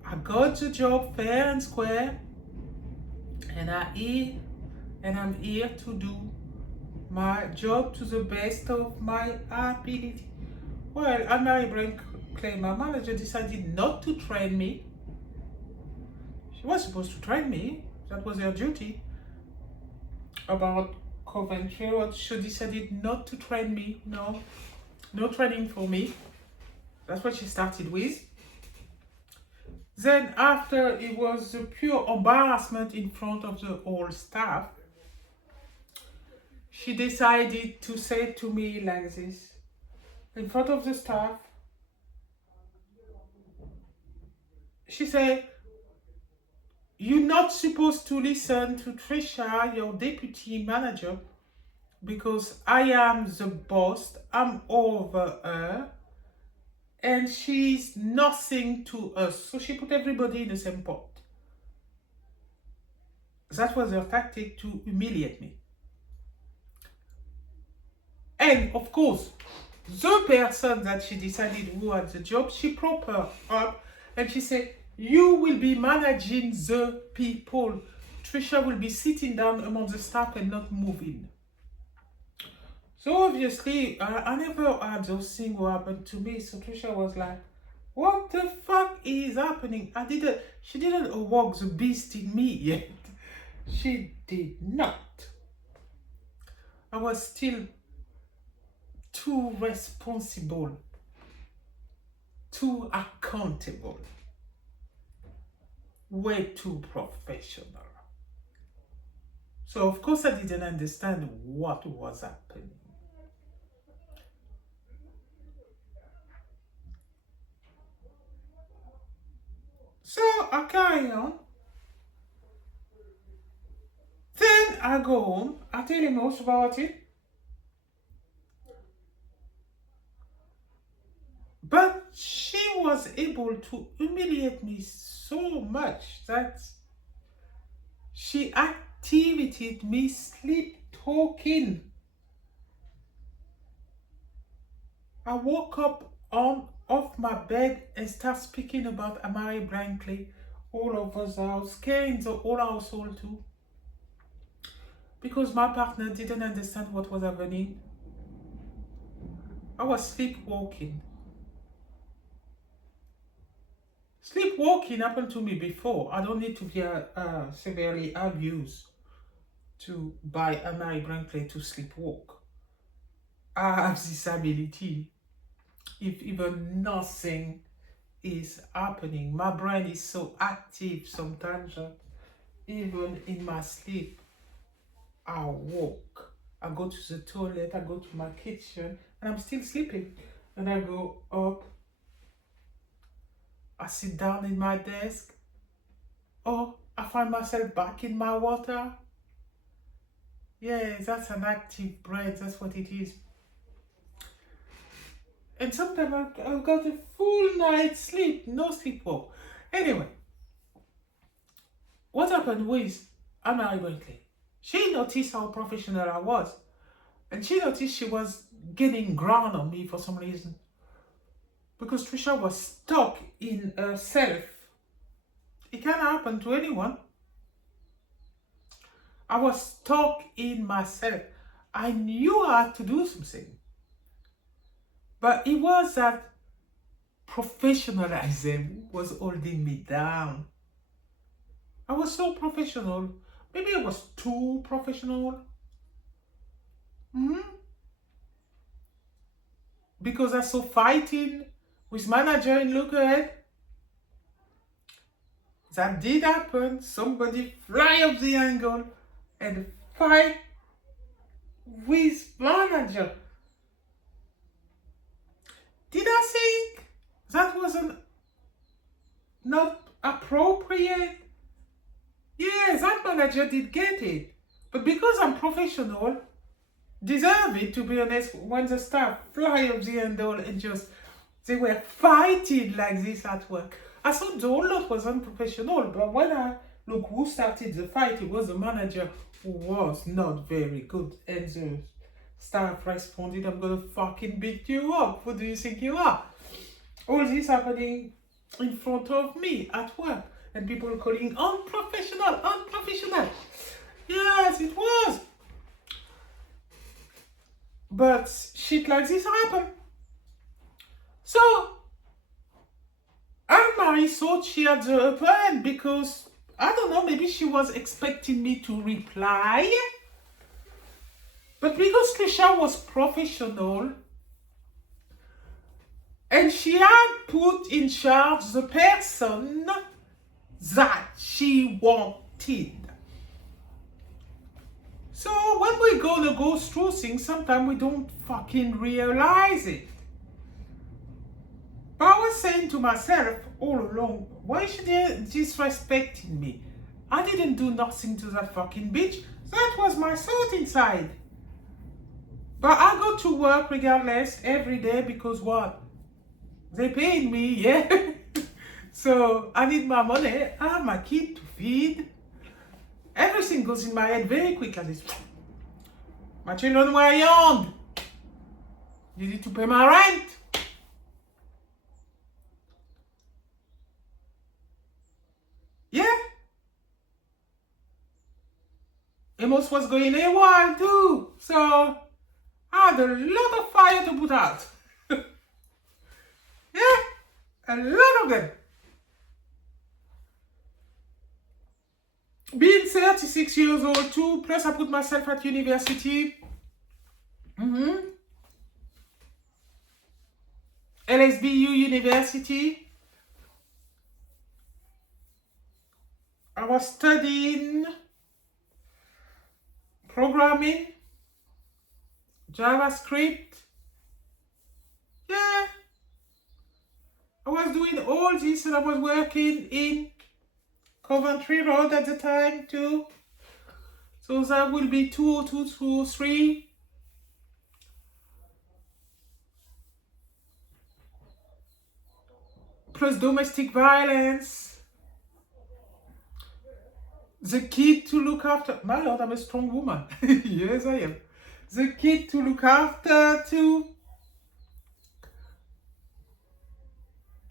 I got the job fair and square, and I'm here to do my job to the best of my ability. Well, Anne-Marie Brinkley, my manager, decided not to train me. She was supposed to train me. That was her duty. About Coventry Road, she decided not to train me. No training for me. That's what she started with. Then after it was a pure embarrassment in front of the whole staff, she decided to say to me like this, in front of the staff. She said, "You're not supposed to listen to Trisha, your deputy manager, because I am the boss, I'm over her, and she's nothing to us." So she put everybody in the same pot. That was her tactic to humiliate me. And of course, the person that she decided who had the job, she propped her up and she said, "You will be managing the people. Trisha will be sitting down among the staff and not moving." So obviously, I never had those things happen to me. So Trisha was like, "What the fuck is happening?" She didn't awoke the beast in me yet. She did not. I was still too responsible, too accountable, way too professional. So of course I didn't understand what was happening. So I carry on. Then I go home, I tell him most about it. But she was able to humiliate me so much that she activated me sleep talking. I woke up off my bed and start speaking about Amari Blankley all over the house, scaring the whole household too. Because my partner didn't understand what was happening. I was sleepwalking. Sleepwalking happened to me before. I don't need to be severely abused by Amari Blankley to sleepwalk. I have this ability. If even nothing is happening, my brain is so active sometimes that even in my sleep, I walk. I go to the toilet, I go to my kitchen, and I'm still sleeping. And I go up, I sit down in my desk, or I find myself back in my water. Yeah, that's an active brain, that's what it is. And sometimes I've got a full night's sleep, no sleepwalk. Anyway, what happened with Anna Brinkley? She noticed how professional I was. And she noticed she was getting ground on me for some reason. Because Trisha was stuck in herself. It can happen to anyone. I was stuck in myself. I knew I had to do something. But it was that professionalism was holding me down. I was so professional. Maybe I was too professional. Because I saw fighting with manager in look ahead. That did happen. Somebody fly up the angle and fight with manager. Did I think that wasn't not appropriate? Yeah, that manager did get it. But because I'm professional, deserve it, to be honest, when the staff fly up the handle and just, they were fighting like this at work. I thought the whole lot was unprofessional, but when I look who started the fight, it was the manager who was not very good. And the staff responded, "I'm gonna fucking beat you up. Who do you think you are?" All this happening in front of me at work. And people calling unprofessional, unprofessional. Yes, it was. But shit like this happened. So, Anne-Marie thought she had the upper hand because, I don't know, maybe she was expecting me to reply. But because Trisha was professional, And she had put in charge the person that she wanted. So when we're gonna go through things, sometimes we don't fucking realize it. But I was saying to myself all along, why is she disrespecting me? I didn't do nothing to that fucking bitch. That was my thought inside. But I go to work regardless every day because what? They paid me, yeah? So I need my money. I have my kid to feed. Everything goes in my head very quick as this. My children were young. Needed to pay my rent. Yeah. Amos was going AWOL too. So I had a lot of fire to put out. Yeah. A lot of them. Being 36 years old too, plus I put myself at university. LSBU University. I was studying programming, JavaScript. Yeah. I was doing all this and I was working in Coventry Road at the time too. So that will be 202, 203. Plus domestic violence. The kid to look after. My Lord, I'm a strong woman. Yes, I am. The kid to look after too.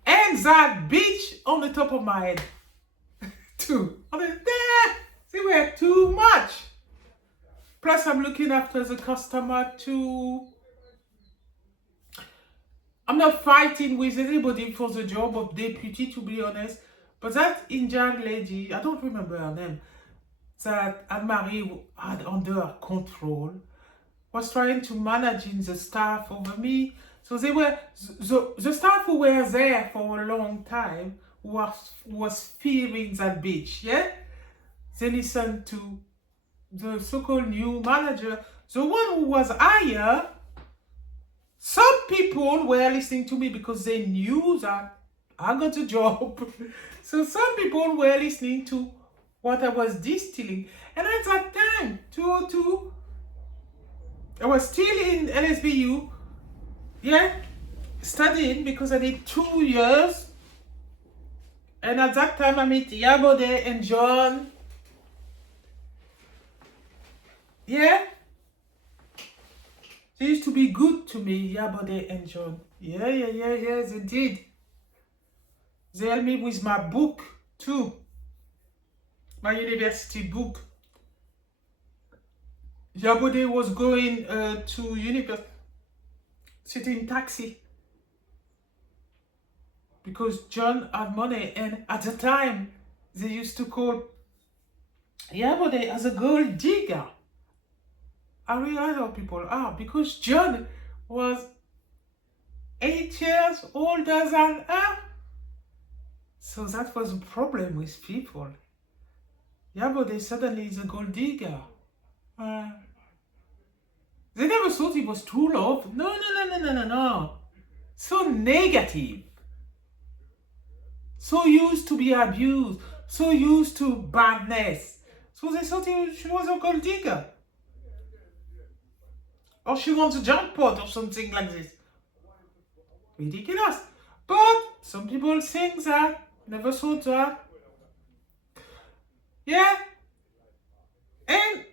And that bitch on the top of my head. Too. They were too much. Plus, I'm looking after the customer too. I'm not fighting with anybody for the job of deputy, to be honest. But that Indian lady, I don't remember her name, that Anne-Marie had under her control, was trying to manage the staff over me. So they were, the staff who were there for a long time was fearing that bitch, yeah? They listened to the so-called new manager, the one who was higher. Some people were listening to me because they knew that I got a job. So some people were listening to what I was distilling. And at that time, 202, I was still in LSBU, yeah, studying because I did 2 years. And at that time, I met Yabode and John. Yeah. They used to be good to me, Yabode and John. Yeah, they did. They helped me with my book, too. My university book. Yabode was going to university in taxi. Because John had money, and at the time, they used to call Yabode as a gold digger. I realize how people are, because John was 8 years older than her. So that was a problem with people. Yabode suddenly is a gold digger. They never thought it was true love. No. So negative. So used to be abused. So used to badness. So they thought she was a gold digger. Or she wants a jackpot or something like this. Ridiculous. But some people think that. Never thought that. Yeah. And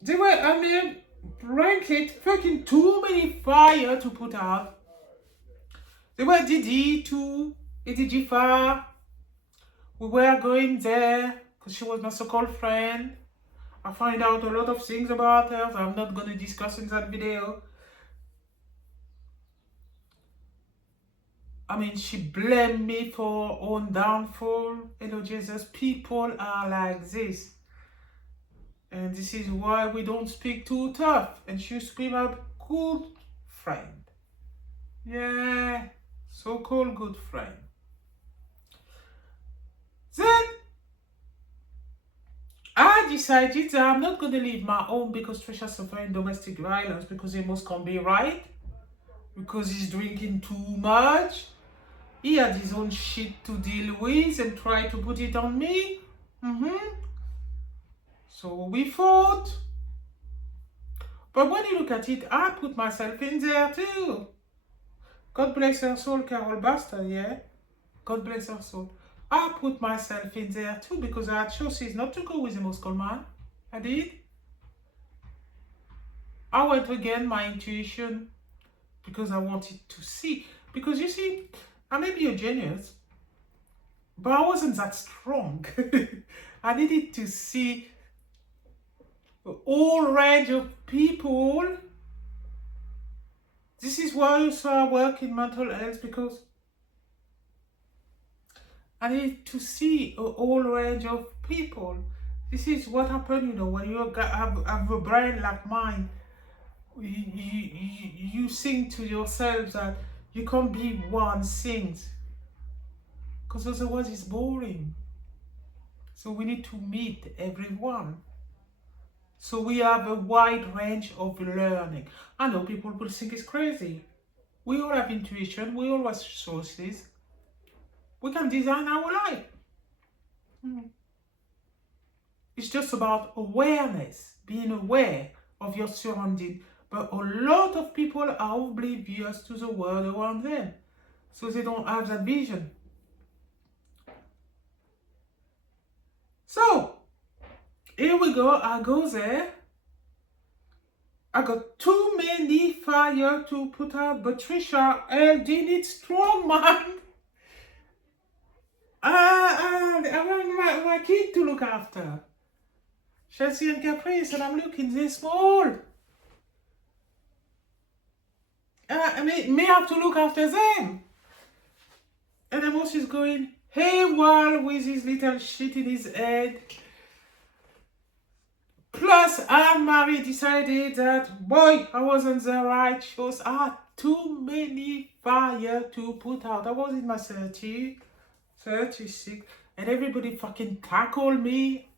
they were, frankly, fucking too many fire to put out. They were Didi too. Jifa. We were going there because she was my so-called friend. I find out a lot of things about her, so I'm not going to discuss in that video. I mean, she blamed me for her own downfall. Hello, Jesus, people are like this. And this is why we don't speak too tough. And she used to be my good friend. Yeah. so-called good friend. Then I decided that I'm not going to leave my home because Trisha suffering domestic violence because he must come be right, because he's drinking too much. He had his own shit to deal with and try to put it on me. So we fought. But when you look at it, I put myself in there too. God bless her soul, Carol Basta, yeah? God bless her soul. I put myself in there too because I had choices not to go with the Moscow man. I did. I went again my intuition because I wanted to see. Because you see, I may be a genius, but I wasn't that strong. I needed to see a whole range of people. This is why also I work in mental health, because I need to see a whole range of people. This is what happens, when you have a brain like mine. You think to yourself that you can't be one thing, because otherwise it's boring. So we need to meet everyone. So we have a wide range of learning. I know people will think it's crazy. We all have intuition. We all have sources. We can design our life. It's just about awareness, being aware of your surrounding. But a lot of people are oblivious to the world around them. So they don't have that vision. So, here we go. I go there. I got too many fire to put out, but Trisha, LD needs strong, man. I want my kid to look after. Chelsea and Caprice, and I'm looking this small. I may have to look after them. And the boss is going haywire with his little shit in his head. Plus, Anne-Marie decided that, boy, I wasn't the right choice. I had too many fire to put out. I was in my 30, 36, and everybody fucking tackled me.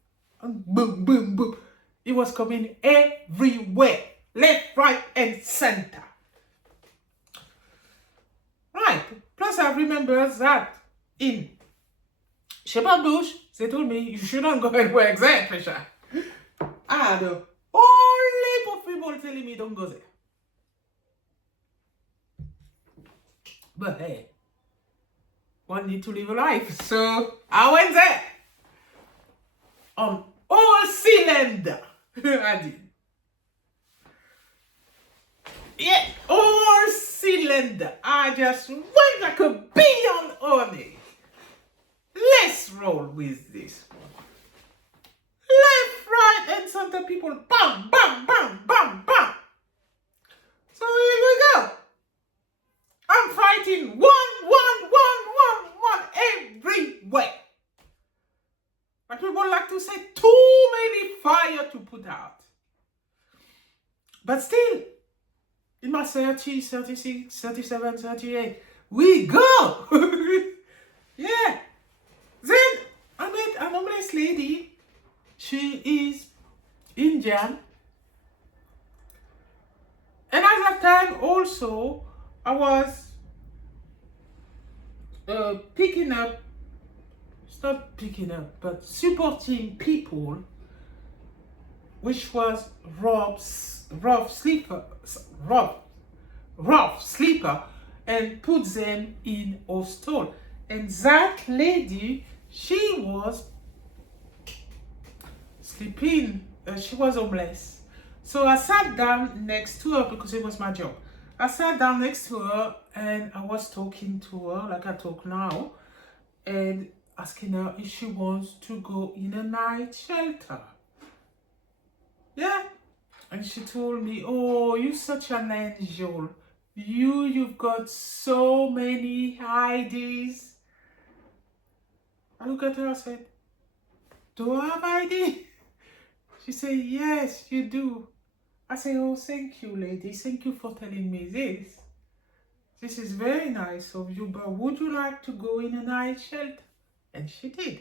And boom, boom, boom. It was coming everywhere. Left, right, and center. Right. Plus, I remember that in Shepherd Bush, they told me, you shouldn't go and work there, Trisha. I had a whole heap of people telling me don't go there. But hey, one need to live a life. So I went there. On all cylinder. I did. Yeah, all cylinder. I just went like a bee on honey. Let's roll with this one. Left, right, and center people. Bam, bam, bam, bam, bam. So here we go. I'm fighting one everywhere. But people like to say too many fire to put out. But still, in my 30, 36, 37, 38, we go. Yeah. Then I met a homeless lady. She is Indian. And at that time also, I was supporting people, which was rough sleeper, and put them in hostel. And that lady, she was sleeping, she was homeless. So I sat down next to her because it was my job. I sat down next to her and I was talking to her like I talk now, and asking her if she wants to go in a night shelter. Yeah. And she told me, oh, you're such an angel. You've got so many ideas. I look at her, I said, do I have ID? She said, yes, you do. I said, oh, thank you, lady. Thank you for telling me this. This is very nice of you, but would you like to go in a night shelter? And she did.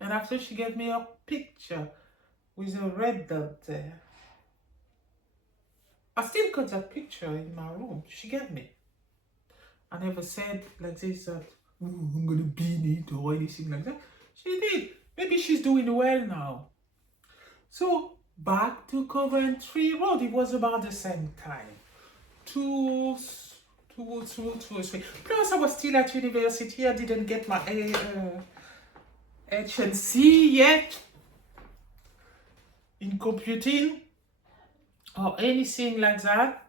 And after she gave me a picture with a red dot there. I still got that picture in my room. She gave me. I never said like this that, "Oh, I'm gonna be in it," or anything like that. She did. Maybe she's doing well now. So back to Coventry Road. It was about the same time. Two or three. Plus, I was still at university. I didn't get my HNC yet in computing or anything like that.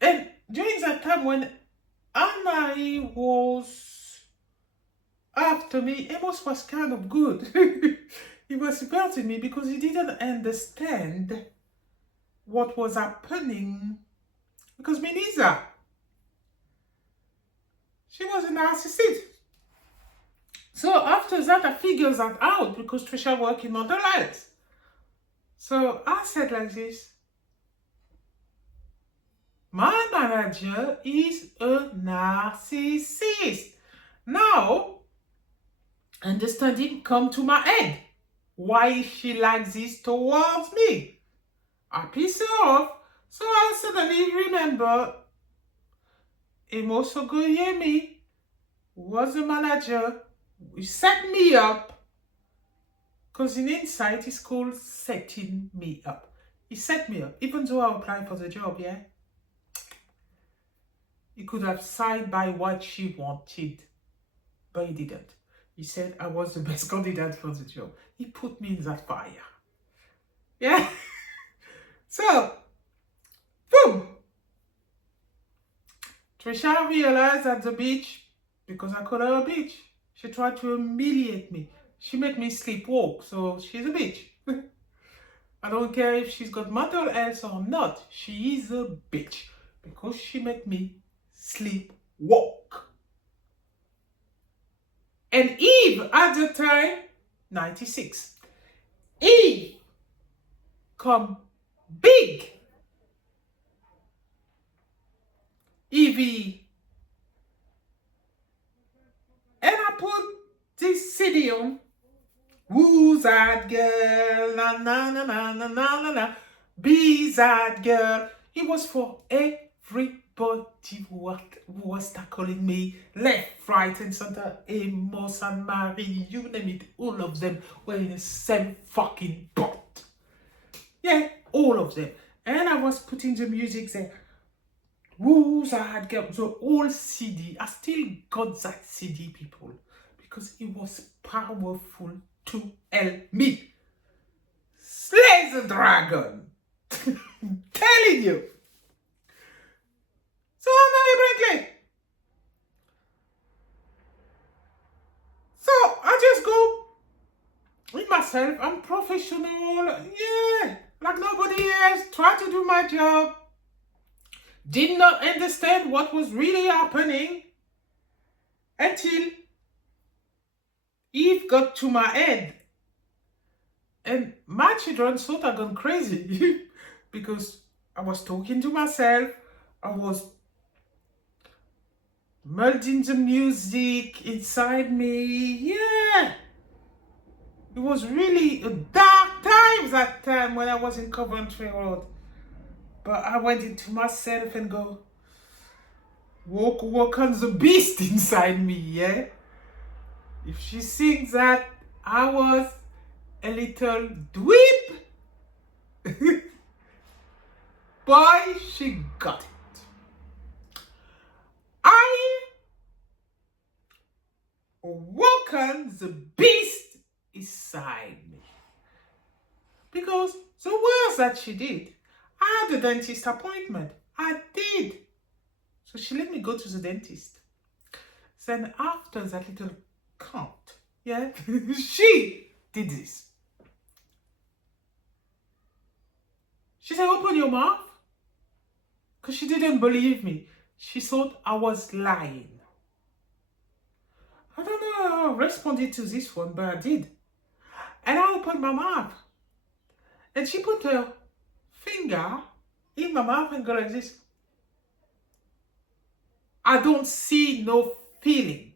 And during that time when Anne-Marie was after me, Amos was kind of good. He was supporting me because he didn't understand what was happening. Because me neither. She was a narcissist. So after that, I figured that out because Trisha worked in mental health. So I said like this. My manager is a narcissist. Now, understanding come to my head. Why is she like this towards me? I piss her off. So I suddenly remember Amos Ogoyemi was the manager who set me up. Because in Insight, it's called setting me up. He set me up, even though I applied for the job, yeah? He could have signed by what she wanted, but he didn't. He said I was the best candidate for the job. He put me in that fire. Yeah? So, boom! Trisha realized at the beach, because I call her a bitch, she tried to humiliate me. She made me sleepwalk, so she's a bitch. I don't care if she's got mental health or not. She is a bitch because she made me sleepwalk. And Eve, at the time, 96. Eve, come big. Evie. And I put this CD on. Who's that girl? Na na na na na na na na. Be that girl. It was for everybody who was tackling me left, right, and center. Amos and Marie, you name it, all of them were in the same fucking pot. Yeah, all of them. And I was putting the music there. Who's that girl? The whole CD. I still got that CD, people, because it was powerful to help me slay the dragon. I'm telling you. So I'm very Brinkley. So I just go with myself. I'm professional. Yeah, like nobody else. Try to do my job. Did not understand what was really happening until Eve got to my head. And my children thought I'd gone crazy because I was talking to myself. I was melting the music inside me. Yeah. It was really a dark time that time when I was in Coventry Road. But I went into myself and go, walk on the beast inside me, yeah? If she thinks that I was a little dweeb, boy, she got it. I woke on the beast inside me. Because the worst that she did, I had a dentist appointment. I did. So she let me go to the dentist. Then after that little cunt, yeah, she did this. She said, open your mouth. Because she didn't believe me. She thought I was lying. I don't know how I responded to this one, but I did. And I opened my mouth. And she put her finger in my mouth and go like this. I don't see no feeling.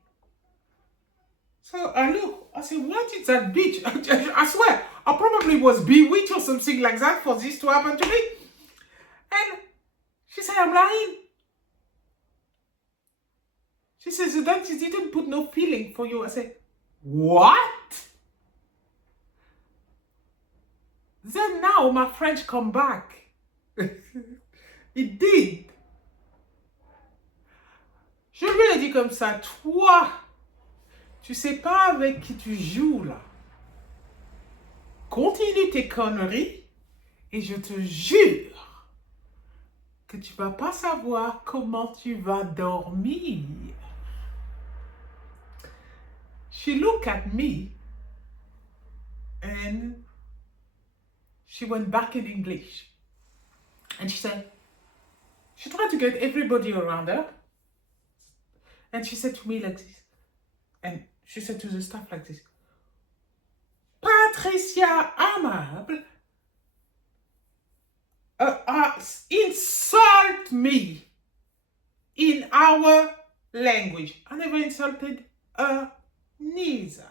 So I look, I say, what is that bitch? I swear, I probably was bewitched or something like that for this to happen to me. And she said, I'm lying. She says, the dentist didn't put no feeling for you. I said, what? Then now my French come back. It did. Je lui ai dit comme ça, toi, tu sais pas avec qui tu joues là. Continue tes conneries et je te jure que tu vas pas savoir comment tu vas dormir. She looked at me and she went back in English. And she said, she tried to get everybody around her. And she said to me like this. And she said to the staff like this. Patricia Amable insult me in our language. I never insulted her neither.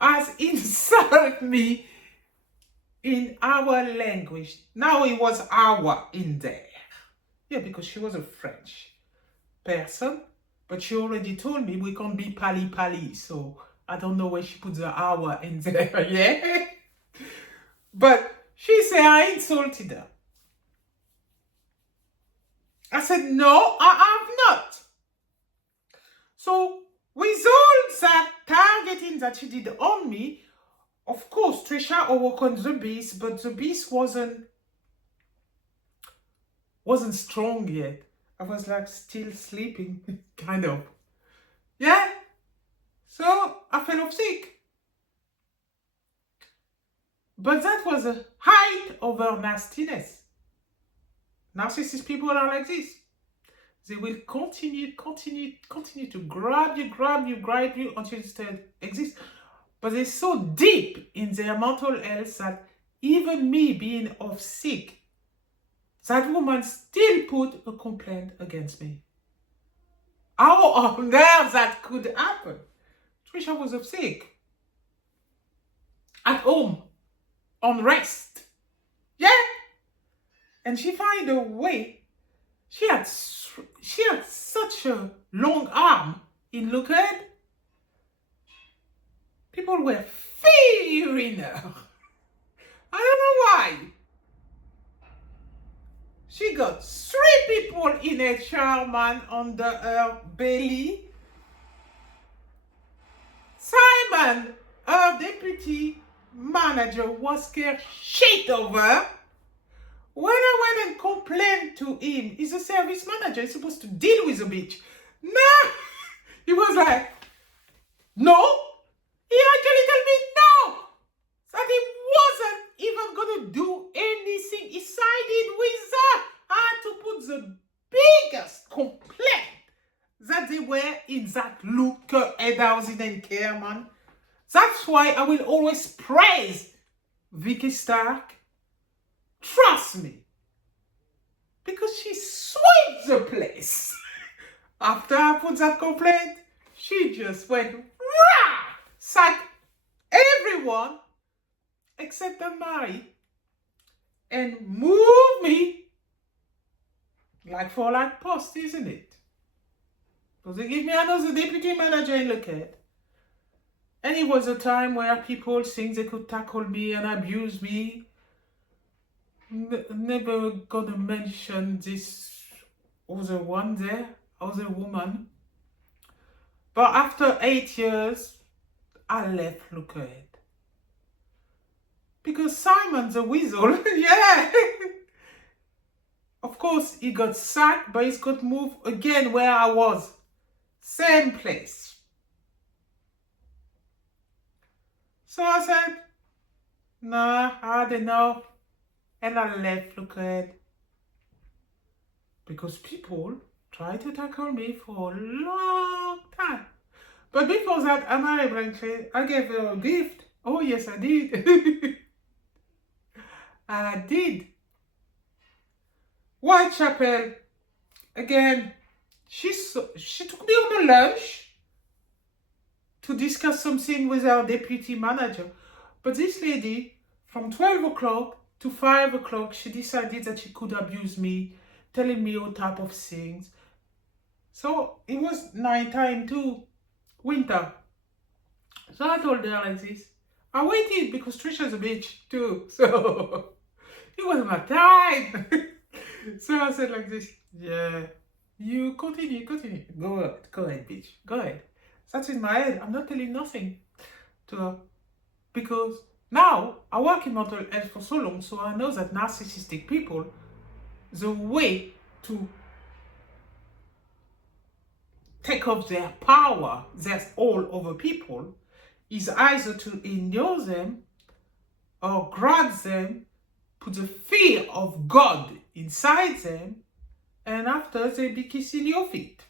As insult me in our language. Now it was our in there. Yeah, because she was a French person. But she already told me we can't be pali. So I don't know where she puts the hour in there. Yeah. But she said I insulted her. I said, no, I have not. So with all that targeting that she did on me, of course, Trisha awoke on the beast, but the beast wasn't strong yet. I was like still sleeping, kind of. Yeah. So I fell off sick. But that was a height of her nastiness. Narcissist people are like this. They will continue to grab you until you still exist. But they're so deep in their mental health that even me being off sick, that woman still put a complaint against me. How on earth that could happen? Trisha was off sick. At home. On rest. Yeah. And she found a way. She had such a long arm in Lookhead. People were fearing her. I don't know why. She got 3 people in a chairman under her belly. Simon, her deputy manager, was scared shit of her. When I went and complained to him, he's a service manager, he's supposed to deal with the bitch. No, he was like, no. He actually told me no, that he wasn't even gonna do anything. He sided with her. I had to put the biggest complaint that they were in that Lookhead housing and care, man. That's why I will always praise Vicky Stark. Trust me. Because she swept the place. After I put that complaint, she just went, rah! Sacked everyone except Mary and moved me like for like post, isn't it? Because they give me another deputy manager in Lookhead. And it was a time where people think they could tackle me and abuse me. Never gonna mention this other one there, other woman. But after 8 years, I left Lookhead. Because Simon the Weasel, yeah. Of course, he got sacked, but he's got moved again where I was. Same place. So I said, nah, I had enough. And I left Lookhead. Because people tried to tackle me for a long time. But before that, I married Blanche. I gave her a gift. Oh, yes, I did. I did. Whitechapel, again, She took me on a lunch to discuss something with our deputy manager. But this lady, from 12 o'clock to 5 o'clock, she decided that she could abuse me, telling me all type of things. So it was night time too, winter. So I told her like this. I waited because Trisha's a bitch too. So it was my time. So I said like this, yeah, you continue. Go ahead, bitch. Go ahead. That's in my head. I'm not telling nothing to her. Because now I work in mental health for so long, so I know that narcissistic people, the way to take up their power, their all over people, is either to ignore them or grab them, put the fear of God inside them, and after they be kissing your feet.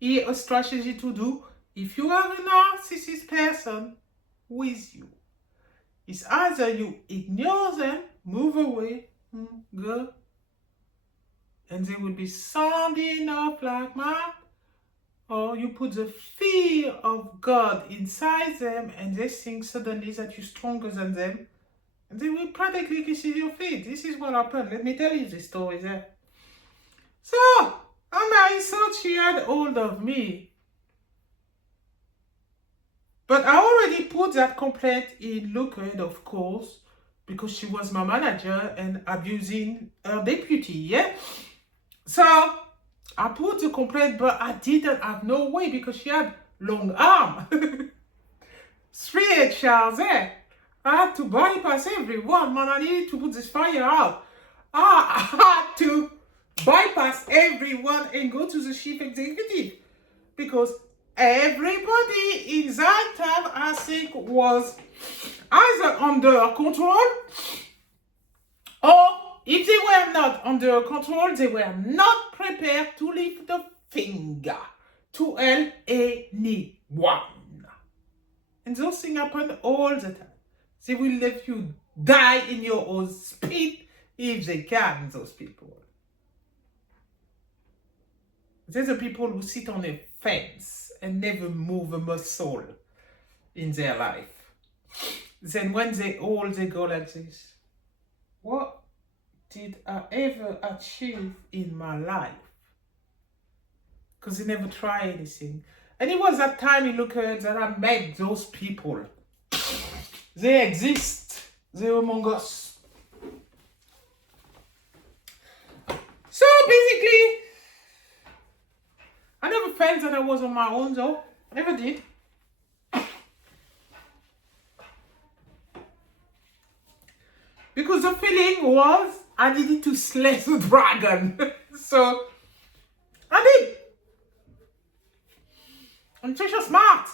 Here a strategy to do if you have a narcissist person with you. It's either you ignore them, move away, go, and they will be sounding up like mad, or you put the fear of God inside them and they think suddenly that you're stronger than them, and they will practically kiss your feet. This is what happened. Let me tell you the story there. So, I thought she had hold of me. But I already put that complaint in Looked, of course, because she was my manager and abusing her deputy, yeah? So, I put the complaint, but I didn't have no way because she had long arm. 3 HRs there. I had to bypass everyone, man. I needed to put this fire out. I had to bypass everyone and go to the chief executive because everybody in that time, I think, was either under control, or if they were not under control, they were not prepared to lift a finger to help anyone. And those things happen all the time. They will let you die in your own spit if they can, those people. They're the people who sit on a fence and never move a muscle in their life. Then when they go like this, what did I ever achieve in my life? Because they never try anything. And it was that time in Looked that I met those people. They exist. They're among us. So basically, I never felt that I was on my own though. I never did. Because the feeling was I needed to slay the dragon. So I did. I'm Trisha smart.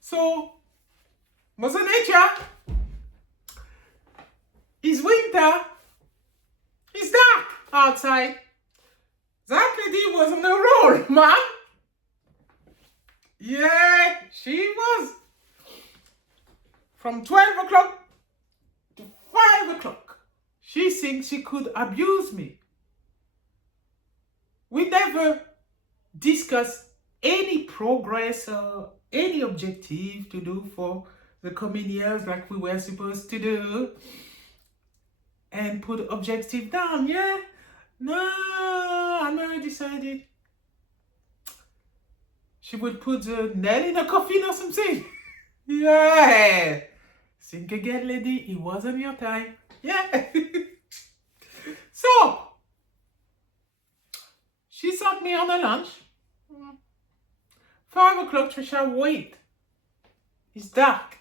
So Mother Nature, it's winter. It's dark outside. That lady was on a roll, man. Yeah, she was. From 12 o'clock to 5 o'clock. She thinks she could abuse me. We never discussed any progress or any objective to do for the coming years like we were supposed to do. And put objective down, yeah? No, I never decided. She would put the nail in a coffin or something. Yeah. Think again, lady. It wasn't your time. Yeah. So, she sat me on a lunch. 5 o'clock, Trisha, wait. It's dark.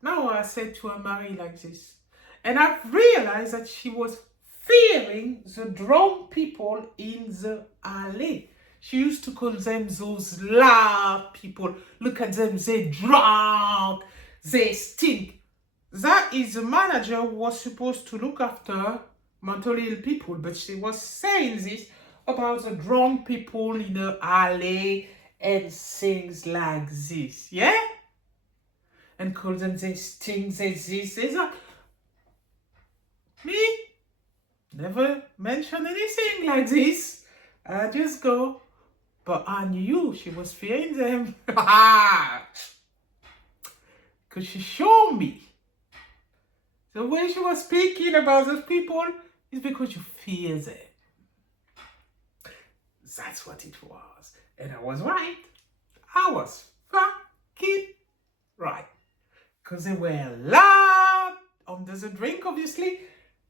Now I said to her, Marie, like this. And I've realized that she was fearing the drunk people in the alley. She used to call them those loud people. Look at them, they drunk, they stink. That is the manager who was supposed to look after mentally ill people, but she was saying this about the drunk people in the alley and things like this, yeah? And call them, they stink, they this, they that. Me? Never mention anything like this. I just go, But I knew she was fearing them. Because she showed me. The way she was speaking about those people is because you fear them. That's what it was. And I was right. I was fucking right. Because they were loud, under the drink, obviously.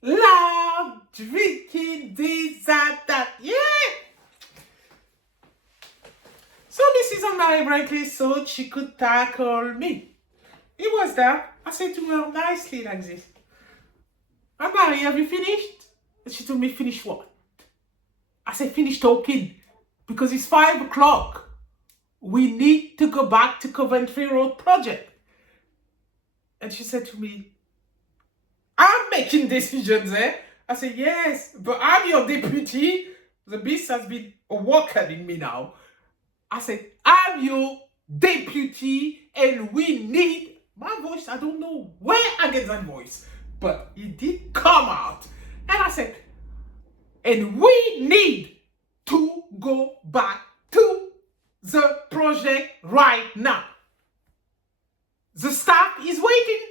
Loud, drinking, this, that, yeah. So Mrs. Anne-Marie Brinkley thought she could tackle me. It was that. I said to her nicely like this. Anne-Marie, have you finished? And she told me, finish what? I said, finish talking. Because it's 5 o'clock. We need to go back to Coventry Road project. And she said to me, I'm making decisions, eh? I said, yes, but I'm your deputy. The beast has been awakening me now. I said, I'm your deputy and we need... My voice, I don't know where I get that voice, but it did come out. And I said, and we need to go back to the project right now. The staff is waiting.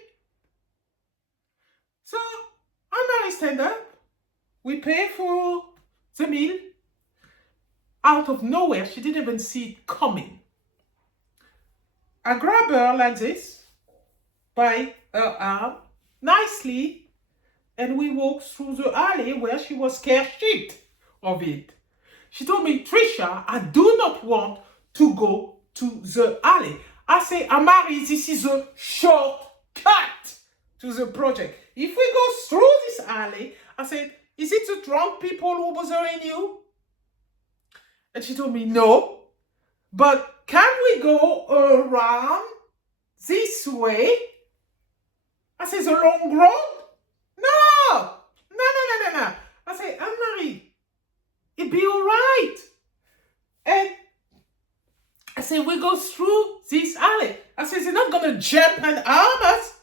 So, I stand up. We pay for the meal. Out of nowhere, she didn't even see it coming. I grab her like this, by her arm, nicely, and we walked through the alley where she was scared shit of it. She told me, Trisha, I do not want to go to the alley. I say, Amari, this is a shortcut to the project. If we go through this alley, I said, is it the drunk people who are bothering you? And she told me, no. But can we go around this way? I said, the long road? No. I said, Anne-Marie, it'd be all right. And I said, we go through this alley. I said, they're not going to jump and harm us.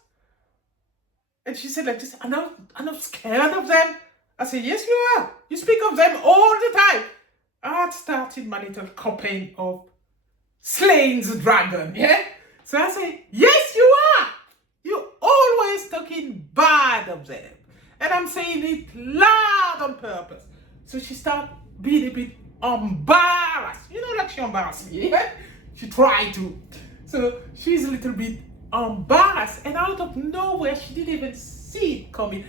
And she said like this, I'm not scared of them. I said, yes, you are. You speak of them all the time. I started my little campaign of slaying the dragon, yeah? So I said, yes, you are. You're always talking bad of them. And I'm saying it loud on purpose. So she started being a bit embarrassed. You know, like she embarrassed me, yeah? She tried to. So she's a little bit embarrassed. And out of nowhere, she didn't even see it coming.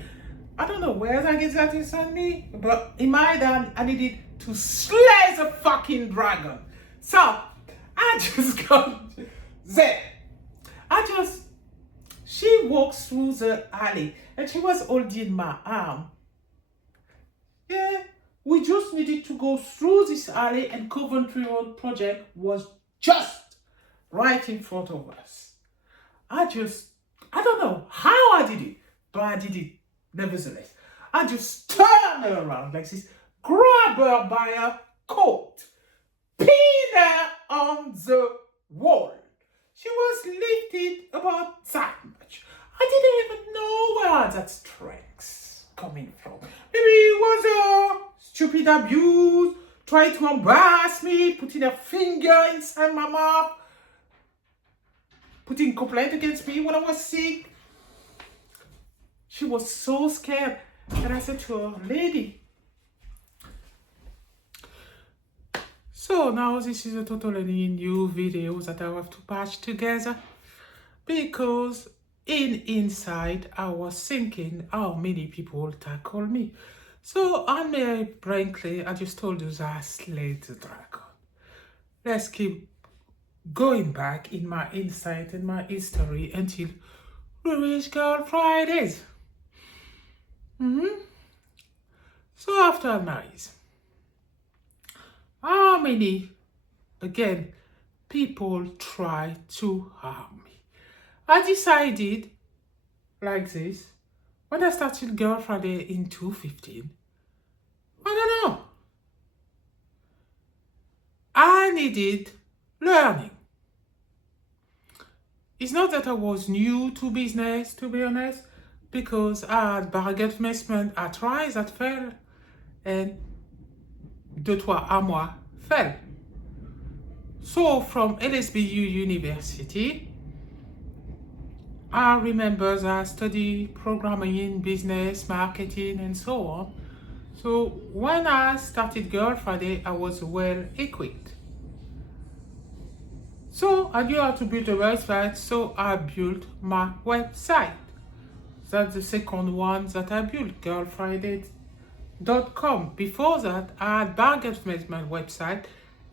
I don't know where I get that inside me. But in my head, I needed to slay the fucking dragon. So I just got there. She walks through the alley and she was holding my arm. Yeah, we just needed to go through this alley and Coventry Road project was just right in front of us. I don't know how I did it, but I did it nevertheless. I just turned her around like this, grab her by her coat, pin her on the wall. She was lifted about that much. I didn't even know where that strength coming from. Maybe it was a stupid abuse, trying to embarrass me, putting a finger inside my mouth, putting complaint against me when I was sick. She was so scared. And I said to her, lady, so now this is a totally new video that I have to patch together because inside I was thinking how many people tackle me. So Anne-Marie Brinkley, I just told you that I slayed the dragon. Let's keep going back in my insight and my history until we reach Girl Fridays. So after Anne-Marie's, how many, again, people try to harm me? I decided, like this, when I started Girl Friday in 2015, I don't know. I needed learning. It's not that I was new to business, to be honest, because I had bargain investment at Rise, at Fell, and 2-3 à moi fell. So from LSBU University, I remember that I studied programming, business, marketing, and so on. So when I started Girl Friday, I was well equipped. So I knew how to build a website, so I built my website. That's the second one that I built, girlfriday.com. Before that, I had Bargains Management website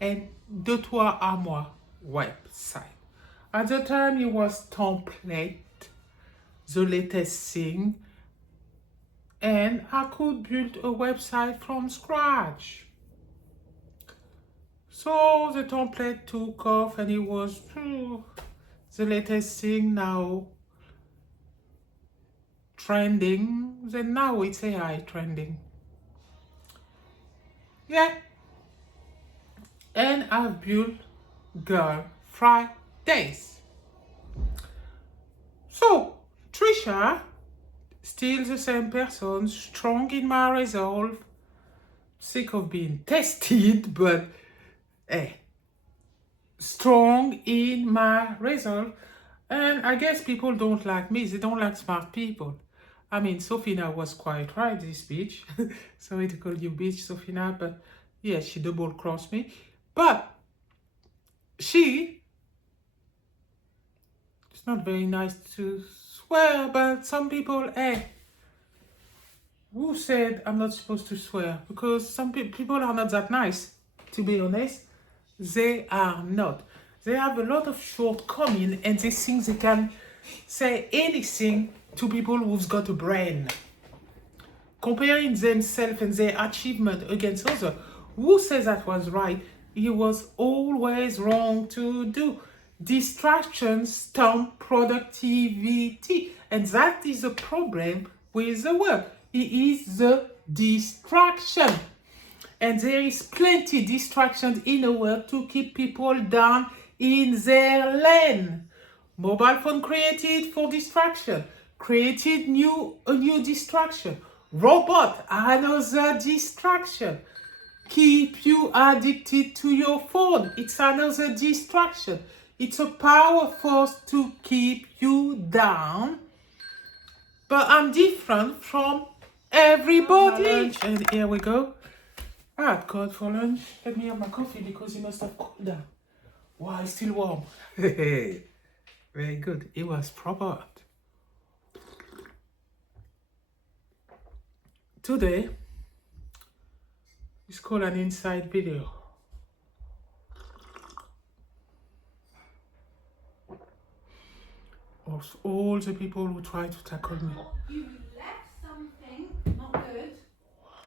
and De Toi à Moi website. At the time, it was template, the latest thing, and I could build a website from scratch. So the template took off and it was the latest thing now trending. Then now it's AI trending. Yeah. And I've built Girl Fridays. So Trisha, still the same person, strong in my resolve, sick of being tested, but strong in my resolve. And I guess people don't like me. They don't like smart people. I mean, Sofina was quite right, this bitch. Sorry to call you bitch, Sofina, but yeah, she double-crossed me. But it's not very nice to swear, but some people, who said I'm not supposed to swear? Because some people are not that nice, to be honest. They are not. They have a lot of shortcomings and they think they can say anything to people who's got a brain. Comparing themselves and their achievement against others. Who says that was right? It was always wrong to do. Distractions stump productivity. And that is the problem with the world. It is the distraction. And there is plenty distractions in the world to keep people down in their lane. Mobile phone created for distraction. Created a new distraction. Robot, another distraction. Keep you addicted to your phone. It's another distraction. It's a power force to keep you down. But I'm different from everybody. And here we go. I had cold for lunch. Let me have my coffee because it must have cooled down. Wow, it's still warm. Very good. It was proper hot. Today is called an inside video. Of all the people who try to tackle me.